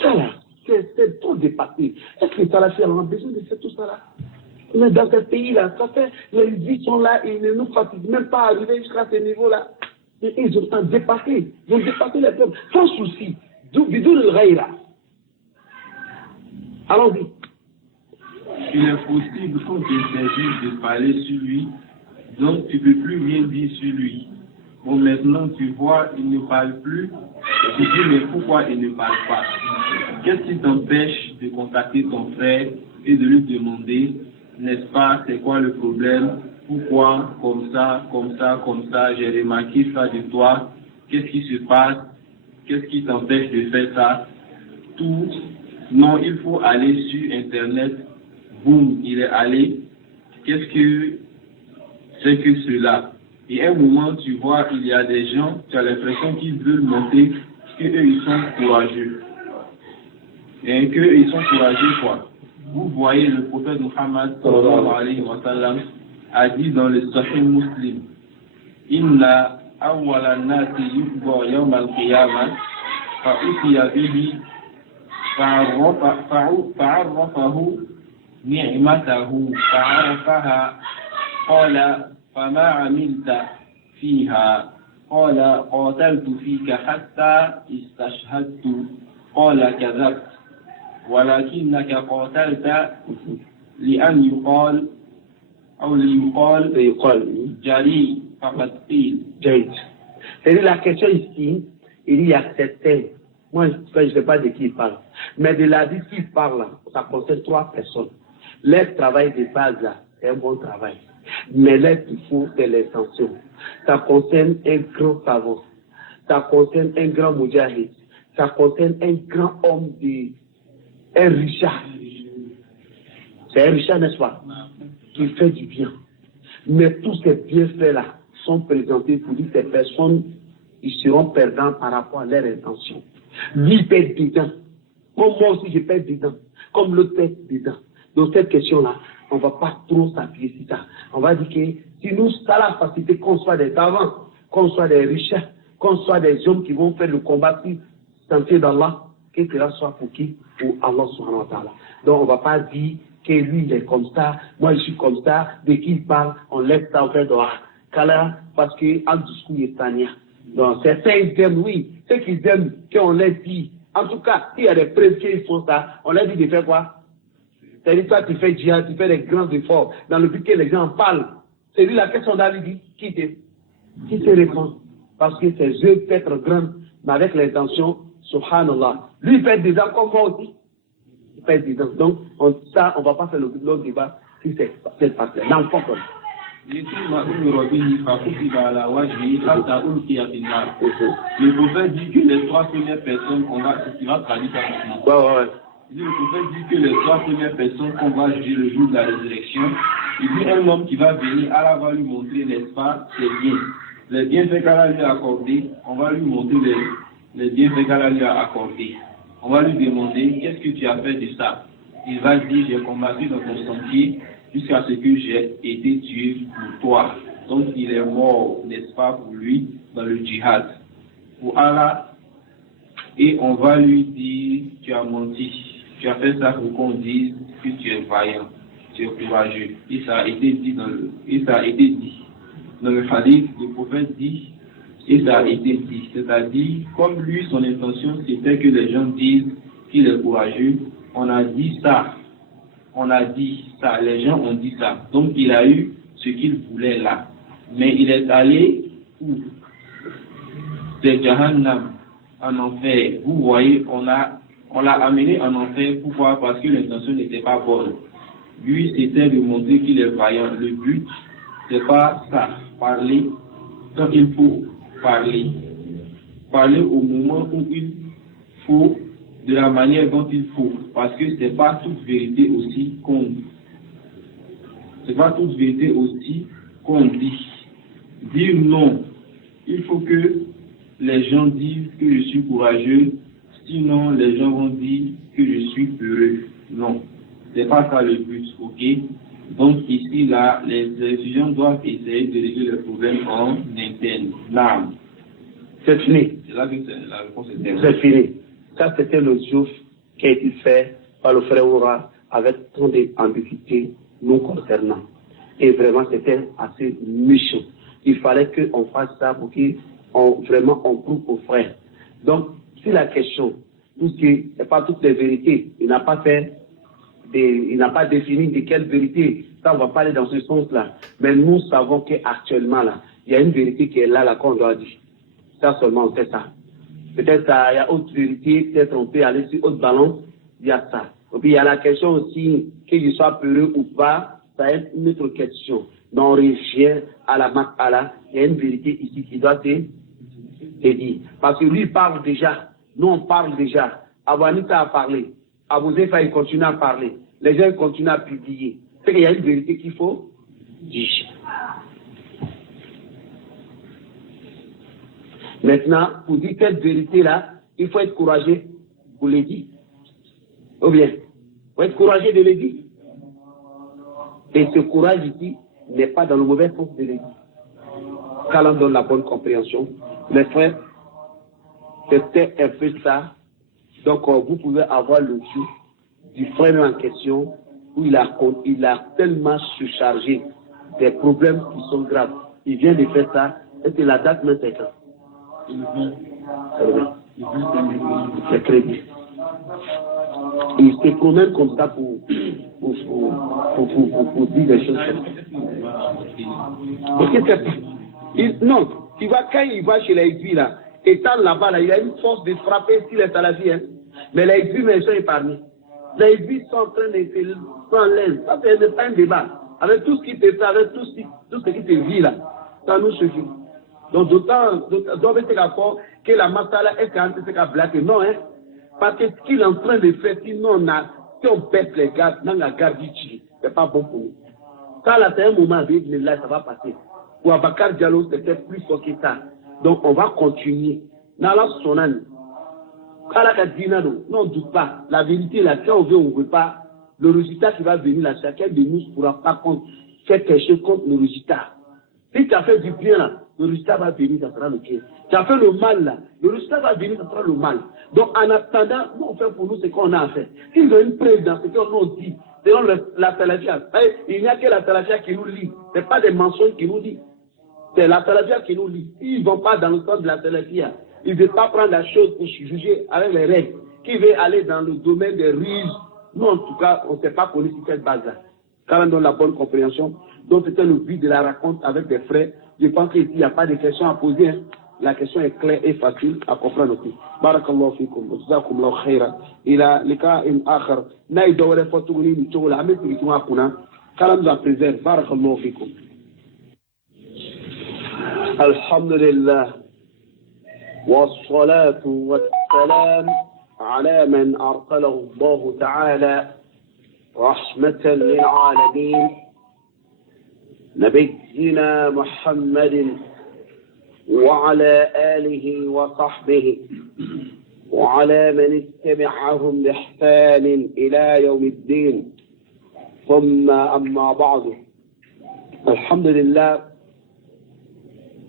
Ça là, c'est trop dépassé. Est-ce que ça là, on a besoin de faire tout ça là? Mais dans ce pays-là, ça fait, les vies sont là, ils ne nous fatiguent même pas à arriver jusqu'à ce niveau-là. Ils ont dépassé, ils ont dépassé les peuples, sans souci. D'où le raïra. Allons-y. Il est possible qu'on t'interdise de parler sur lui, donc tu ne peux plus rien dire sur lui. Bon, maintenant tu vois, il ne parle plus. Tu dis, mais pourquoi il ne parle pas? Qu'est-ce qui t'empêche de contacter ton frère et de lui demander, n'est-ce pas, c'est quoi le problème? Pourquoi, comme ça, j'ai remarqué ça de toi, qu'est-ce qui se passe? Qu'est-ce qui t'empêche de faire ça? Tout. Non, il faut aller sur Internet. Boum, il est allé. Qu'est-ce que c'est que cela? Et à un moment, tu vois, il y a des gens, tu as l'impression qu'ils veulent montrer qu'eux, ils sont courageux. Et qu'eux, ils sont courageux, quoi. Vous voyez, le prophète Muhammad, sallallahu alayhi wa sallam, a dit dans le Sahih Muslim, Inna awwala nati yukba yawm al-qiyamah, fa'utiya bihi, fa'arrafahu ni'matahu, fa'arafaha, qala, فما عملت فيها قال قاتلت فيك حتى استشهدت قال كذبت ولكنك قاتلت لأن يقال أو ليقال جري فقد قيل جيد. C'est-à-dire la question ici, il y a certains, moi je ne sais pas de qui il parle, mais de la vie qui parle, ça concerne 3 personnes. Leur travail de base là, c'est un bon travail. Mais là, il faut de l'intention. Ça concerne un grand savant. Ça concerne un grand moudjahid. Ça concerne un grand homme un richard. C'est un richard, n'est-ce pas? Qui fait du bien. Mais tous ces bienfaits-là sont présentés pour dire que ces personnes, ils seront perdants par rapport à leur intention. Lui, il perd dedans. Comme moi aussi, je perds dedans. Comme l'autre perd dedans. Donc, cette question-là, on ne va pas trop s'appuyer sur ça. On va dire que si nous, ça la facilité qu'on soit des savants, qu'on soit des riches, qu'on soit des hommes qui vont faire le combat plus sentier d'Allah, que cela soit pour qui? Pour Allah subhanahu wa ta'ala. Donc on ne va pas dire que lui il est comme ça, moi je suis comme ça, dès qu'il parle, on laisse ça, on fait doha. Parce qu'en discours il est tania. Donc certains ils aiment, oui, ceux qui aiment qu'on leur dit, en tout cas, s'il y a des preuves qu'ils font ça, on leur dit de faire quoi? C'est-à-dire, toi, tu fais djihad, tu fais des grands efforts, dans le but que les gens parlent. C'est lui la question d'Ali dit, qui te répond? Parce que ses yeux peuvent être grands, mais avec l'intention, subhanallah. Lui, il fait des dents comme moi aussi. Il fait des dents. Donc, on ne va pas faire le débat si c'est cette partie. Non, pas comme. Le prophète dit que les 3 premières personnes qu'on va, c'est ce qui va traduire ça maintenant. Ouais. Le prophète dit que les 3 premières personnes qu'on va juger le jour de la résurrection, il dit un homme qui va venir, Allah va lui montrer, n'est-ce pas, ses biens. Les bienfaits qu'Allah lui a accordés, on va lui montrer les bienfaits qu'Allah lui a accordés. On va lui demander, qu'est-ce que tu as fait de ça? Il va dire, j'ai combattu dans ton sentier jusqu'à ce que j'ai été tué pour toi. Donc il est mort, n'est-ce pas, pour lui, dans le djihad. Pour Allah, et on va lui dire, tu as menti. Tu as fait ça pour qu'on dise que tu es vaillant, tu es courageux. Et ça a été dit dans le hadith, le prophète dit, et ça a été dit. C'est-à-dire, comme lui, son intention, c'était que les gens disent qu'il est courageux, on a dit ça. Les gens ont dit ça. Donc, il a eu ce qu'il voulait là. Mais il est allé où? C'est Jahannam, en enfer. Vous voyez, on l'a amené en enfer. Pourquoi? Parce que l'intention n'était pas bonne. Lui, c'était de montrer qu'il est vaillant. Le but c'est pas ça. Parler quand il faut parler. Parler au moment où il faut, de la manière dont il faut. Parce que c'est pas toute vérité aussi qu'on dit. C'est pas toute vérité aussi qu'on dit. Dire non. Il faut que les gens disent que je suis courageux, sinon les gens vont dire que je suis peureux. Non, c'est pas ça le but, ok? Donc ici, là, les étudiants doivent essayer de régler le problème en interne. Là, c'est fini. C'est là que la réponse est terminée. C'est fini. Ça, c'était le jouf qui a été fait par le frère Oura avec tant d'ambiguïté nous concernant. Et vraiment, c'était assez méchant. Il fallait qu'on fasse ça pour qu'on vraiment on prouve aux frères. Donc, si la question, tout ce qui n'est pas toutes les vérités, il n'a pas défini de quelle vérité, ça on va pas aller dans ce sens-là. Mais nous savons qu'actuellement là, il y a une vérité qui est là qu'on doit dire. Ça seulement on sait ça. Peut-être il y a autre vérité, peut-être on peut aller sur autre balance, il y a ça. Et puis il y a la question aussi, qu'il soit peureux ou pas, ça est une autre question. Donc on revient à la mas'ala, il y a une vérité ici qui doit être dit. Parce que lui il parle déjà, nous on parle déjà. Abouanita a parlé, Abou Zefa il continue à parler, les gens continuent à publier. C'est qu'il y a une vérité qu'il faut dire. Maintenant, pour dire cette vérité-là, il faut être courageux pour le dire. Ou bien, il faut être courageux de le dire. Et ce courage ici n'est pas dans le mauvais sens de le dire. Quand on donne la bonne compréhension, mes frères, c'était un peu ça. Donc, vous pouvez avoir le jeu du frère en question où il a tellement surchargé des problèmes qui sont graves. Il vient de faire ça, et c'est la date même c'est quand. C'est très bien. Il se promène comme ça pour dire des choses. Parce que non, quand il va chez les Aiguilles là, étant là-bas, là, il a une force de frapper sur les salafis. Hein. Mais les Aiguilles, mais ils sont épargnés. Les Aiguilles sont en train de se prendre l'aise. Ça, c'est pas un débat. Avec tout ce qui te fait, avec tout ce qui te vit là, ça nous suffit. Donc, d'autant être d'accord que la masala est quand même c'est blaguer. Non, hein. Parce que ce qu'il est en train de faire, sinon si on baisse les gars dans la gare d'Ichi, c'est pas bon pour nous. Ça, là, c'est un moment avec là, ça va passer. Pour Abakar Diallo, c'était plus fort que ça. Donc, on va continuer. Nala Sonan, Kalaka Dinado, non, doute pas. La vérité, là, quand on veut, on ne veut pas. Le résultat qui va venir, là, chacun de nous ne pourra pas faire quelque chose contre le résultat. Si tu as fait du bien, là, le résultat va venir, ça sera le bien. Tu as fait le mal, là, le résultat va venir, ça sera le mal. Donc, en attendant, nous, on fait pour nous ce qu'on a à faire. S'ils ont une preuve dans ce qu'on nous dit, selon la talafia, il n'y a que la talafia qui nous lit. Ce n'est pas des mensonges qui nous dit. C'est la talafia qui nous lit. S'ils ne vont pas dans le sens de la talafia, ils ne veulent pas prendre la chose pour juger avec les règles. Qui veut aller dans le domaine des ruses, nous, en tout cas, on ne s'est pas connu sur cette base-là. Quand on donne la bonne compréhension, donc c'était le but de la raconte avec des frères. Je pense qu'ici, il n'y a pas de questions à poser. Hein. La question est claire et facile à comprendre aussi. Barakallahu fikum, jazakumullahu khairan. Ila liqa'in akhar. Nay dawle fatuguni ni chola ame tikuma kuna. Kalam za préserve. Barakallahu fikum. Alhamdulillah. والصلاة والسلام على من أرسله الله تعالى رحمة للعالمين نبينا محمد وعلى آله وصحبه وعلى من اتبعهم بإحسان إلى يوم الدين ثم أما بعد الحمد لله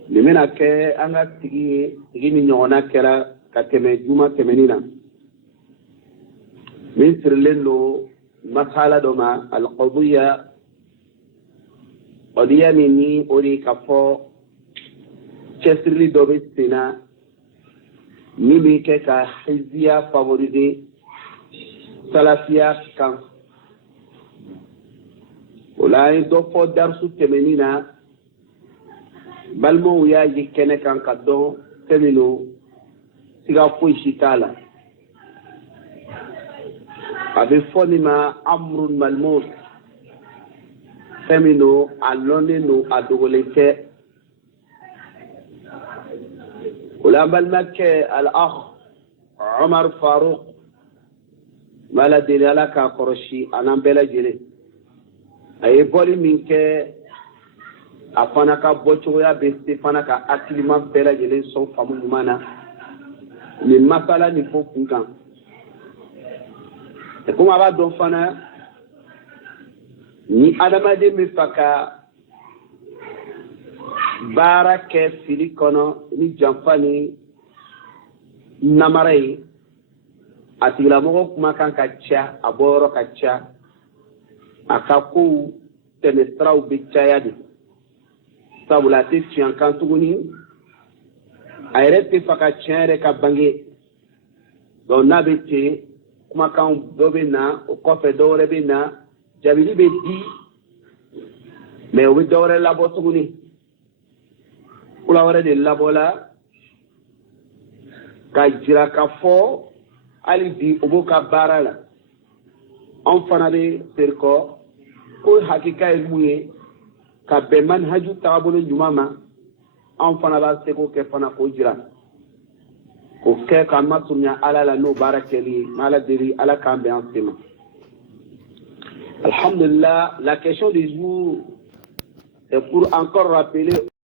لمن أنا تجي من هنا كلا كتمجمع تمنينا من سرلو مسألة دوما القضية قضية مني أولي كفو كسرلي دوبي سنا ميمي كا حزية فابوريدي سلافيا كان ولا دوفو درسو تمنينا balmo ya yikene kan kadon temino siga fo shitala abe fonima amrun malmut femino aloneno adogoleke ulambal makke al-akh Omar Farouk mala deli ala ka koroshi anan bela jele ay boli minke afana ka bochoya be stefana ka aklima bela jele son famu mana ni masala ni fo kunkan e kuma ba don fana ni adamade mi faka baraka fili kono ni jamfani namarai atigila mogo kuma kan ka ca a bɔyɔrɔ ka ca a ka kow tɛmɛsiraw bɛ caya de sabula a tɛ tiɲɛ kan tuguni a yɛrɛ tɛ fɛ ka tiɲɛ yɛrɛ ka bange donc n'a bɛ ten kumakan dɔ bɛ na o kɔfɛ dɔ wɛrɛ bɛ na jabili bɛ di mais o bɛ dɔ wɛrɛ labɔ tuguni kula wɛrɛ de labɔla ka jira ka fɔ hali bi o b'o ka baara la anw fana bɛ seri kɔ ko hakika ye mun ye ka bɛn manhaju taabolo ɲuman ma anw fana b'a seko kɛ fana k'o jira k'o kɛ k'an masurunya ala la n'o baara kɛli ye n'ala deli ala k'an bɛn an se ma. Alhamdulillah, la question du jour est pour encore rappeler